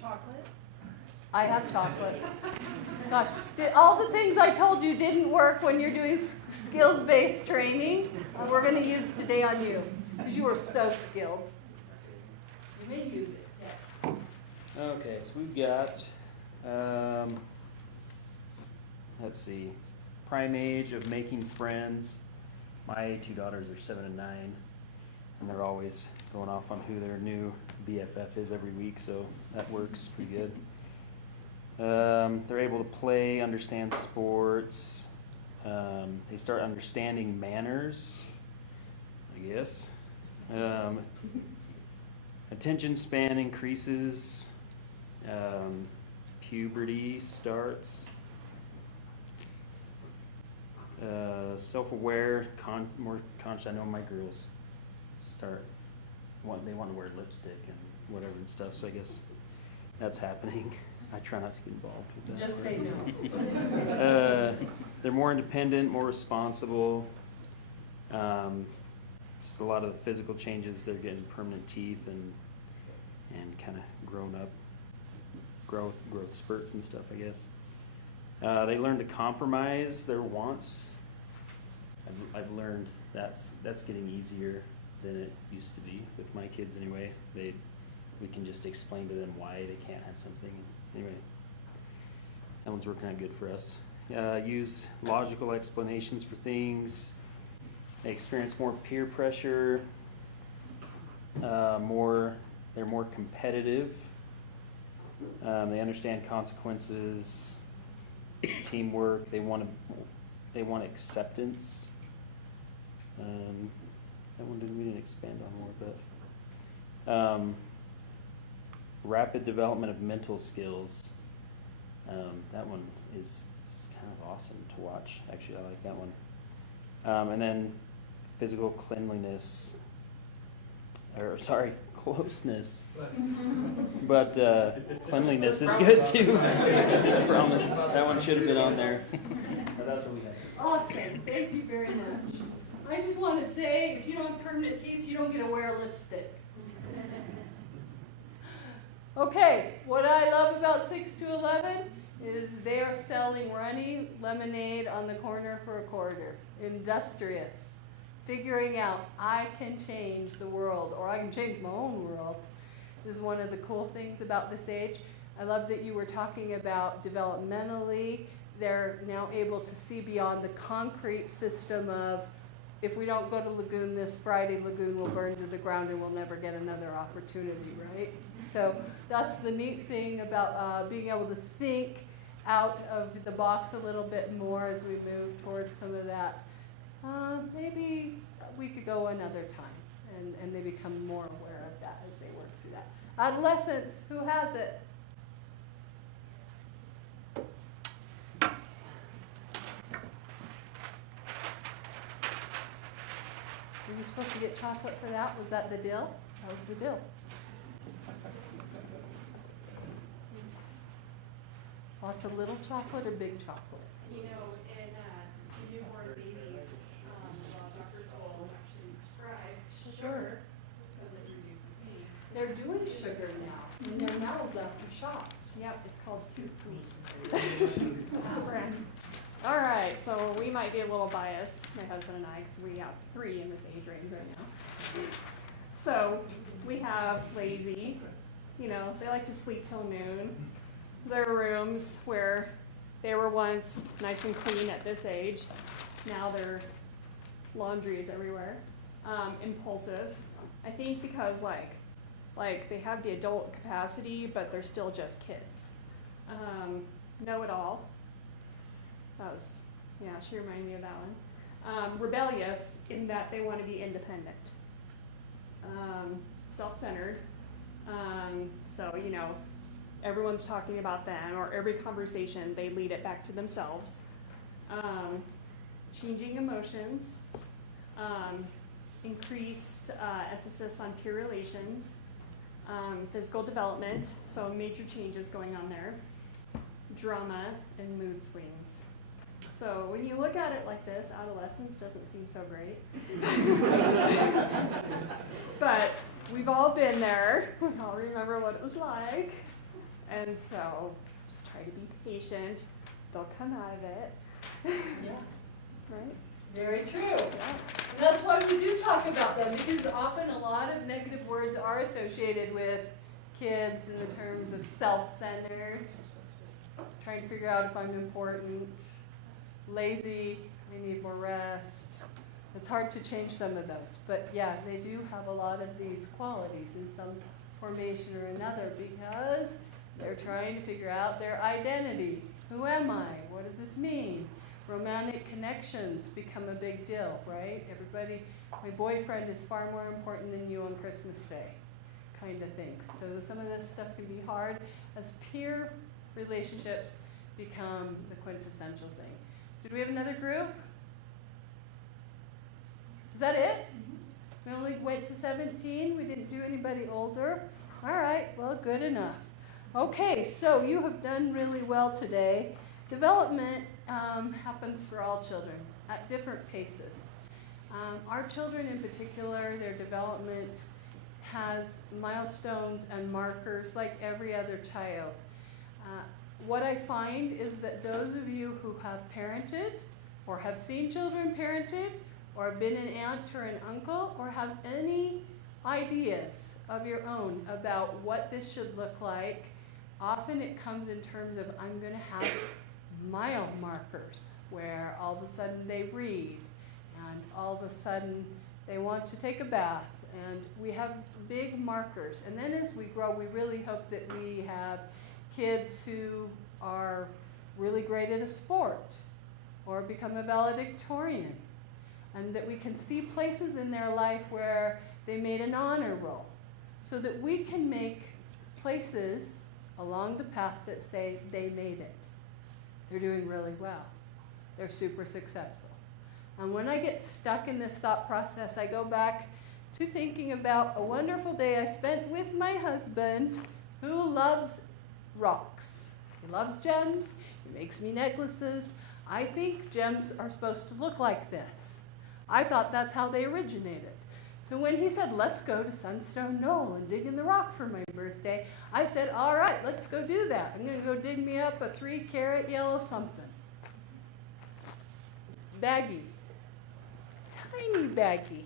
Chocolate? I have chocolate. Gosh, all the things I told you didn't work when you're doing skills-based training, we're going to use today on you, because you are so skilled. You may use it, yes. Okay, so we've got, let's see, prime age of making friends. My 2 daughters are 7 and 9, and they're always going off on who their new BFF is every week, so that works pretty good. They're able to play, understand sports. They start understanding manners, I guess. Attention span increases. Puberty starts. Self-aware, more conscious. I know my girls they want to wear lipstick and whatever and stuff, so I guess that's happening. I try not to get involved with that. Just say no. They're more independent, more responsible. Just a lot of the physical changes. They're getting permanent teeth and kind of grown up, growth spurts and stuff, I guess. They learn to compromise their wants. I've learned that's getting easier than it used to be with my kids anyway. We can just explain to them why they can't have something. Anyway, that one's working out good for us. Use logical explanations for things. They experience more peer pressure. They're more competitive. They understand consequences, teamwork. They want acceptance. That one we didn't expand on more, but rapid development of mental skills. That one is kind of awesome to watch. Actually, I like that one. And then physical cleanliness, closeness. But cleanliness is good too. I promise. That one should have been on there. But that's what we have. Awesome. Thank you very much. I just want to say, if you don't have permanent teeth, you don't get to wear lipstick. Okay, what I love about 6 to 11 is they are selling runny lemonade on the corner for $0.25. Industrious. Figuring out, I can change the world, or I can change my own world, is one of the cool things about this age. I love that you were talking about developmentally. They're now able to see beyond the concrete system of, if we don't go to Lagoon this Friday, Lagoon will burn to the ground and we'll never get another opportunity, right? So that's the neat thing about being able to think out of the box a little bit more as we move towards some of that. Maybe we could go another time, and they become more aware of that as they work through that. Adolescence, who has it? Were you supposed to get chocolate for that? Was that the deal? That was the deal. Lots of little chocolate or big chocolate? You know, in newborn babies, a lot of doctors will actually prescribe sugar because it reduces pain. They're doing sugar now in their mouths after shots. Yep, it's called thru. That's the brand. All right, so we might be a little biased, my husband and I, because we have 3 in this age range right now. So we have lazy, you know, they like to sleep till noon. Their rooms where they were once nice and clean at this age, now their laundry is everywhere. Impulsive, I think because like they have the adult capacity, but they're still just kids. Know-it-all. That was, yeah, she reminded me of that one. Rebellious in that they want to be independent. Self-centered. So, you know, everyone's talking about them, or every conversation, they lead it back to themselves. Changing emotions. Increased emphasis on peer relations. Physical development, so major changes going on there. Drama and mood swings. So when you look at it like this, adolescence doesn't seem so great. But we've all been there. We all remember what it was like. And so just try to be patient. They'll come out of it. Yeah. Right? Very true. Yeah. And that's why we do talk about them, because often a lot of negative words are associated with kids in the terms of self-centered, trying to figure out if I'm important, lazy, I need more rest. It's hard to change some of those, but yeah, they do have a lot of these qualities in some formation or another, because they're trying to figure out their identity. Who am I? What does this mean? Romantic connections become a big deal, right? Everybody, my boyfriend is far more important than you on Christmas Day, kind of things. So some of this stuff can be hard as peer relationships become the quintessential thing. Did we have another group? Is that it? We only went to 17. We didn't do anybody older. All right, well, good enough. Okay, so you have done really well today. Development happens for all children at different paces. Our children in particular, their development has milestones and markers like every other child. What I find is that those of you who have parented or have seen children parented or been an aunt or an uncle or have any ideas of your own about what this should look like, often it comes in terms of I'm going to have mile markers where all of a sudden they read and all of a sudden they want to take a bath, and we have big markers. And then as we grow, we really hope that we have kids who are really great at a sport or become a valedictorian, and that we can see places in their life where they made an honor roll, so that we can make places along the path that say they made it. They're doing really well. They're super successful. And when I get stuck in this thought process, I go back to thinking about a wonderful day I spent with my husband, who loves rocks. He loves gems. He makes me necklaces. I think gems are supposed to look like this. I thought that's how they originated. So when he said, let's go to Sunstone Knoll and dig in the rock for my birthday, I said, all right, let's go do that. I'm going to go dig me up a 3-carat yellow something. Baggie, tiny baggie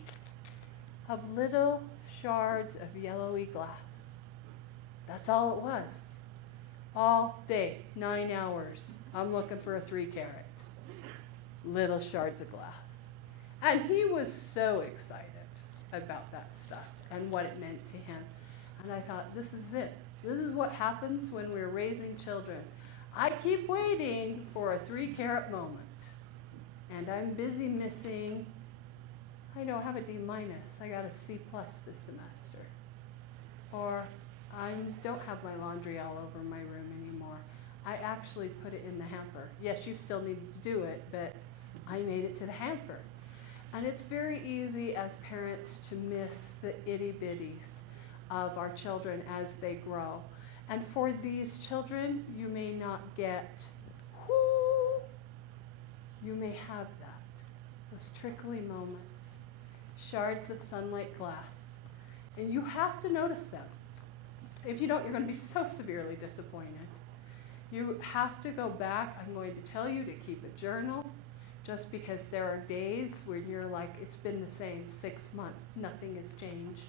of little shards of yellowy glass. That's all it was. All day, 9 hours, I'm looking for a 3-carat. Little shards of glass. And he was so excited about that stuff and what it meant to him. And I thought, this is it. This is what happens when we're raising children. I keep waiting for a 3-carat moment. And I'm busy missing, I know, I have a D-. I got a C+ this semester. Or I don't have my laundry all over my room anymore. I actually put it in the hamper. Yes, you still need to do it, but I made it to the hamper. And it's very easy as parents to miss the itty-bitties of our children as they grow. And for these children, you may not get, whoo, you may have that, those trickly moments, shards of sunlight glass. And you have to notice them. If you don't, you're going to be so severely disappointed. You have to go back. I'm going to tell you to keep a journal, just because there are days where you're like, it's been the same 6 months, nothing has changed.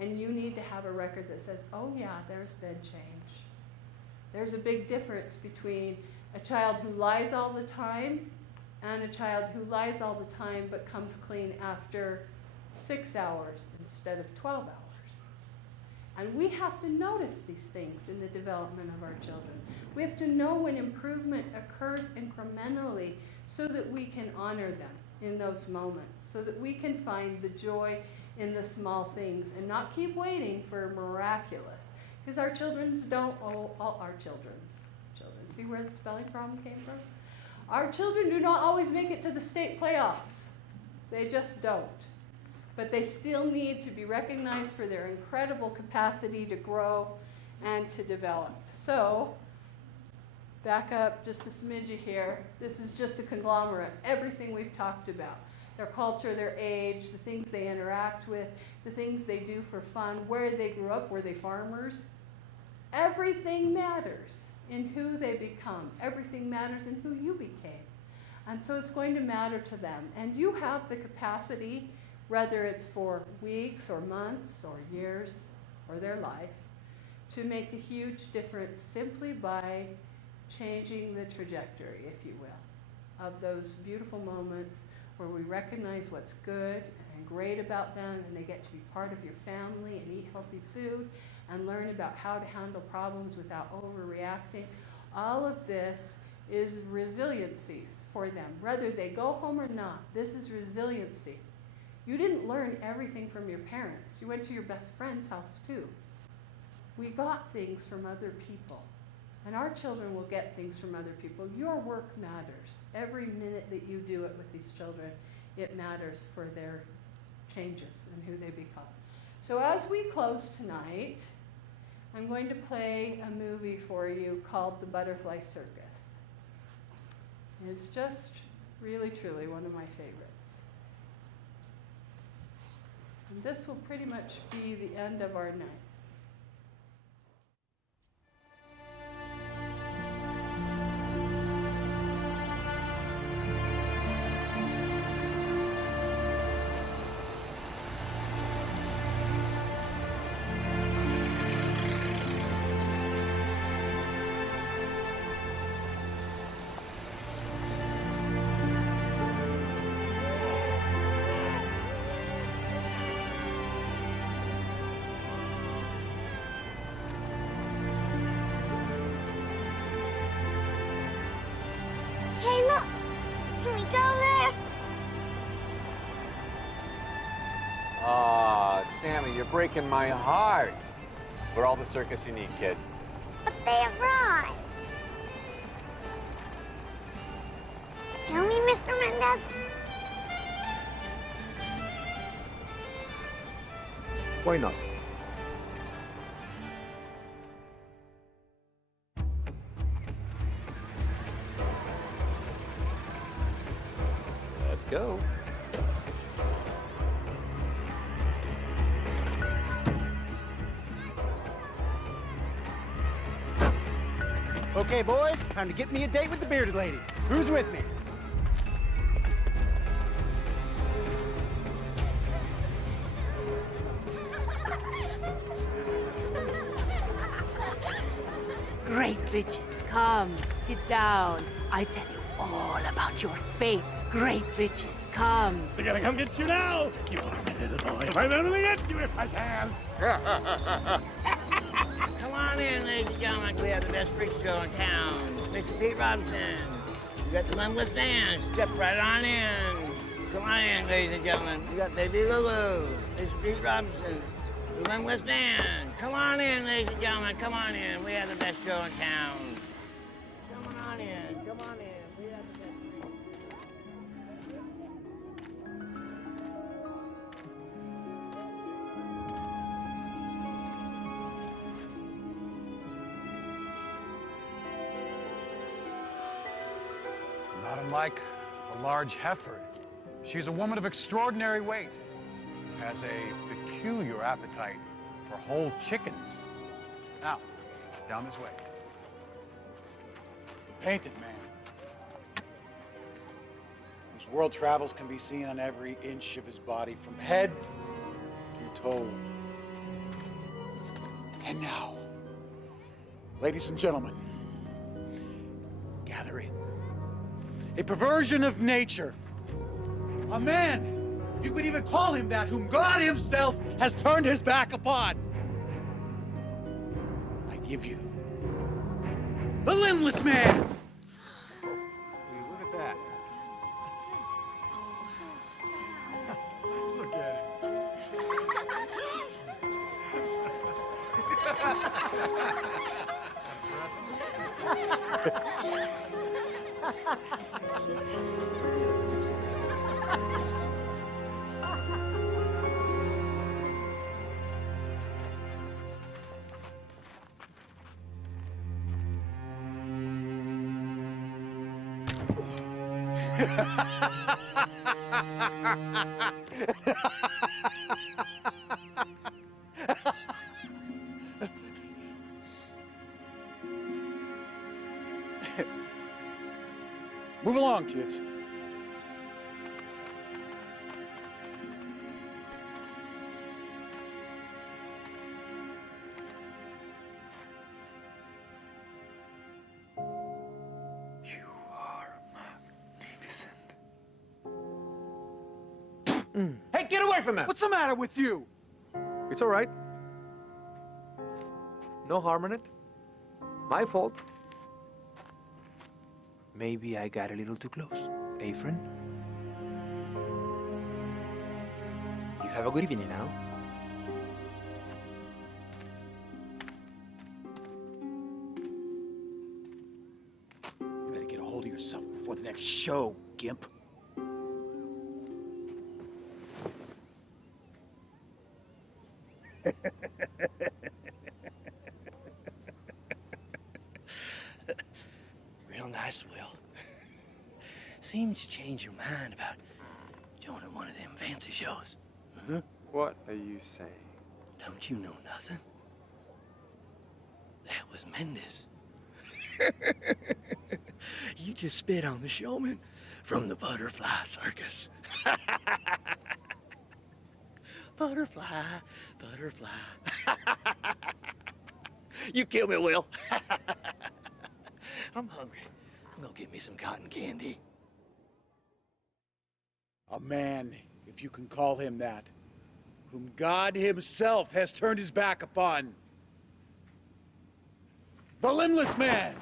And you need to have a record that says, oh yeah, there's been change. There's a big difference between a child who lies all the time and a child who lies all the time but comes clean after 6 hours instead of 12 hours. And we have to notice these things in the development of our children. We have to know when improvement occurs incrementally so that we can honor them in those moments, so that we can find the joy in the small things and not keep waiting for miraculous. Because our children's don't, all our children, see where the spelling problem came from? Our children do not always make it to the state playoffs. They just don't. But they still need to be recognized for their incredible capacity to grow and to develop. So, back up just a smidge here. This is just a conglomerate, everything we've talked about. Their culture, their age, the things they interact with, the things they do for fun, where they grew up, were they farmers? Everything matters in who they become. Everything matters in who you became. And so it's going to matter to them. And you have the capacity, whether it's for weeks or months or years or their life, to make a huge difference simply by changing the trajectory, if you will, of those beautiful moments where we recognize what's good and great about them, and they get to be part of your family and eat healthy food and learn about how to handle problems without overreacting. All of this is resiliencies for them, whether they go home or not. This is resiliency. You didn't learn everything from your parents. You went to your best friend's house too. We got things from other people. And our children will get things from other people. Your work matters. Every minute that you do it with these children, it matters for their changes and who they become. So as we close tonight, I'm going to play a movie for you called The Butterfly Circus. It's just really, truly one of my favorites. And this will pretty much be the end of our night. Hey, look! Can we go there? Aw, Sammy, you're breaking my heart. We're all the circus you need, kid. But they have rides. Tell me, Mr. Mendez. Why not? Let's go. Okay, boys, time to get me a date with the bearded lady. Who's with me? Great riches, come, sit down. I tell you all about your fate. Great riches, come. They're gonna come get you now! You are my little boy. I'm gonna get you if I can! Come on in, ladies and gentlemen. We have the best freak show in town. Mr. Pete Robinson. You got the Limbless Dance. Step right on in. Come on in, ladies and gentlemen. You got Baby Lulu. Mr. Pete Robinson. The Limbless Dance. Come on in, ladies and gentlemen. Come on in. We have the best show in town. Come on in. Come on in. We have the best freak. Not unlike a large heifer, she's a woman of extraordinary weight, who has a peculiar appetite for whole chickens. Now, down this way. The painted man. His world travels can be seen on every inch of his body, from head to toe. And now, ladies and gentlemen, gather in. A perversion of nature. A man, if you could even call him that, whom God himself has turned his back upon. I give you the limbless man. Look at that. Look at Move along, kids. You are magnificent. Hey, get away from him! What's the matter with you? It's all right. No harm in it. My fault. Maybe I got a little too close. Eh, friend? You have a good evening now. You better get a hold of yourself before the next show, gimp. Real nice, Will. Seems you changed your mind about joining one of them fancy shows. Huh? What are you saying? Don't you know nothing? That was Mendes. You just spit on the showman from the Butterfly Circus. Butterfly, butterfly. You kill me, Will. I'm hungry. I'm gonna get me some cotton candy. A man, if you can call him that, whom God himself has turned his back upon. The limbless man!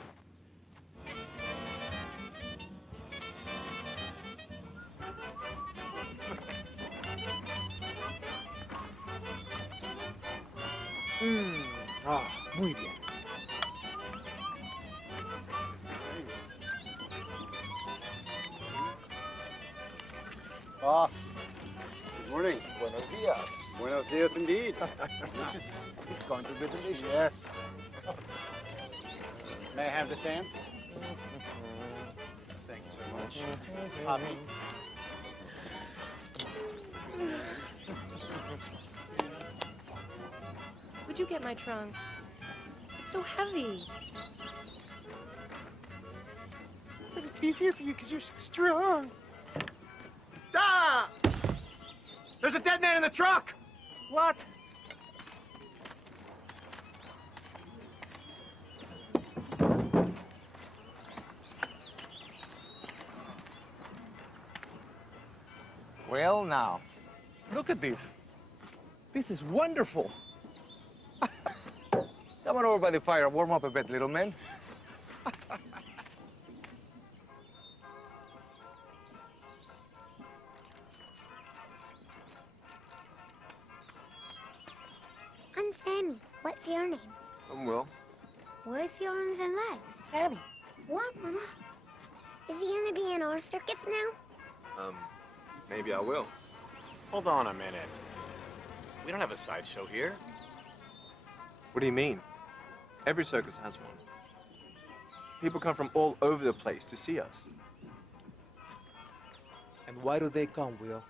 Muy bien. Boss, good morning. Buenos dias. Buenos dias indeed. It's going to be delicious. Yes. May I have this dance? Thank you so much. Poppy. Would you get my trunk? It's so heavy. But it's easier for you because you're so strong. Ah! There's a dead man in the truck! What? Well, now, look at this. This is wonderful. Come on over by the fire, warm up a bit, little man. I'm Sammy. What's your name? I'm Will. Where's your arms and legs? Sammy. What, Mama? Is he gonna be in our circus now? Maybe I will. Hold on a minute. We don't have a sideshow here. What do you mean? Every circus has one. People come from all over the place to see us. And why do they come, Will?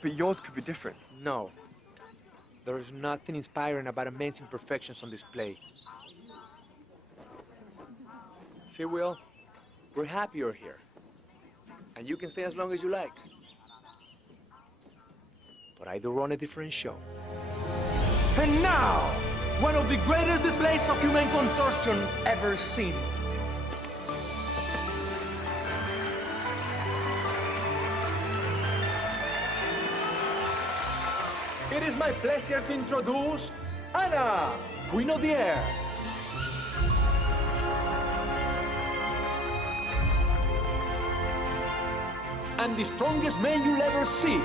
But yours could be different. No. There's nothing inspiring about immense imperfections on display. See, Will, we're happy you're here. And you can stay as long as you like. But I do run a different show. And now, one of the greatest displays of human contortion ever seen. It is my pleasure to introduce Anna, Queen of the Air. And the strongest man you'll ever see.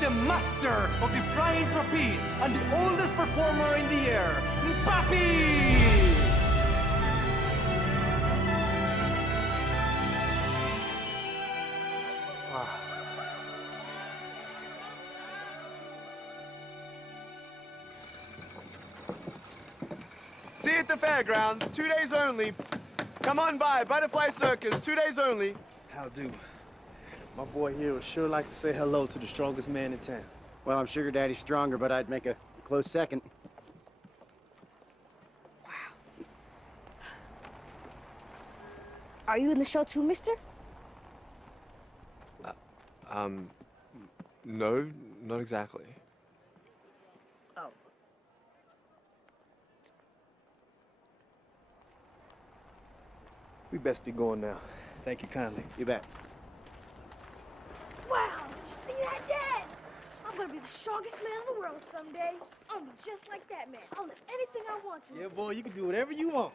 The master of the flying trapeze and the oldest performer in the air, Papi! See you at the fairgrounds, 2 days only. Come on by, Butterfly Circus, 2 days only. How do? My boy here would sure like to say hello to the strongest man in town. Well, I'm Sugar Daddy stronger, but I'd make a close second. Are you in the show too, mister? No, not exactly. Oh. We best be going now. Thank you kindly. You bet. Wow, did you see that, Dad? I'm gonna be the strongest man in the world someday. I'm gonna be just like that man. I'll lift anything I want to. Yeah, boy, you can do whatever you want.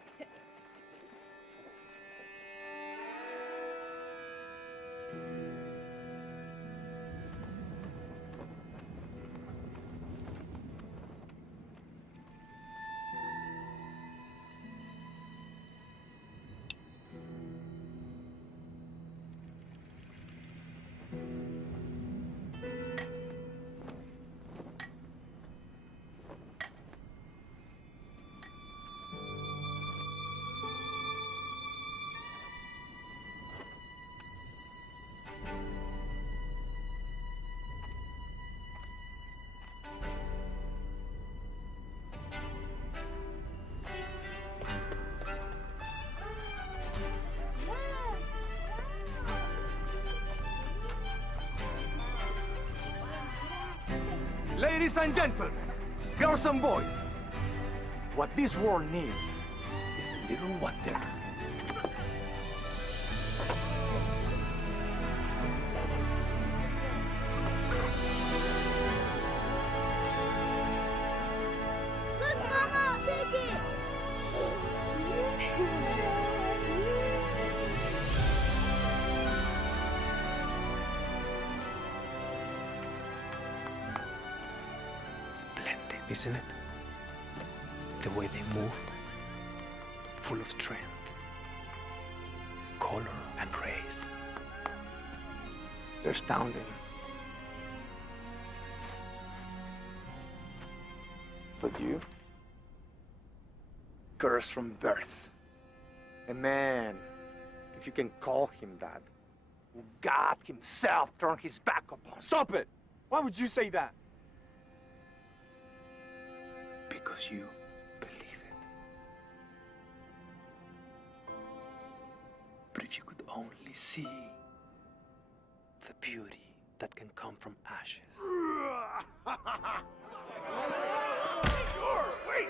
Ladies and gentlemen, girls and boys, what this world needs is a little wonder. Look, Mama, take it! Splendid, isn't it? The way they move, full of strength, color, and grace. They're astounding. But you? Cursed from birth. A man, if you can call him that, who God himself turned his back upon. Stop it! Why would you say that? Because you believe it. But if you could only see the beauty that can come from ashes. Wait!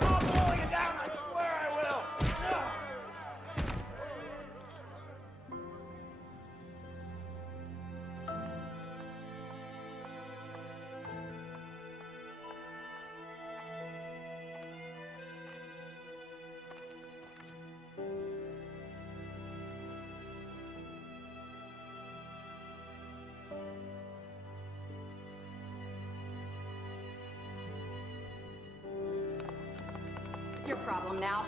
I'm pulling it down, I swear I will! Your problem now.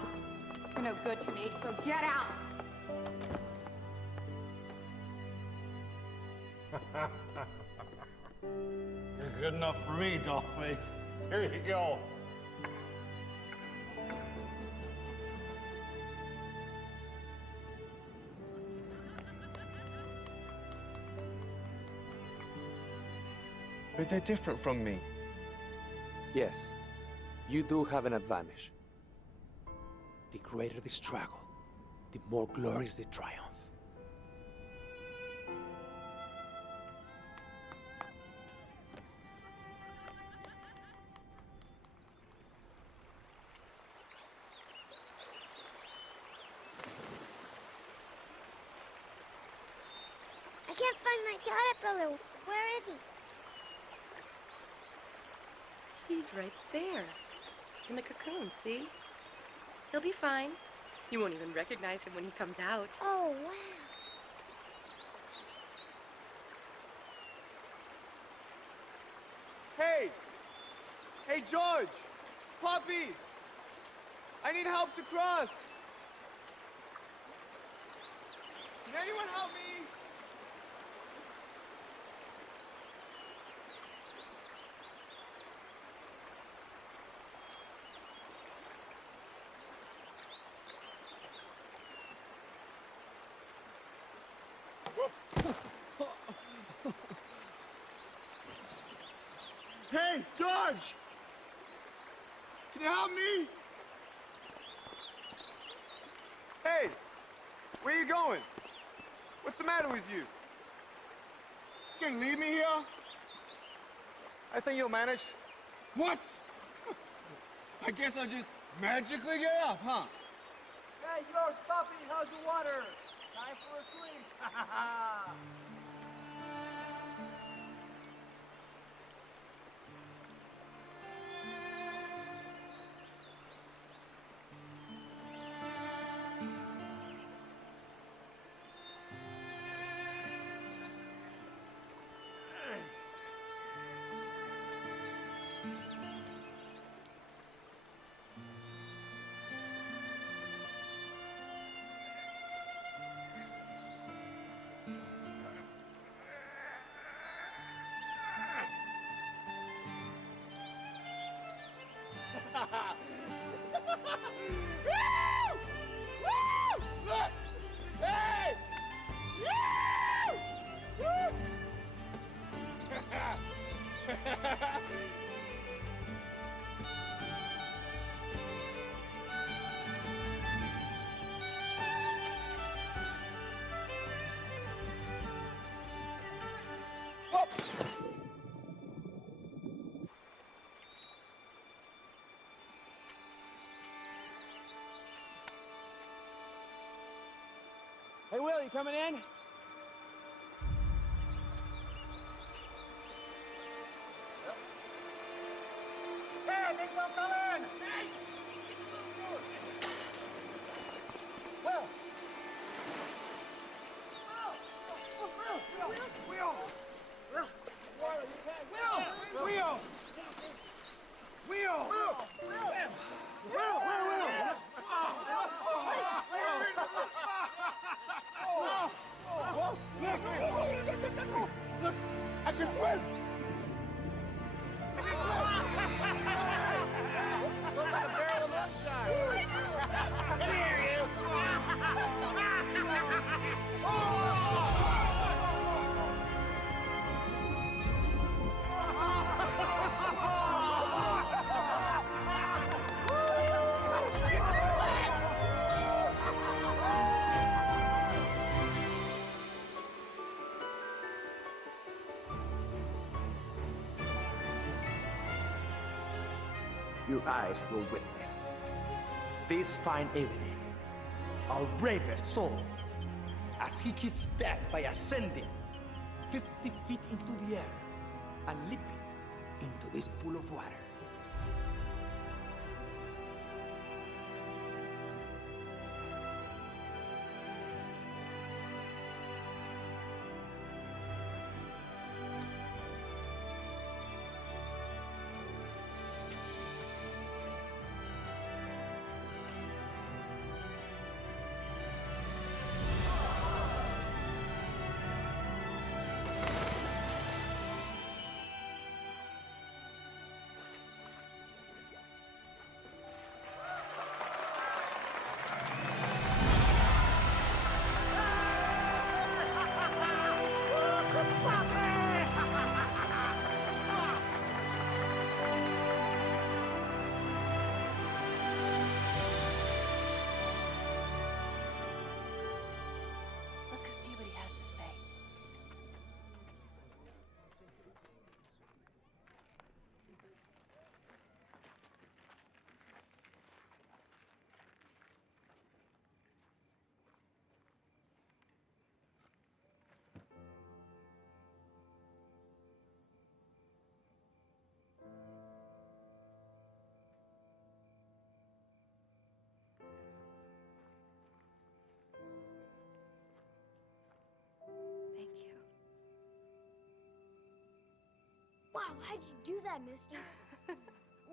You're no good to me, so get out. You're good enough for me, Dollface. Here you go. But they're different from me. Yes, you do have an advantage. The greater the struggle, the more glorious the triumph. I can't find my caterpillar. Where is he? He's right there. In the cocoon, see? He'll be fine. You won't even recognize him when he comes out. Oh, wow. Hey! Hey, George! Poppy! I need help to cross! Can anyone help me? Hey, George! Can you help me? Hey, where you going? What's the matter with you? Just gonna leave me here? I think you'll manage. What? I guess I'll just magically get up, huh? Hey, George, Puppy, how's the water? Time for a swim. Look! Hey! Hey, Will, you coming in? Hey, Nick, don't come in! Hey! Will! your eyes will witness. This fine evening, our bravest soul, as he cheats death by ascending 50 feet into the air and leaping into this pool of water. Let's go see what he has to say. Thank you. Wow, how'd you do that, mister?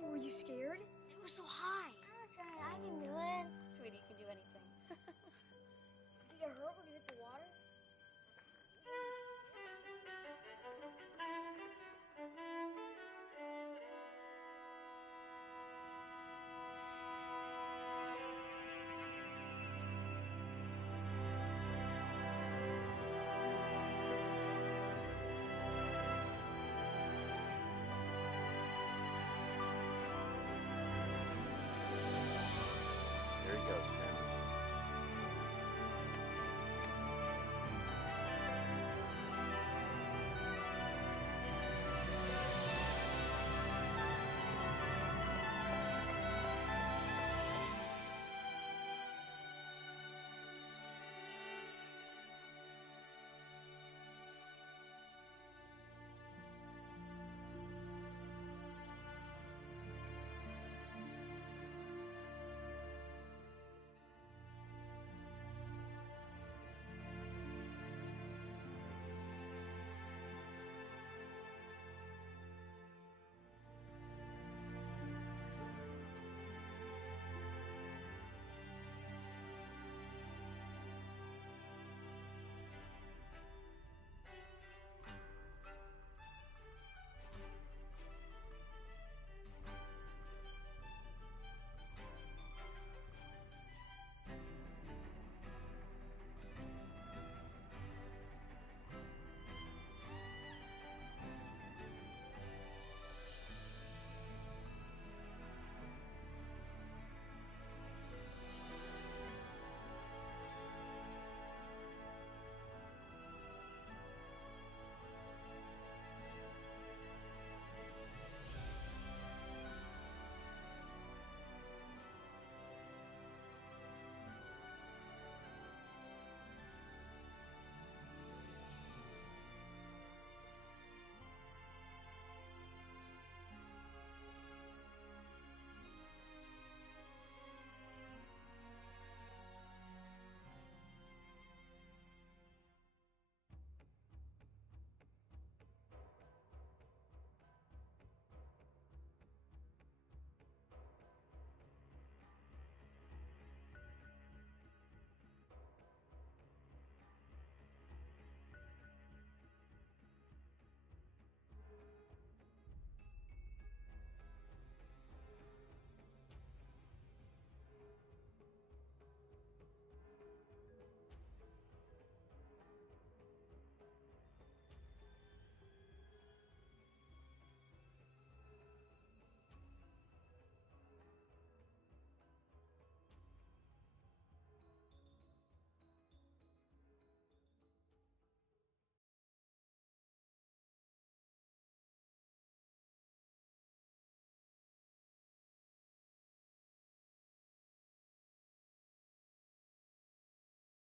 Were you scared? It was so high. I can